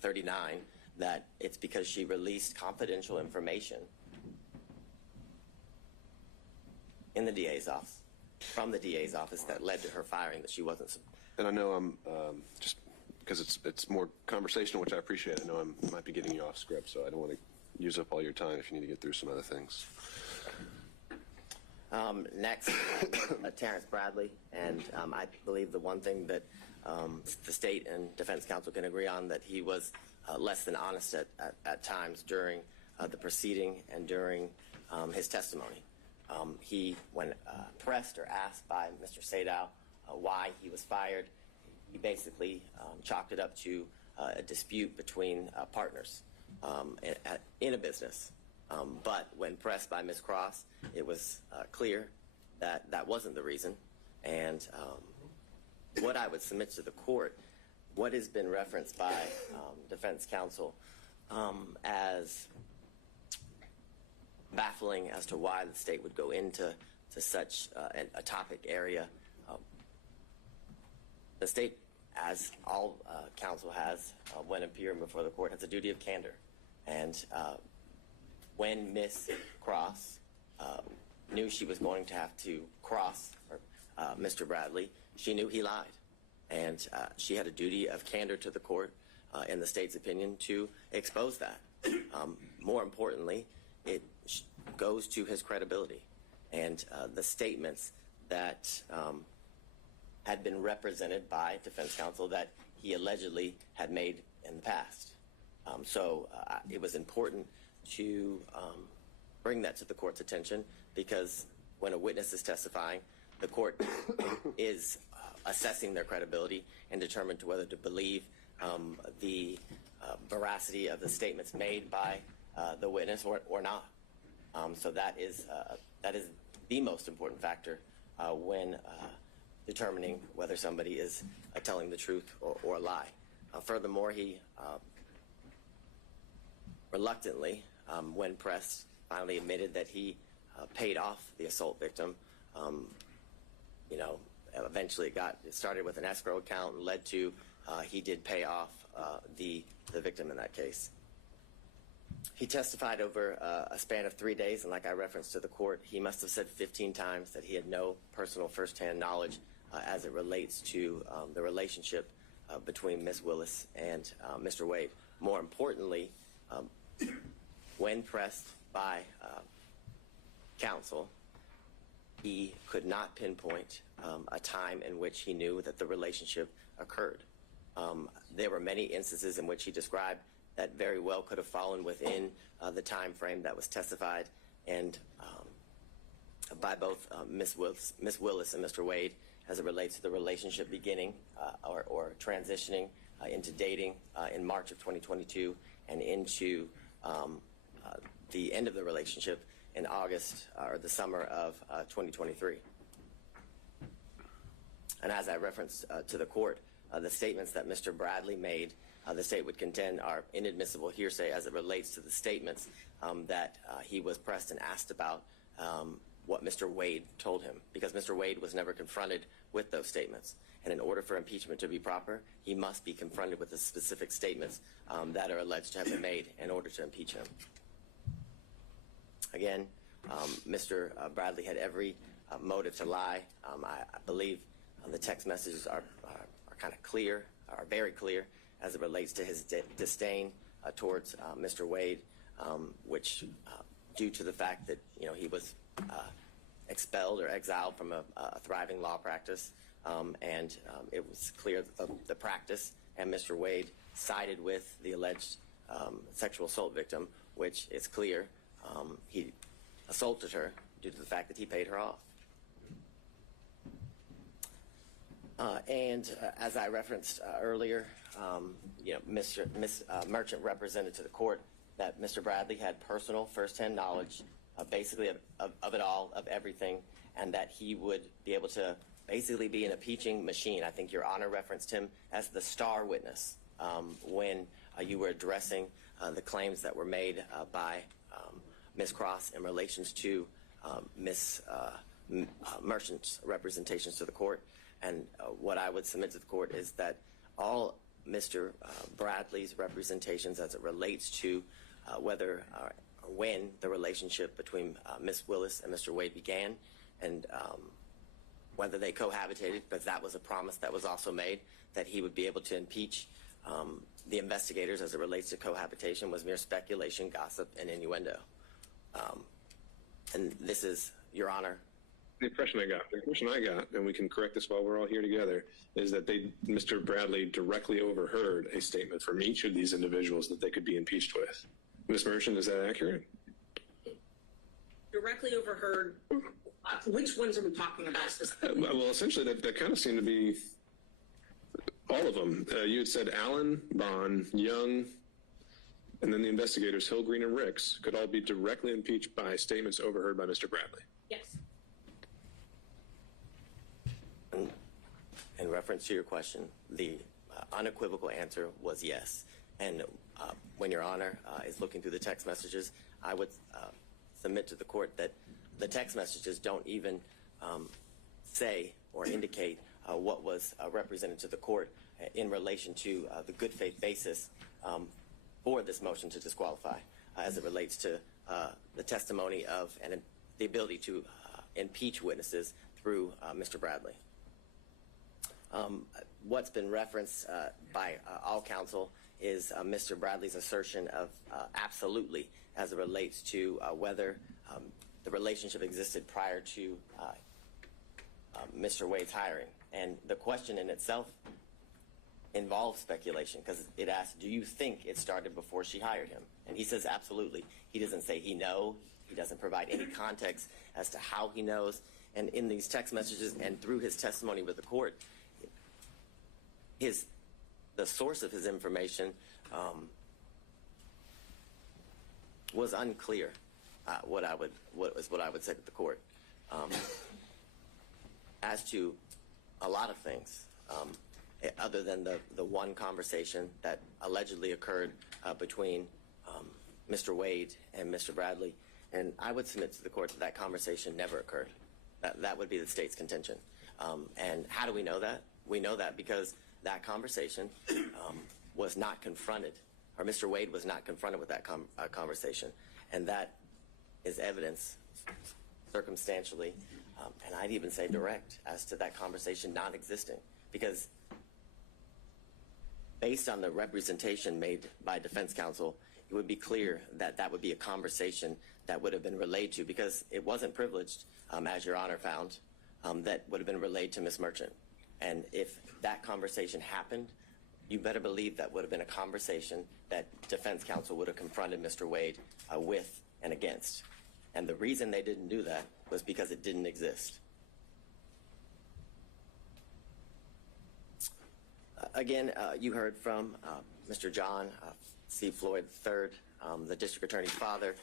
39, that it's because she released confidential information in the DA's office, from the DA's office, that led to her firing, that she wasn't. And I know I'm just because it's more conversational, which I appreciate. I know I might be getting you off script, so I don't want to use up all your time if you need to get through some other things. Next, Terrence Bradley, and I believe the one thing that the state and defense counsel can agree on, that he was less than honest at times during the proceeding and during his testimony. He, when pressed or asked by Mr. Sadow why he was fired, he basically chalked it up to a dispute between partners in a business. But when pressed by Ms. Cross, it was clear that that wasn't the reason. And what I would submit to the court, what has been referenced by defense counsel as baffling as to why the state would go into such a topic area. The state, as all counsel has when appearing before the court, has a duty of candor. And when Ms. Cross knew she was going to have to cross Mr. Bradley, she knew he lied. And she had a duty of candor to the court, in the state's opinion, to expose that. More importantly, it goes to his credibility and the statements that had been represented by defense counsel that he allegedly had made in the past. So it was important to bring that to the court's attention, because when a witness is testifying, the court is assessing their credibility and determined to whether to believe the veracity of the statements made by the witness or not. So that is the most important factor when determining whether somebody is telling the truth or a lie. Furthermore, he reluctantly, when pressed, finally admitted that he paid off the assault victim. Eventually it started with an escrow account and led to he did pay off the victim in that case. He testified over a span of 3 days, and like I referenced to the court, he must have said 15 times that he had no personal firsthand knowledge as it relates to the relationship between Ms. Willis and Mr. Wade. More importantly, when pressed by counsel, he could not pinpoint a time in which he knew that the relationship occurred. There were many instances in which he described that very well could have fallen within the time frame that was testified and by both Ms. Willis and Mr. Wade as it relates to the relationship beginning or transitioning into dating in March of 2022 and into the end of the relationship in August or the summer of 2023. And as I referenced to the court, the statements that Mr. Bradley made, the state would contend are inadmissible hearsay as it relates to the statements that he was pressed and asked about what Mr. Wade told him, because Mr. Wade was never confronted with those statements. And in order for impeachment to be proper, he must be confronted with the specific statements that are alleged to have been made in order to impeach him. Again, Mr. Bradley had every motive to lie. I believe the text messages are kind of clear, are very clear as it relates to his disdain towards Mr. Wade, which due to the fact that he was expelled or exiled from a thriving law practice, and it was clear that the practice and Mr. Wade sided with the alleged sexual assault victim, which it's clear he assaulted her due to the fact that he paid her off. As I referenced earlier, Ms. Merchant represented to the court that Mr. Bradley had personal firsthand knowledge basically of it all, of everything, and that he would be able to basically be an impeaching machine. I think Your Honor referenced him as the star witness when you were addressing the claims that were made by Ms. Cross in relations to Ms. Merchant's representations to the court. And what I would submit to the court is that all Mr. Bradley's representations as it relates to whether or when the relationship between Ms. Willis and Mr. Wade began, and whether they cohabitated, because that was a promise that was also made, that he would be able to impeach the investigators as it relates to cohabitation, was mere speculation, gossip, and innuendo. And this is, Your Honor. The impression I got, and we can correct this while we're all here together, is that Mr. Bradley directly overheard a statement from each of these individuals that they could be impeached with. Ms. Merchant, is that accurate? Directly overheard. Which ones are we talking about specifically? Well, essentially, that kind of seemed to be all of them. You had said Allen, Bond, Young, and then the investigators, Hill, Green, and Ricks, could all be directly impeached by statements overheard by Mr. Bradley. Yes. In reference to your question, the unequivocal answer was yes. And when Your Honor is looking through the text messages, I would submit to the court that the text messages don't even say or indicate what was represented to the court in relation to the good faith basis for this motion to disqualify as it relates to the testimony of and the ability to impeach witnesses through Mr. Bradley. What's been referenced by all counsel is Mr. Bradley's assertion of absolutely as it relates to whether the relationship existed prior to Mr. Wade's hiring. And the question in itself involves speculation, because it asks, do you think it started before she hired him? And he says absolutely. He doesn't say he knows. He doesn't provide any context as to how he knows. And in these text messages and through his testimony with the court, the source of his information was unclear. What I would say to the court, as to a lot of things, other than the one conversation that allegedly occurred between Mr. Wade and Mr. Bradley, and I would submit to the court that that conversation never occurred. That would be the state's contention. And how do we know that? We know that because that conversation was not confronted, or Mr. Wade was not confronted with that conversation. And that is evidence circumstantially, and I'd even say direct, as to that conversation non-existing. Because based on the representation made by defense counsel, it would be clear that that would be a conversation that would have been relayed to, because it wasn't privileged, as Your Honor found, that would have been relayed to Ms. Merchant. And if that conversation happened, you better believe that would have been a conversation that defense counsel would have confronted Mr. Wade with and against. And the reason they didn't do that was because it didn't exist. Again, you heard from Mr. John C. Floyd III, the district attorney's father.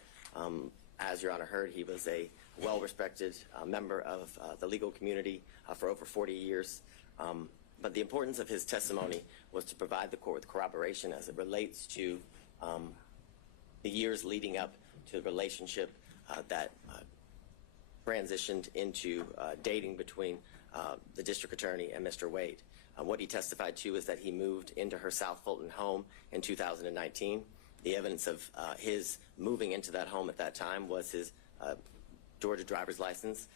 As Your Honor heard, he was a well-respected member of the legal community for over 40 years. But the importance of his testimony was to provide the court with corroboration as it relates to the years leading up to the relationship that transitioned into dating between the district attorney and Mr. Wade. What he testified to is that he moved into her South Fulton home in 2019. The evidence of his moving into that home at that time was his Georgia driver's license,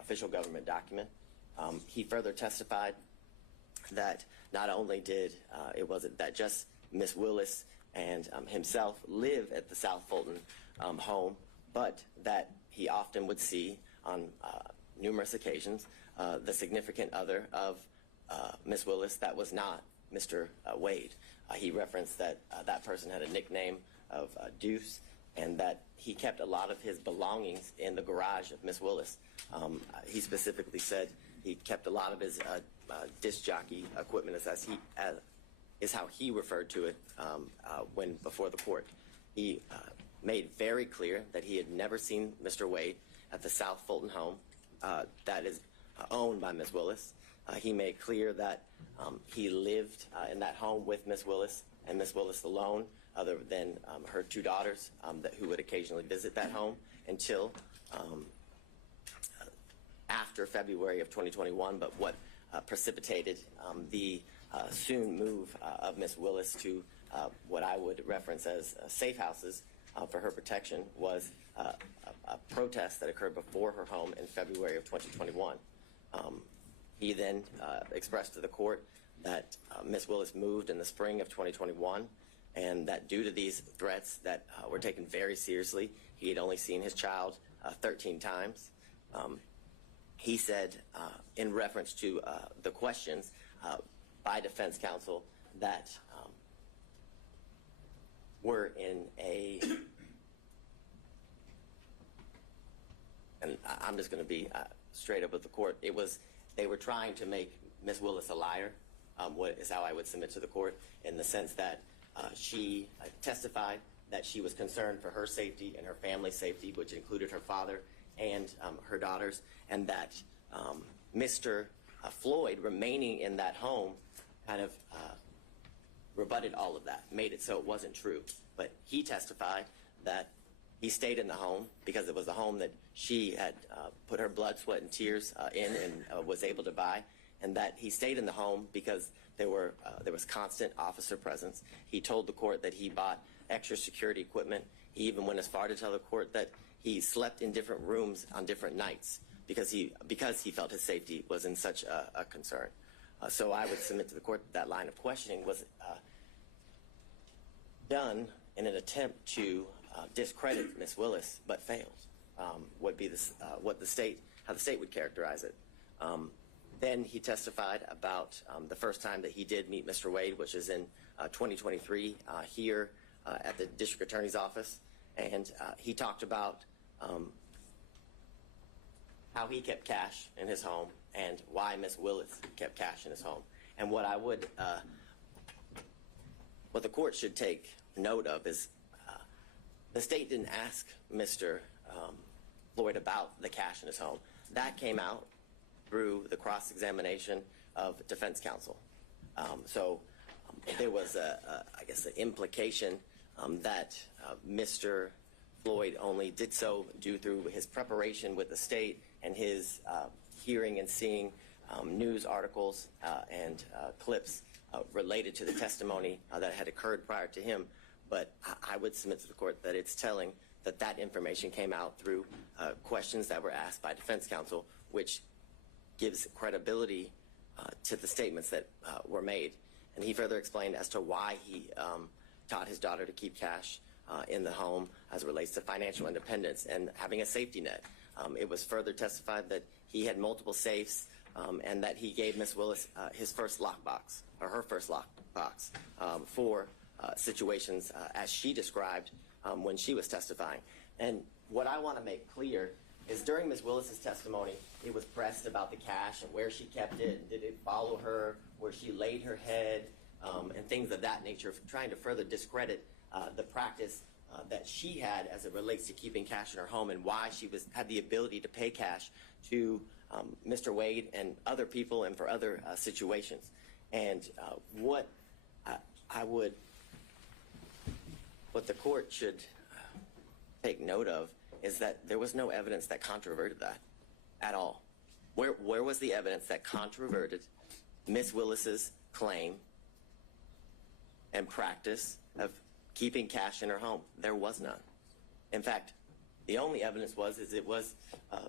official government document. He further testified that not only did it wasn't that just Miss Willis and himself live at the South Fulton home, but that he often would see on numerous occasions the significant other of Miss Willis that was not Mr. Wade. He referenced that that person had a nickname of Deuce, and that he kept a lot of his belongings in the garage of Miss Willis. He specifically said he kept a lot of his disc jockey equipment, is how he referred to it when before the court. He made very clear that he had never seen Mr. Wade at the South Fulton home that is owned by Ms. Willis. He made clear that he lived in that home with Ms. Willis and Ms. Willis alone, other than her two daughters who would occasionally visit that home until after February of 2021. But what precipitated the soon move of Ms. Willis to what I would reference as safe houses for her protection was a protest that occurred before her home in February of 2021. He then expressed to the court that Ms. Willis moved in the spring of 2021, and that due to these threats that were taken very seriously, he had only seen his child 13 times. He said, in reference to the questions by defense counsel that were in a, and I'm just going to be straight up with the court, they were trying to make Ms. Willis a liar, what is how I would submit to the court, in the sense that she testified that she was concerned for her safety and her family's safety, which included her father and her daughters, and that Mr. Floyd remaining in that home kind of rebutted all of that, made it so it wasn't true. But he testified that he stayed in the home because it was a home that she had put her blood, sweat, and tears in and was able to buy, and that he stayed in the home because there was constant officer presence. He told the court that he bought extra security equipment. He even went as far to tell the court that he slept in different rooms on different nights because he felt his safety was in such a concern. So I would submit to the court that line of questioning was done in an attempt to discredit Ms. Willis, but failed. Would be how the state would characterize it. Then he testified about the first time that he did meet Mr. Wade, which is in 2023 here at the district attorney's office, and he talked about how he kept cash in his home and why Ms. Willis kept cash in his home. And what the court should take note of is the state didn't ask Mr. Floyd about the cash in his home. That came out through the cross-examination of defense counsel. So there was, I guess, an implication that Mr. Floyd only did so due through his preparation with the state and his hearing and seeing news articles and clips related to the testimony that had occurred prior to him. But I would submit to the court that it's telling that that information came out through questions that were asked by defense counsel, which gives credibility to the statements that were made. And he further explained as to why he taught his daughter to keep cash in the home as it relates to financial independence and having a safety net. It was further testified that he had multiple safes and that he gave Ms. Willis his first lockbox, or her first lockbox, for situations as she described when she was testifying. And what I want to make clear is during Ms. Willis's testimony, it was pressed about the cash and where she kept it, did it follow her, where she laid her head, and things of that nature, trying to further discredit the practice that she had as it relates to keeping cash in her home and why she had the ability to pay cash to Mr. Wade and other people and for other situations. And what the court should take note of is that there was no evidence that controverted that at all. Where was the evidence that controverted Ms. Willis's claim and practice of keeping cash in her home? There was none. In fact, the only evidence was it was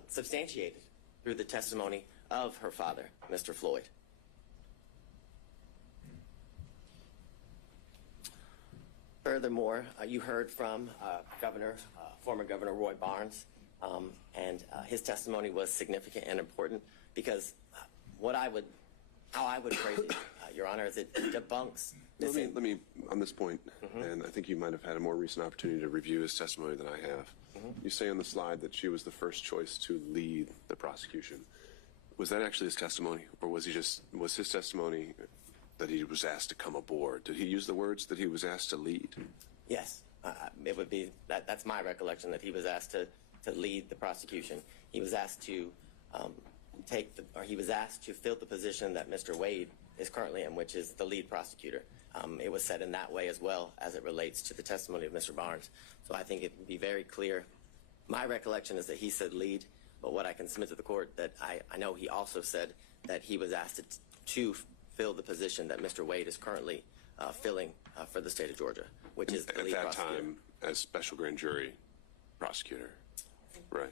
substantiated through the testimony of her father, Mr. Floyd. Furthermore, you heard from former Governor Roy Barnes, and his testimony was significant and important because how I would phrase it, Your Honor, is it debunks. Let me on this point, and I think you might have had a more recent opportunity to review his testimony than I have. You say on the slide that she was the first choice to lead the prosecution. Was that actually his testimony, or was his testimony that he was asked to come aboard? Did he use the words that he was asked to lead? Yes, it would be that's my recollection, that he was asked to lead the prosecution. He was asked to he was asked to fill the position that Mr. Wade is currently in, which is the lead prosecutor. It was said in that way as well as it relates to the testimony of Mr. Barnes. So I think it would be very clear. My recollection is that he said lead, but what I can submit to the court, that I know he also said that he was asked to fill the position that Mr. Wade is currently filling for the state of Georgia, which is the lead at that prosecutor. time as special grand jury prosecutor, right?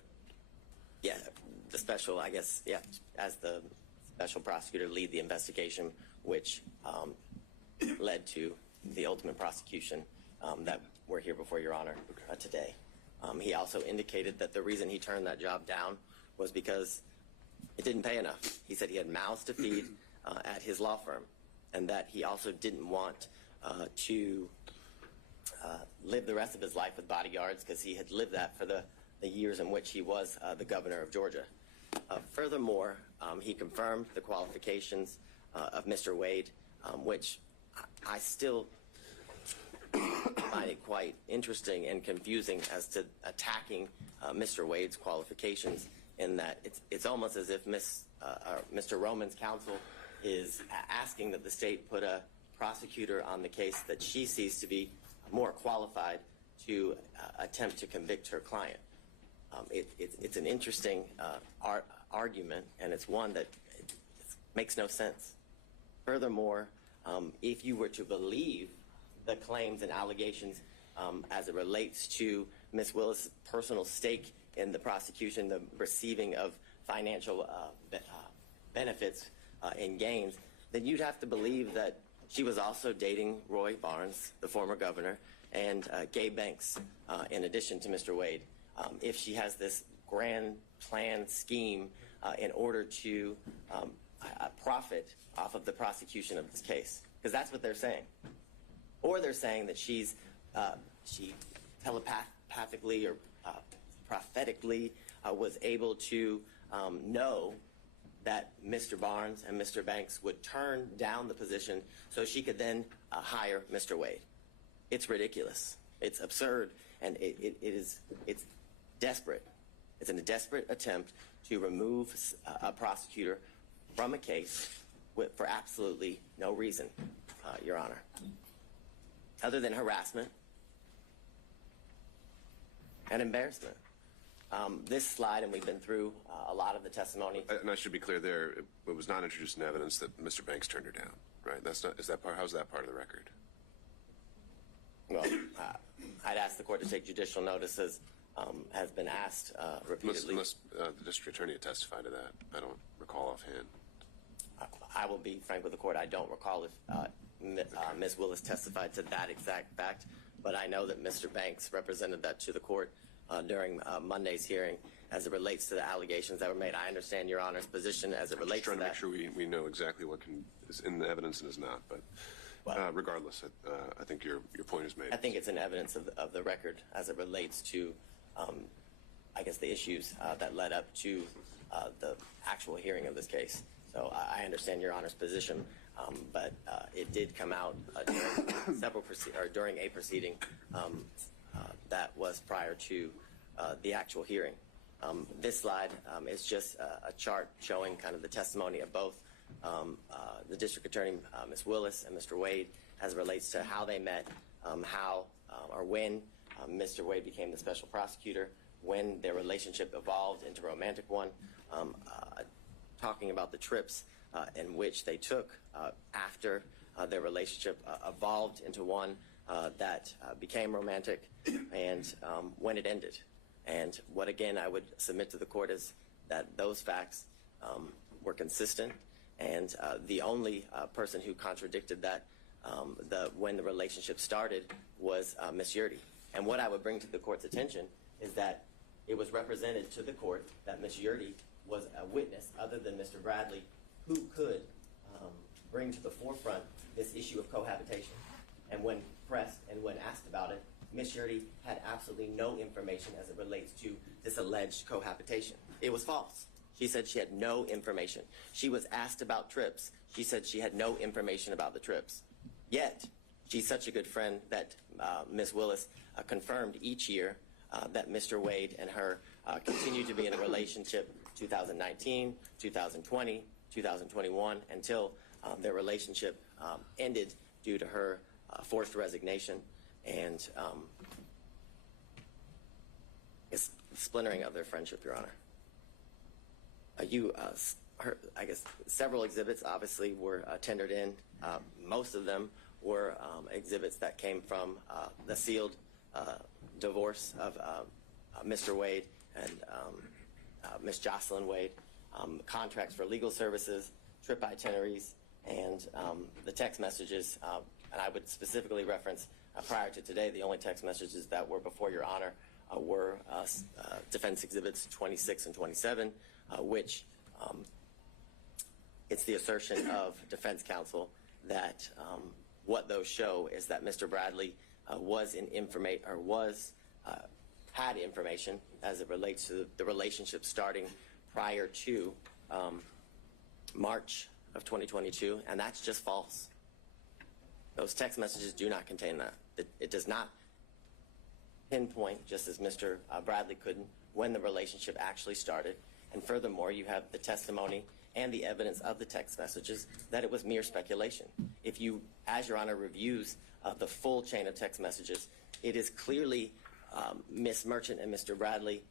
Yeah, the special, I guess, yeah, as the special prosecutor, lead the investigation, which led to the ultimate prosecution that we're here before Your Honor today. He also indicated that the reason he turned that job down was because it didn't pay enough. He said he had mouths to feed at his law firm, and that he also didn't want to live the rest of his life with bodyguards, because he had lived that for the years in which he was the governor of Georgia. Furthermore, he confirmed the qualifications of Mr. Wade, which I still find it quite interesting and confusing as to attacking Mr. Wade's qualifications, in that it's almost as if Mr. Roman's counsel is asking that the state put a prosecutor on the case that she sees to be more qualified to attempt to convict her client. It's an interesting argument, and it's one that makes no sense. Furthermore, if you were to believe the claims and allegations as it relates to Ms. Willis' personal stake in the prosecution, the receiving of financial benefits and gains, then you'd have to believe that she was also dating Roy Barnes, the former governor, and Gay Banks, in addition to Mr. Wade. If she has this grand plan scheme in order to profit off of the prosecution of this case, because that's what they're saying. Or they're saying that she telepathically or prophetically was able to know that Mr. Barnes and Mr. Banks would turn down the position so she could then hire Mr. Wade. It's ridiculous. It's absurd, and it's desperate. It's a desperate attempt to remove a prosecutor from a case for absolutely no reason, Your Honor, other than harassment and embarrassment. This slide, and we've been through a lot of the testimony. And I should be clear there, it was not introduced in evidence that Mr. Banks turned her down, right? How's that part of the record? Well, I'd ask the court to take judicial notice, as has been asked repeatedly. Unless the district attorney had testified to that. I don't recall offhand. I will be frank with the court. I don't recall if Ms. Willis testified to that exact fact, but I know that Mr. Banks represented that to the court during Monday's hearing as it relates to the allegations that were made. I understand Your Honor's position as it relates to that. I'm just trying to make sure we know exactly what is in the evidence and is not, but regardless, I think your point is made. I think it's an evidence of the record as it relates to, I guess, the issues that led up to the actual hearing of this case. So I understand Your Honor's position, but it did come out during a proceeding that was prior to the actual hearing. This slide is just a chart showing kind of the testimony of both the district attorney, Ms. Willis, and Mr. Wade, as it relates to how they met, how or when Mr. Wade became the special prosecutor, when their relationship evolved into a romantic one, talking about the trips in which they took after their relationship evolved into one that became romantic, and when it ended. And what, again, I would submit to the court is that those facts were consistent, and the only person who contradicted that when the relationship started was Ms. Yurdy. And what I would bring to the court's attention is that it was represented to the court that Ms. Yurdy was a witness other than Mr. Bradley who could bring to the forefront this issue of cohabitation. And when pressed and when asked about it, Ms. Yurdy had absolutely no information as it relates to this alleged cohabitation. It was false. She said she had no information. She was asked about trips. She said she had no information about the trips. Yet, she's such a good friend that Ms. Willis confirmed each year that Mr. Wade and her continue to be in a relationship 2019, 2020, 2021, until their relationship ended due to her forced resignation and splintering of their friendship, Your Honor. I guess several exhibits obviously were tendered in. Most of them were exhibits that came from the sealed divorce of Mr. Wade and Ms. Jocelyn Wade, contracts for legal services, trip itineraries, and the text messages. And I would specifically reference prior to today, the only text messages that were before Your Honor were defense exhibits 26 and 27, which it's the assertion of defense counsel that what those show is that Mr. Bradley had information as it relates to the relationship starting prior to March of 2022, and that's just false. Those text messages do not contain that. It does not pinpoint, just as Mr. Bradley couldn't, when the relationship actually started. And furthermore, you have the testimony and the evidence of the text messages that it was mere speculation. If you, as Your Honor reviews the full chain of text messages, it is clearly Ms. Merchant and Mr. Bradley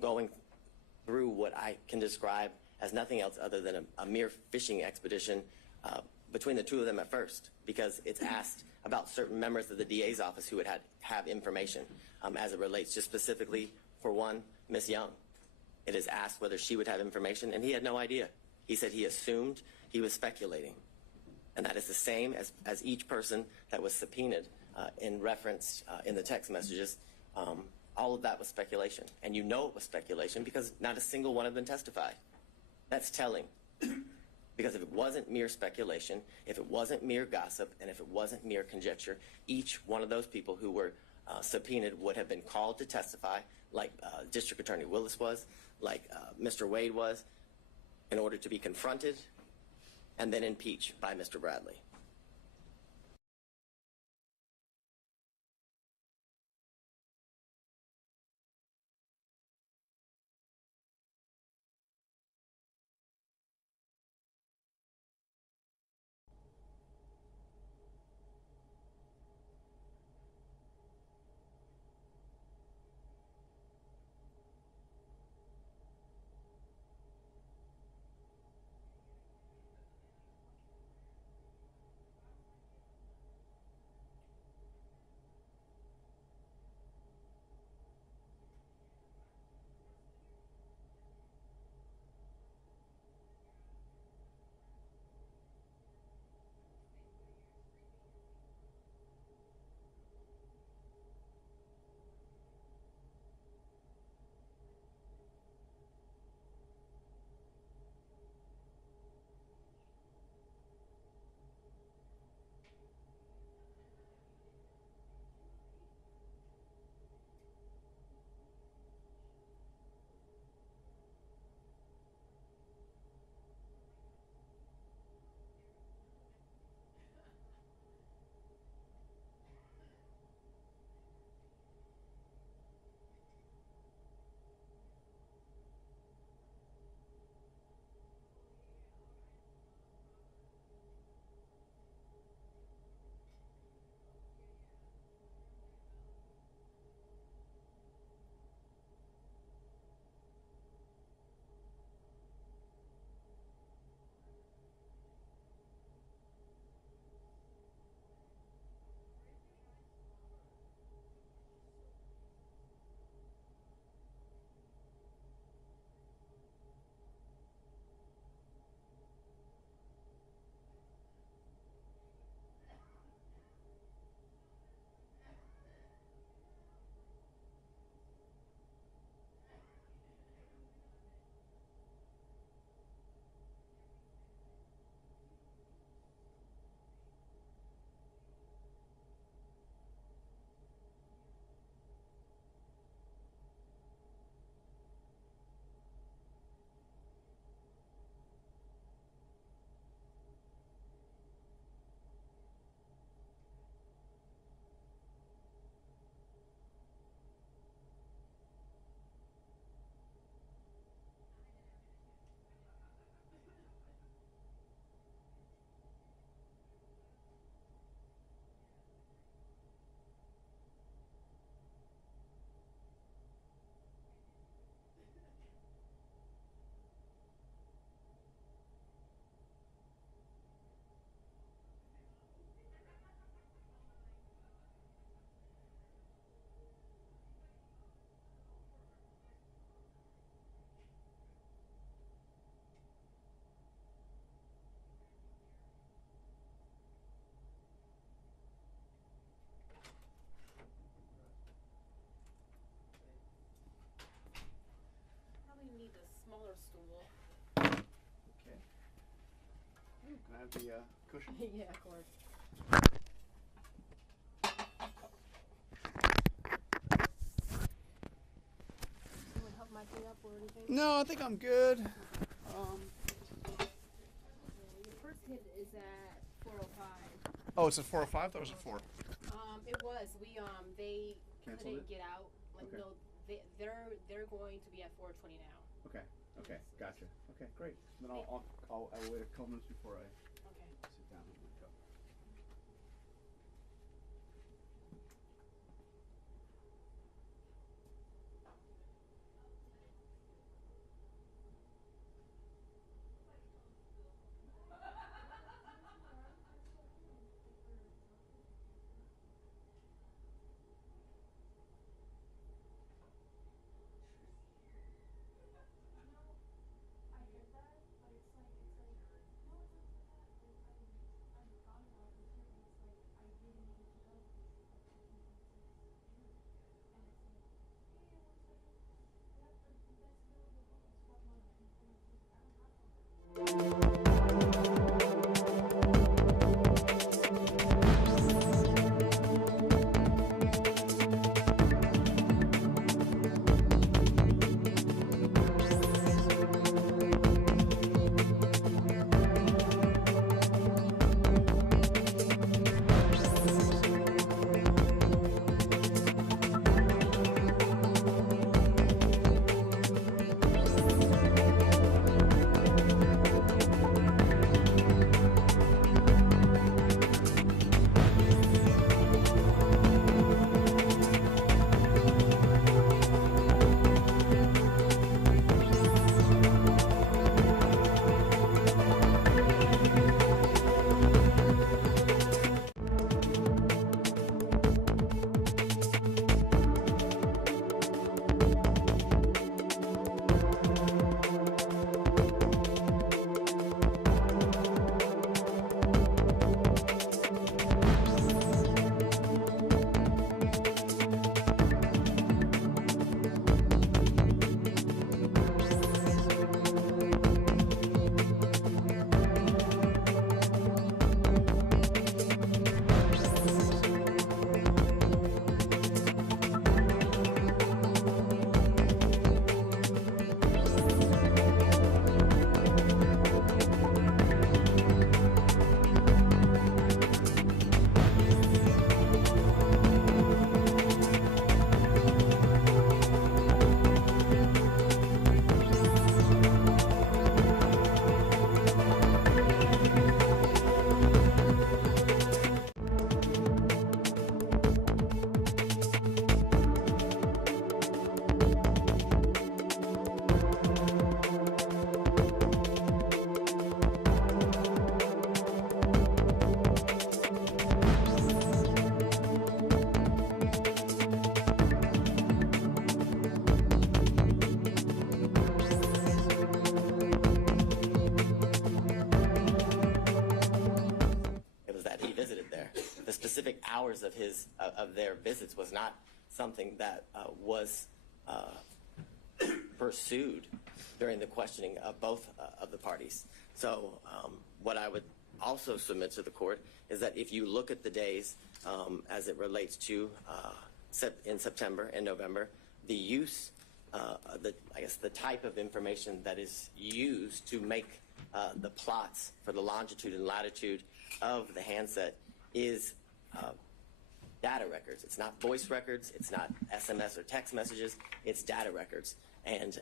going through what I can describe as nothing else other than a mere fishing expedition between the two of them at first, because it's asked about certain members of the DA's office who would have information as it relates, just specifically for one, Ms. Young. It is asked whether she would have information, and he had no idea. He said he assumed, he was speculating. And that is the same as each person that was subpoenaed in reference in the text messages. All of that was speculation. And you know it was speculation because not a single one of them testified. That's telling. Because if it wasn't mere speculation, if it wasn't mere gossip, and if it wasn't mere conjecture, each one of those people who were subpoenaed would have been called to testify, like District Attorney Willis was, like Mr. Wade was, in order to be confronted and then impeached by Mr. Bradley. the cushion? Yeah, of course. Someone help my thing up or anything? No, I think I'm good. Your first hit is at 405. Oh, it's a 405? That was a 4. It was. They Canceled couldn't it? get out. Like, Okay. no, they're going to be at 420 now. Okay. Okay. Gotcha. Okay. Great. Then I'll wait a couple minutes before I Okay. sit down and go. hours of their visits was not something that was pursued during the questioning of both of the parties. So what I would also submit to the court is that if you look at the days as it relates to in September and November, the use, the type of information that is used to make the plots for the longitude and latitude of the handset is data records. It's not voice records. It's not SMS or text messages. It's data records. And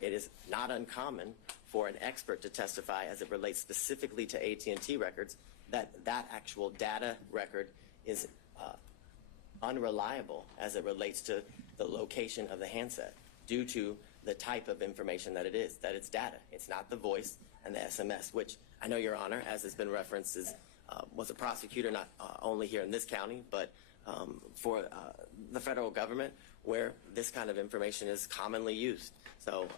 it is not uncommon for an expert to testify as it relates specifically to AT&T records that actual data record is unreliable as it relates to the location of the handset due to the type of information that it is, that it's data. It's not the voice and the SMS, which I know, Your Honor, as has been referenced, was a prosecutor not only here in this county, but for the federal government where this kind of information is commonly used. So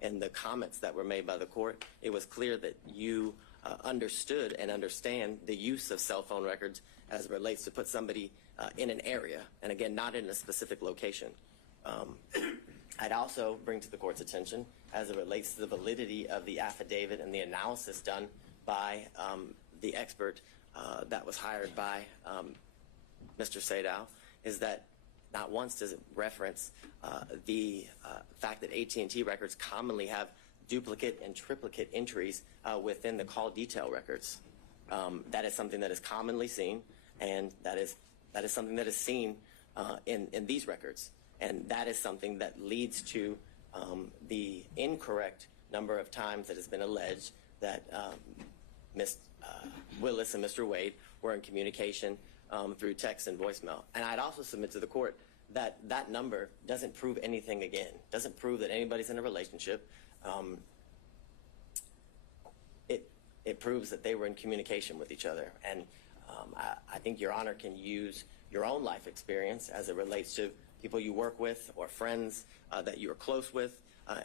in the comments that were made by the court, it was clear that you understood and understand the use of cell phone records as it relates to put somebody in an area, and again, not in a specific location. I'd also bring to the court's attention as it relates to the validity of the affidavit and the analysis done by the expert that was hired by Mr. Sadow is that not once does it reference the fact that AT&T records commonly have duplicate and triplicate entries within the call detail records. That is something that is commonly seen, and that is something that is seen in these records. And that is something that leads to the incorrect number of times that has been alleged that Ms. Willis and Mr. Wade were in communication through text and voicemail. And I'd also submit to the court that that number doesn't prove anything again, doesn't prove that anybody's in a relationship. It proves that they were in communication with each other. And I think Your Honor can use your own life experience as it relates to people you work with or friends that you are close with,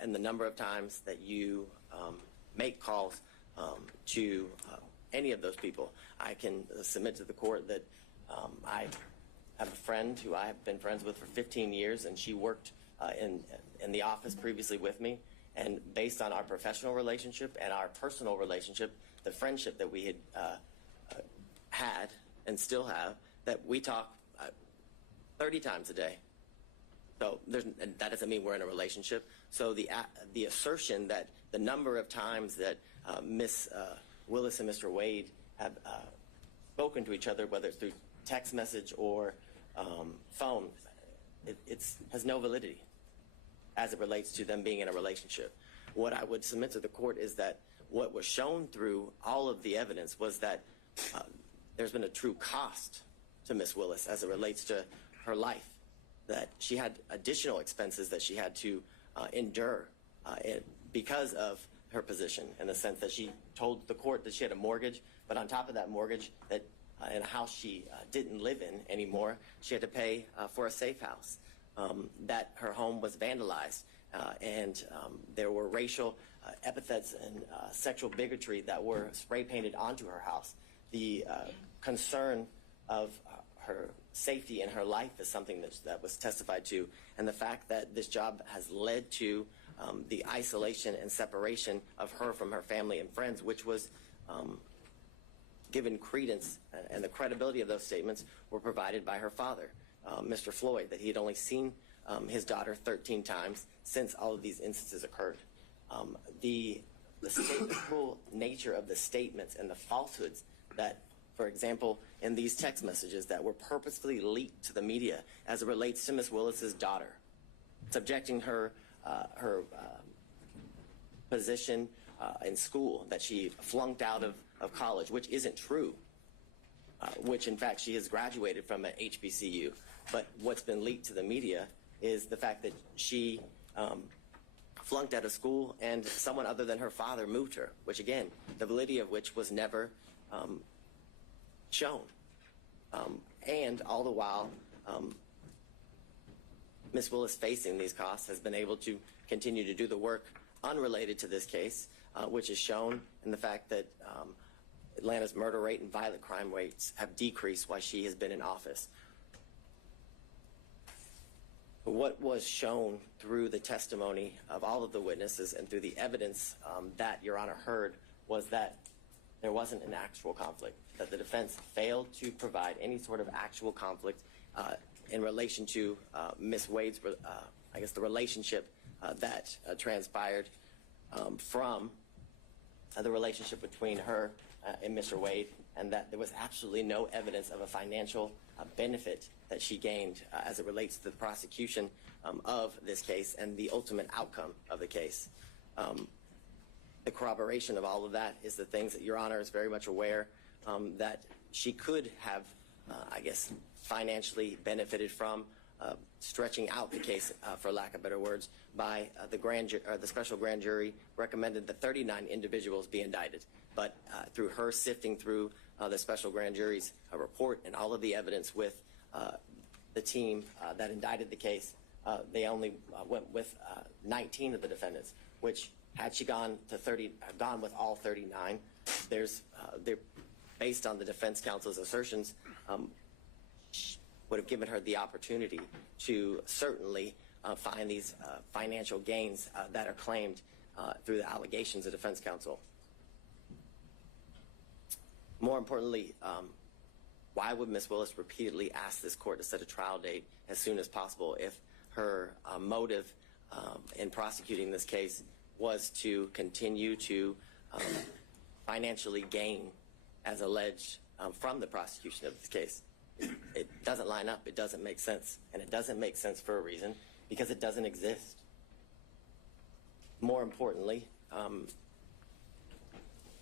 and the number of times that you make calls to any of those people. I can submit to the court that I have a friend who I have been friends with for 15 years, and she worked in the office previously with me. And based on our professional relationship and our personal relationship, the friendship that we had and still have, that we talk 30 times a day. So that doesn't mean we're in a relationship. So the assertion that the number of times that Miss Willis and Mr. Wade have spoken to each other, whether it's through text message or phone, it has no validity as it relates to them being in a relationship. What I would submit to the court is that what was shown through all of the evidence was that there's been a true cost to Miss Willis as it relates to her life, that she had additional expenses that she had to endure because of her position, in the sense that she told the court that she had a mortgage, but on top of that mortgage, that in a house she didn't live in anymore, she had to pay for a safe house, that her home was vandalized, and there were racial epithets and sexual bigotry that were spray painted onto her house. The concern of her safety in her life is something that was testified to, and the fact that this job has led to the isolation and separation of her from her family and friends, which was given credence, and the credibility of those statements were provided by her father, Mr. Floyd, that he had only seen his daughter 13 times since all of these instances occurred. The full nature of the statements and the falsehoods that, for example, in these text messages that were purposefully leaked to the media as it relates to Miss Willis's daughter, subjecting her position in school, that she flunked out of college, which isn't true, which in fact she has graduated from an HBCU. But what's been leaked to the media is the fact that she flunked out of school and someone other than her father moved her, which again, the validity of which was never shown. And all the while, Ms. Willis, facing these costs, has been able to continue to do the work unrelated to this case, which is shown in the fact that Atlanta's murder rate and violent crime rates have decreased while she has been in office. What was shown through the testimony of all of the witnesses and through the evidence that Your Honor heard was that there wasn't an actual conflict, that the defense failed to provide any sort of actual conflict in relation to Ms. Wade's, I guess, the relationship that transpired from the relationship between her and Mr. Wade, and that there was absolutely no evidence of a financial benefit that she gained as it relates to the prosecution of this case and the ultimate outcome of the case. The corroboration of all of that is the things that Your Honor is very much aware that she could have, I guess, financially benefited from, stretching out the case, for lack of better words, by the special grand jury recommended that 39 individuals be indicted. But through her sifting through the special grand jury's report and all of the evidence with the team that indicted the case, they only went with 19 of the defendants, which had she gone with all 39, they're based on the defense counsel's assertions, would have given her the opportunity to certainly find these financial gains that are claimed through the allegations of defense counsel. More importantly, why would Ms. Willis repeatedly ask this court to set a trial date as soon as possible if her motive in prosecuting this case was to continue to financially gain, as alleged, from the prosecution of this case? It doesn't line up. It doesn't make sense. And it doesn't make sense for a reason, because it doesn't exist. More importantly,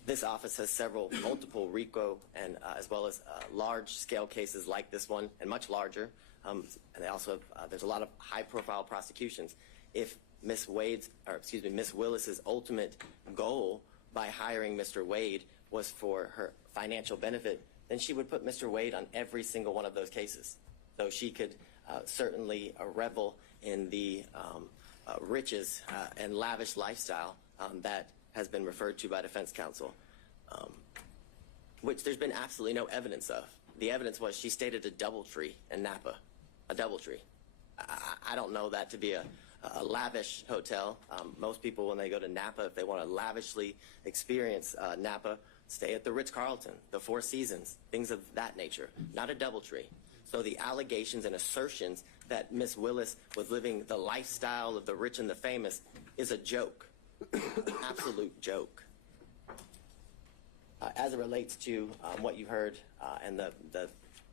this office has multiple RICO and as well as large-scale cases like this one, and much larger. And they also have, there's a lot of high-profile prosecutions. If Ms. Willis's ultimate goal by hiring Mr. Wade was for her financial benefit, then she would put Mr. Wade on every single one of those cases. So she could certainly revel in the riches and lavish lifestyle that has been referred to by defense counsel, which there's been absolutely no evidence of. The evidence was she stayed at a DoubleTree in Napa, a DoubleTree. I don't know that to be a lavish hotel. Most people, when they go to Napa, if they want to lavishly experience Napa, stay at the Ritz-Carlton, the Four Seasons, things of that nature, not a DoubleTree. So the allegations and assertions that Ms. Willis was living the lifestyle of the rich and the famous is a joke, absolute joke. As it relates to what you heard, and the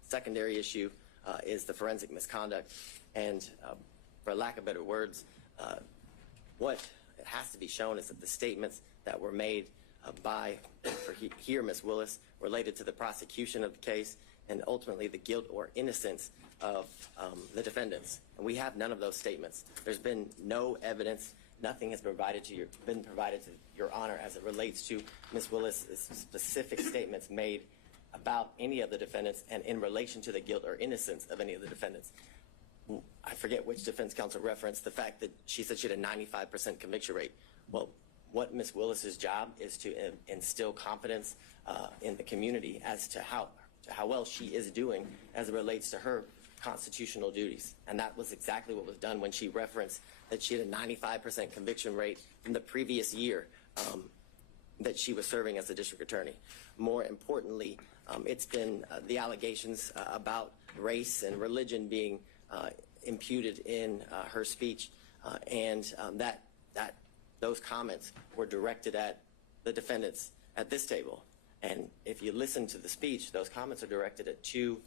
secondary issue is the forensic misconduct. And for lack of better words, what has to be shown is that the statements that were made by Ms. Willis related to the prosecution of the case and ultimately the guilt or innocence of the defendants. And we have none of those statements. There's been no evidence. Nothing has been provided to your honor as it relates to Ms. Willis's specific statements made about any of the defendants and in relation to the guilt or innocence of any of the defendants. I forget which defense counsel referenced the fact that she said she had a 95% conviction rate. Well, what Ms. Willis's job is to instill confidence in the community as to how well she is doing as it relates to her constitutional duties. And that was exactly what was done when she referenced that she had a 95% conviction rate in the previous year that she was serving as a district attorney. More importantly, it's been the allegations about race and religion being imputed in her speech, and that those comments were directed at the defendants at this table. And if you listen to the speech, those comments are directed at two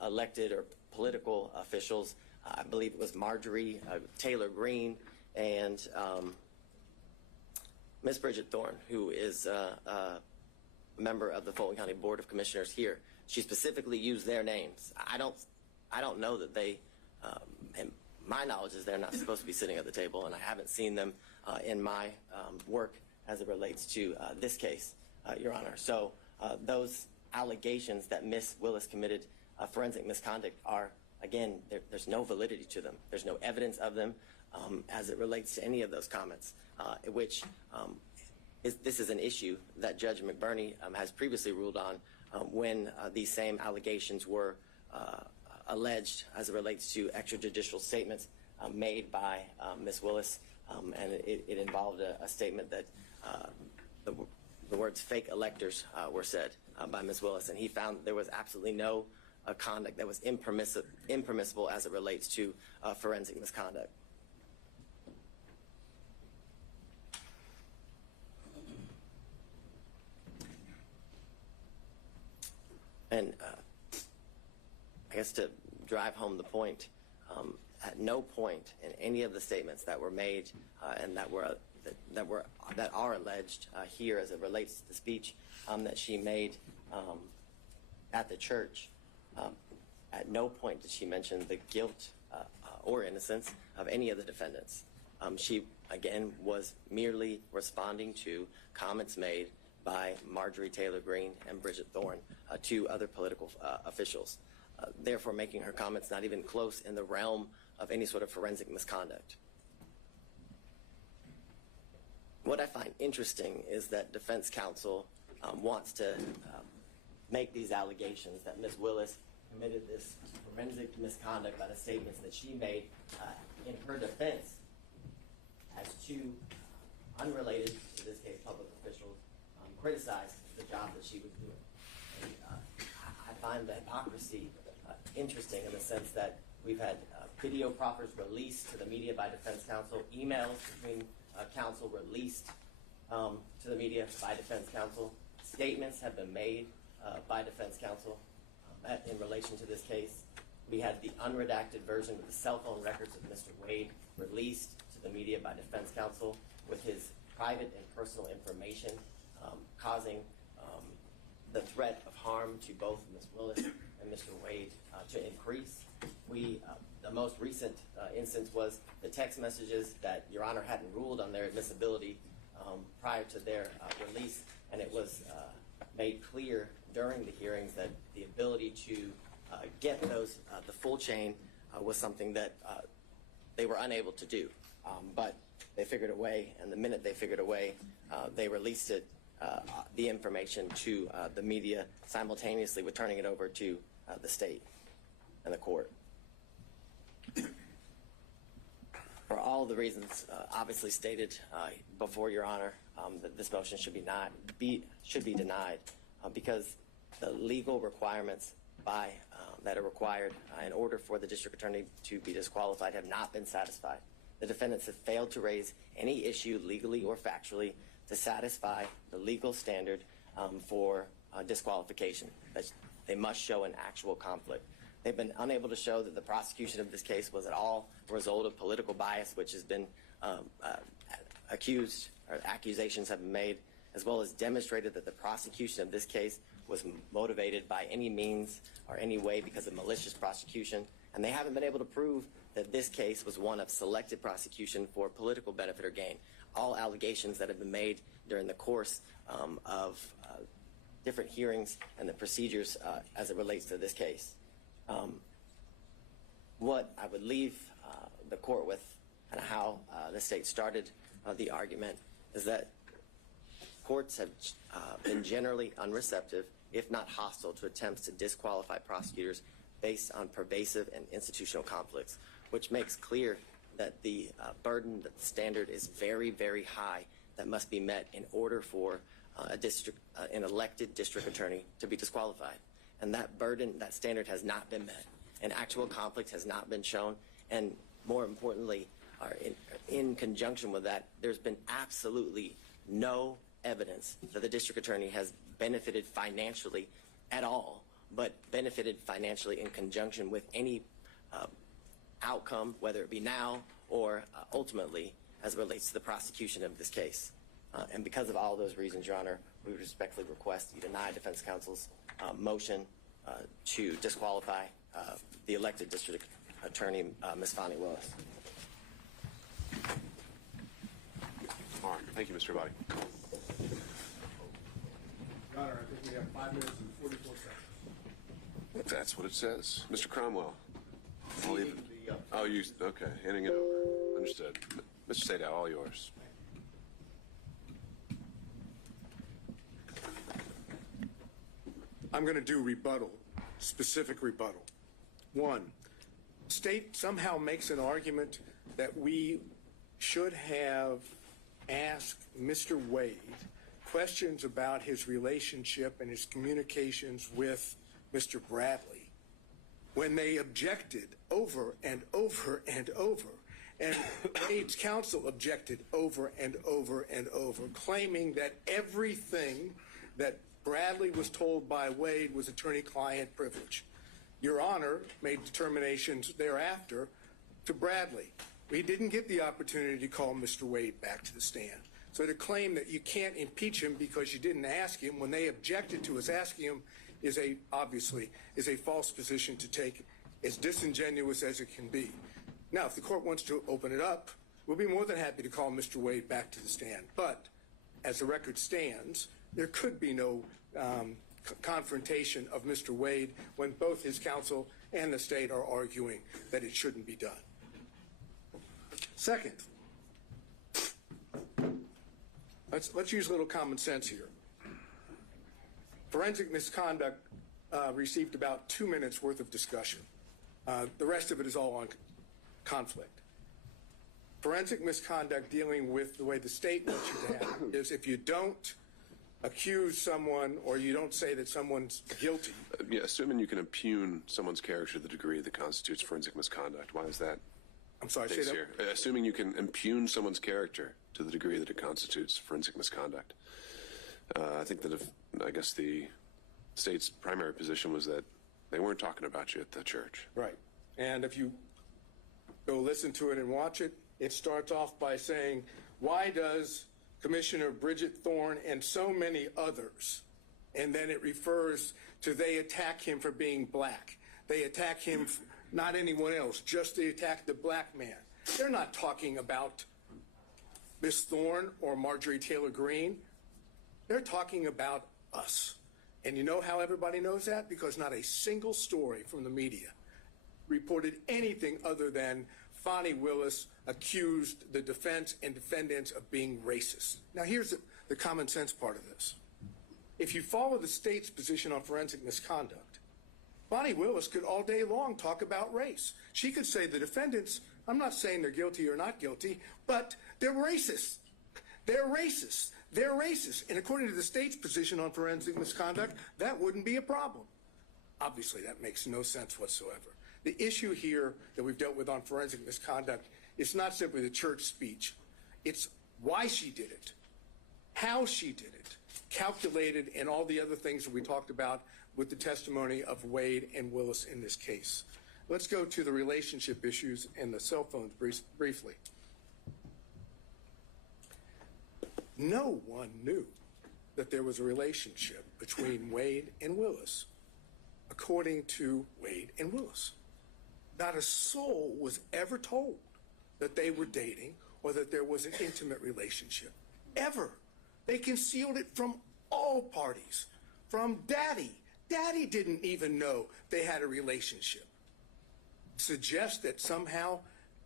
elected or political officials. I believe it was Marjorie Taylor Greene and Ms. Bridget Thorne, who is a member of the Fulton County Board of Commissioners here. She specifically used their names. I don't know that they, and my knowledge is they're not supposed to be sitting at the table, and I haven't seen them in my work as it relates to this case, Your Honor. So those allegations that Ms. Willis committed forensic misconduct are, again, there's no validity to them. There's no evidence of them as it relates to any of those comments, which this is an issue that Judge McBurney has previously ruled on when these same allegations were alleged as it relates to extrajudicial statements made by Ms. Willis, and it involved a statement that the words fake electors were said by Ms. Willis, and he found there was absolutely no conduct that was impermissible as it relates to forensic misconduct. And I guess to drive home the point, at no point in any of the statements that were made and that are alleged here as it relates to the speech that she made at the church, at no point did she mention the guilt or innocence of any of the defendants. She, again, was merely responding to comments made by Marjorie Taylor Greene and Bridget Thorne, two other political officials, therefore making her comments not even close in the realm of any sort of forensic misconduct. What I find interesting is that defense counsel wants to make these allegations that Ms. Willis committed this forensic misconduct by the statements that she made in her defense as two unrelated, to this case, public officials criticized the job that she was doing. find the hypocrisy interesting in the sense that we've had video proffers released to the media by defense counsel, emails between counsel released to the media by defense counsel, statements have been made by defense counsel in relation to this case. We had the unredacted version of the cell phone records of Mr. Wade released to the media by defense counsel with his private and personal information causing the threat of harm to both Ms. Willis and Mr. Wade to increase. The most recent instance was the text messages that Your Honor hadn't ruled on their admissibility prior to their release, and it was made clear during the hearings that the ability to get those, the full chain, was something that they were unable to do. But they figured a way, and the minute they figured a way, they released it, the information to the media simultaneously with turning it over to the state and the court. For all the reasons obviously stated before Your Honor, that this motion should be denied because the legal requirements that are required in order for the district attorney to be disqualified have not been satisfied. The defendants have failed to raise any issue legally or factually to satisfy the legal standard for disqualification. They must show an actual conflict. They've been unable to show that the prosecution of this case was at all a result of political bias, which has been accused, or accusations have been made, as well as demonstrated that the prosecution of this case was motivated by any means or any way because of malicious prosecution. And they haven't been able to prove that this case was one of selective prosecution for political benefit or gain. All allegations that have been made during the course of different hearings and the procedures as it relates to this case. What I would leave the court with and how the state started the argument is that courts have been generally unreceptive, if not hostile, to attempts to disqualify prosecutors based on pervasive and institutional conflicts, which makes clear that the burden, that the standard is very, very high that must be met in order for an elected district attorney to be disqualified. And that burden, that standard has not been met. An actual conflict has not been shown. And more importantly, in conjunction with that, there's been absolutely no evidence that the district attorney has benefited financially at all, but benefited financially in conjunction with any outcome, whether it be now or ultimately as it relates to the prosecution of this case. And because of all those reasons, Your Honor, we would respectfully request you deny defense counsel's motion to disqualify the elected district attorney, Ms. Fani Willis. All right. Thank you, Mr. Rebuttal. Your Honor, I think we have 5 minutes and 44 seconds. That's what it says. Mr. Cromwell. Oh, you, okay, handing it over. Understood. Mr. Sadow, all yours. I'm going to do rebuttal, specific rebuttal. One, state somehow makes an argument that we should have asked Mr. Wade questions about his relationship and his communications with Mr. Bradley when they objected over and over and over. And Wade's counsel objected over and over and over, claiming that everything that Bradley was told by Wade was attorney-client privilege. Your Honor made determinations thereafter to Bradley. We didn't get the opportunity to call Mr. Wade back to the stand. So to claim that you can't impeach him because you didn't ask him when they objected to us asking him is obviously a false position to take, as disingenuous as it can be. Now, if the court wants to open it up, we'll be more than happy to call Mr. Wade back to the stand. But as the record stands, there could be no confrontation of Mr. Wade when both his counsel and the state are arguing that it shouldn't be done. Second, let's use a little common sense here. Forensic misconduct received about 2 minutes worth of discussion. The rest of it is all on conflict. Forensic misconduct dealing with the way the state wants you to have is if you don't accuse someone or you don't say that someone's guilty. Yeah, assuming you can impugn someone's character to the degree that constitutes forensic misconduct. Why is that? I'm sorry, say Case that. here? Assuming you can impugn someone's character to the degree that it constitutes forensic misconduct. I think that I guess the state's primary position was that they weren't talking about you at the church. Right. And if you go listen to it and watch it, it starts off by saying, why does Commissioner Bridget Thorne and so many others, and then it refers to they attack him for being black. They attack him, not anyone else, just they attack the black man. They're not talking about Miss Thorne or Marjorie Taylor Greene. They're talking about us. And you know how everybody knows that? Because not a single story from the media reported anything other than Fani Willis accused the defense and defendants of being racist. Now here's the common sense part of this. If you follow the state's position on forensic misconduct, Fani Willis could all day long talk about race. She could say the defendants, I'm not saying they're guilty or not guilty, but they're racist. They're racist. They're racist. And according to the state's position on forensic misconduct, that wouldn't be a problem. Obviously, that makes no sense whatsoever. The issue here that we've dealt with on forensic misconduct is not simply the church speech. It's why she did it, how she did it, calculated, and all the other things that we talked about with the testimony of Wade and Willis in this case. Let's go to the relationship issues and the cell phones briefly. No one knew that there was a relationship between Wade and Willis, according to Wade and Willis. Not a soul was ever told that they were dating or that there was an intimate relationship. Ever. They concealed it from all parties. From Daddy. Daddy didn't even know they had a relationship. Suggest that somehow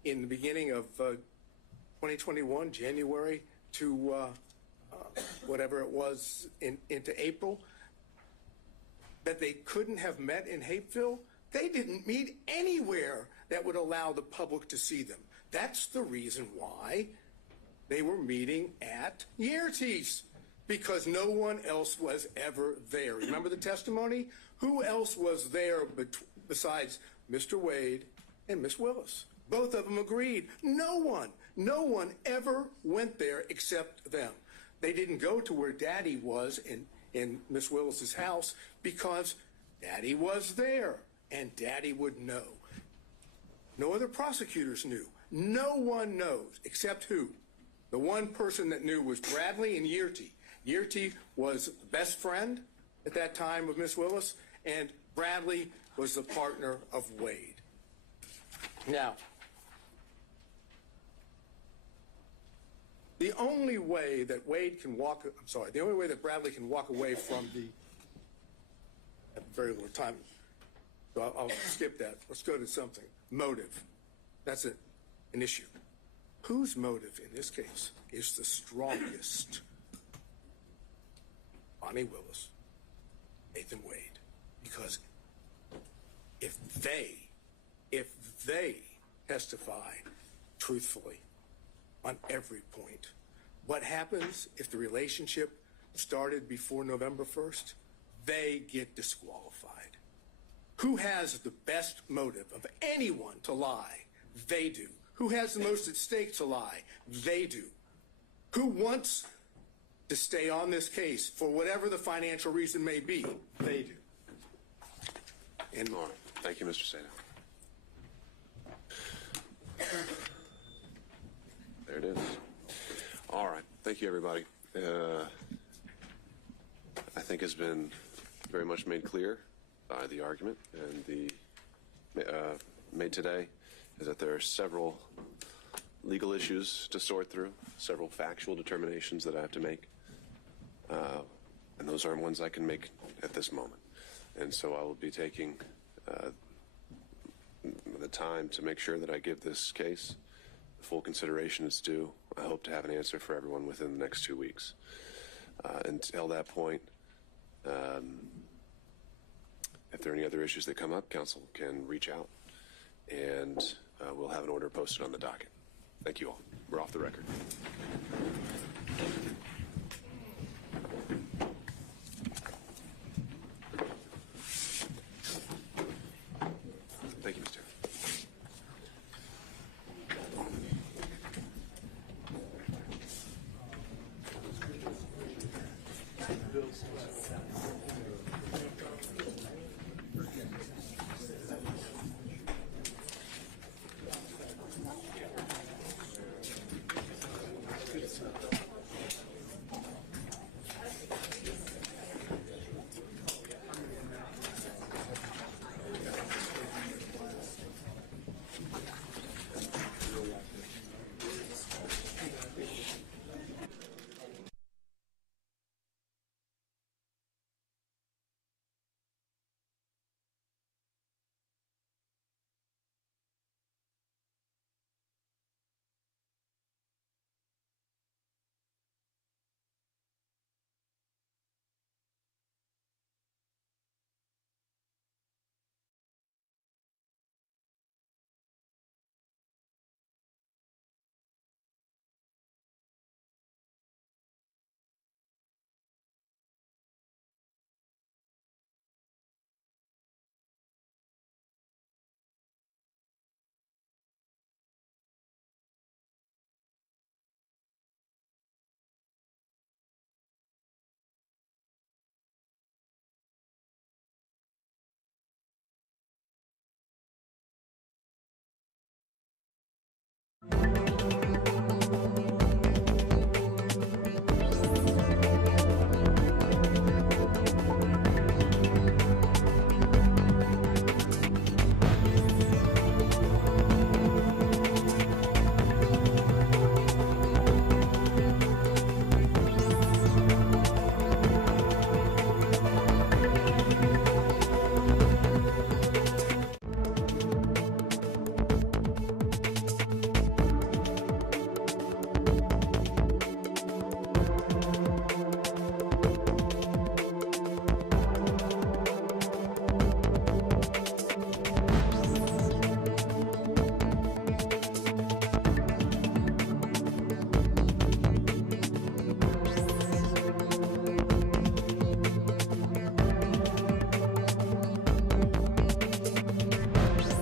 in the beginning of 2021, January to whatever it was into April, that they couldn't have met in Hapeville. They didn't meet anywhere that would allow the public to see them. That's the reason why they were meeting at Yertes, because no one else was ever there. Remember the testimony? Who else was there besides Mr. Wade and Miss Willis? Both of them agreed. No one ever went there except them. They didn't go to where Daddy was in Miss Willis's house because Daddy was there and Daddy would know. No other prosecutors knew. No one knows except who? The one person that knew was Bradley and Yertes. Yertes was the best friend at that time of Miss Willis, and Bradley was the partner of Wade. Now, the only way that Bradley can walk away from I have very little time, so I'll skip that. Let's go to something. Motive. That's an issue. Whose motive in this case is the strongest? Fani Willis, Nathan Wade. Because if they testify truthfully on every point, what happens if the relationship started before November 1st? They get disqualified. Who has the best motive of anyone to lie? They do. Who has the most at stake to lie? They do. Who wants to stay on this case for whatever the financial reason may be? They do. And All right. Thank you, Mr. Sato. There it is. All right. Thank you, everybody. I think has been very much made clear by the argument and the made today is that there are several legal issues to sort through, several factual determinations that I have to make, and those aren't ones I can make at this moment. And so I will be taking the time to make sure that I give this case the full consideration it's due. I hope to have an answer for everyone within the next 2 weeks. Until that point, if there are any other issues that come up, counsel can reach out, and we'll have an order posted on the docket. Thank you all. We're off the record.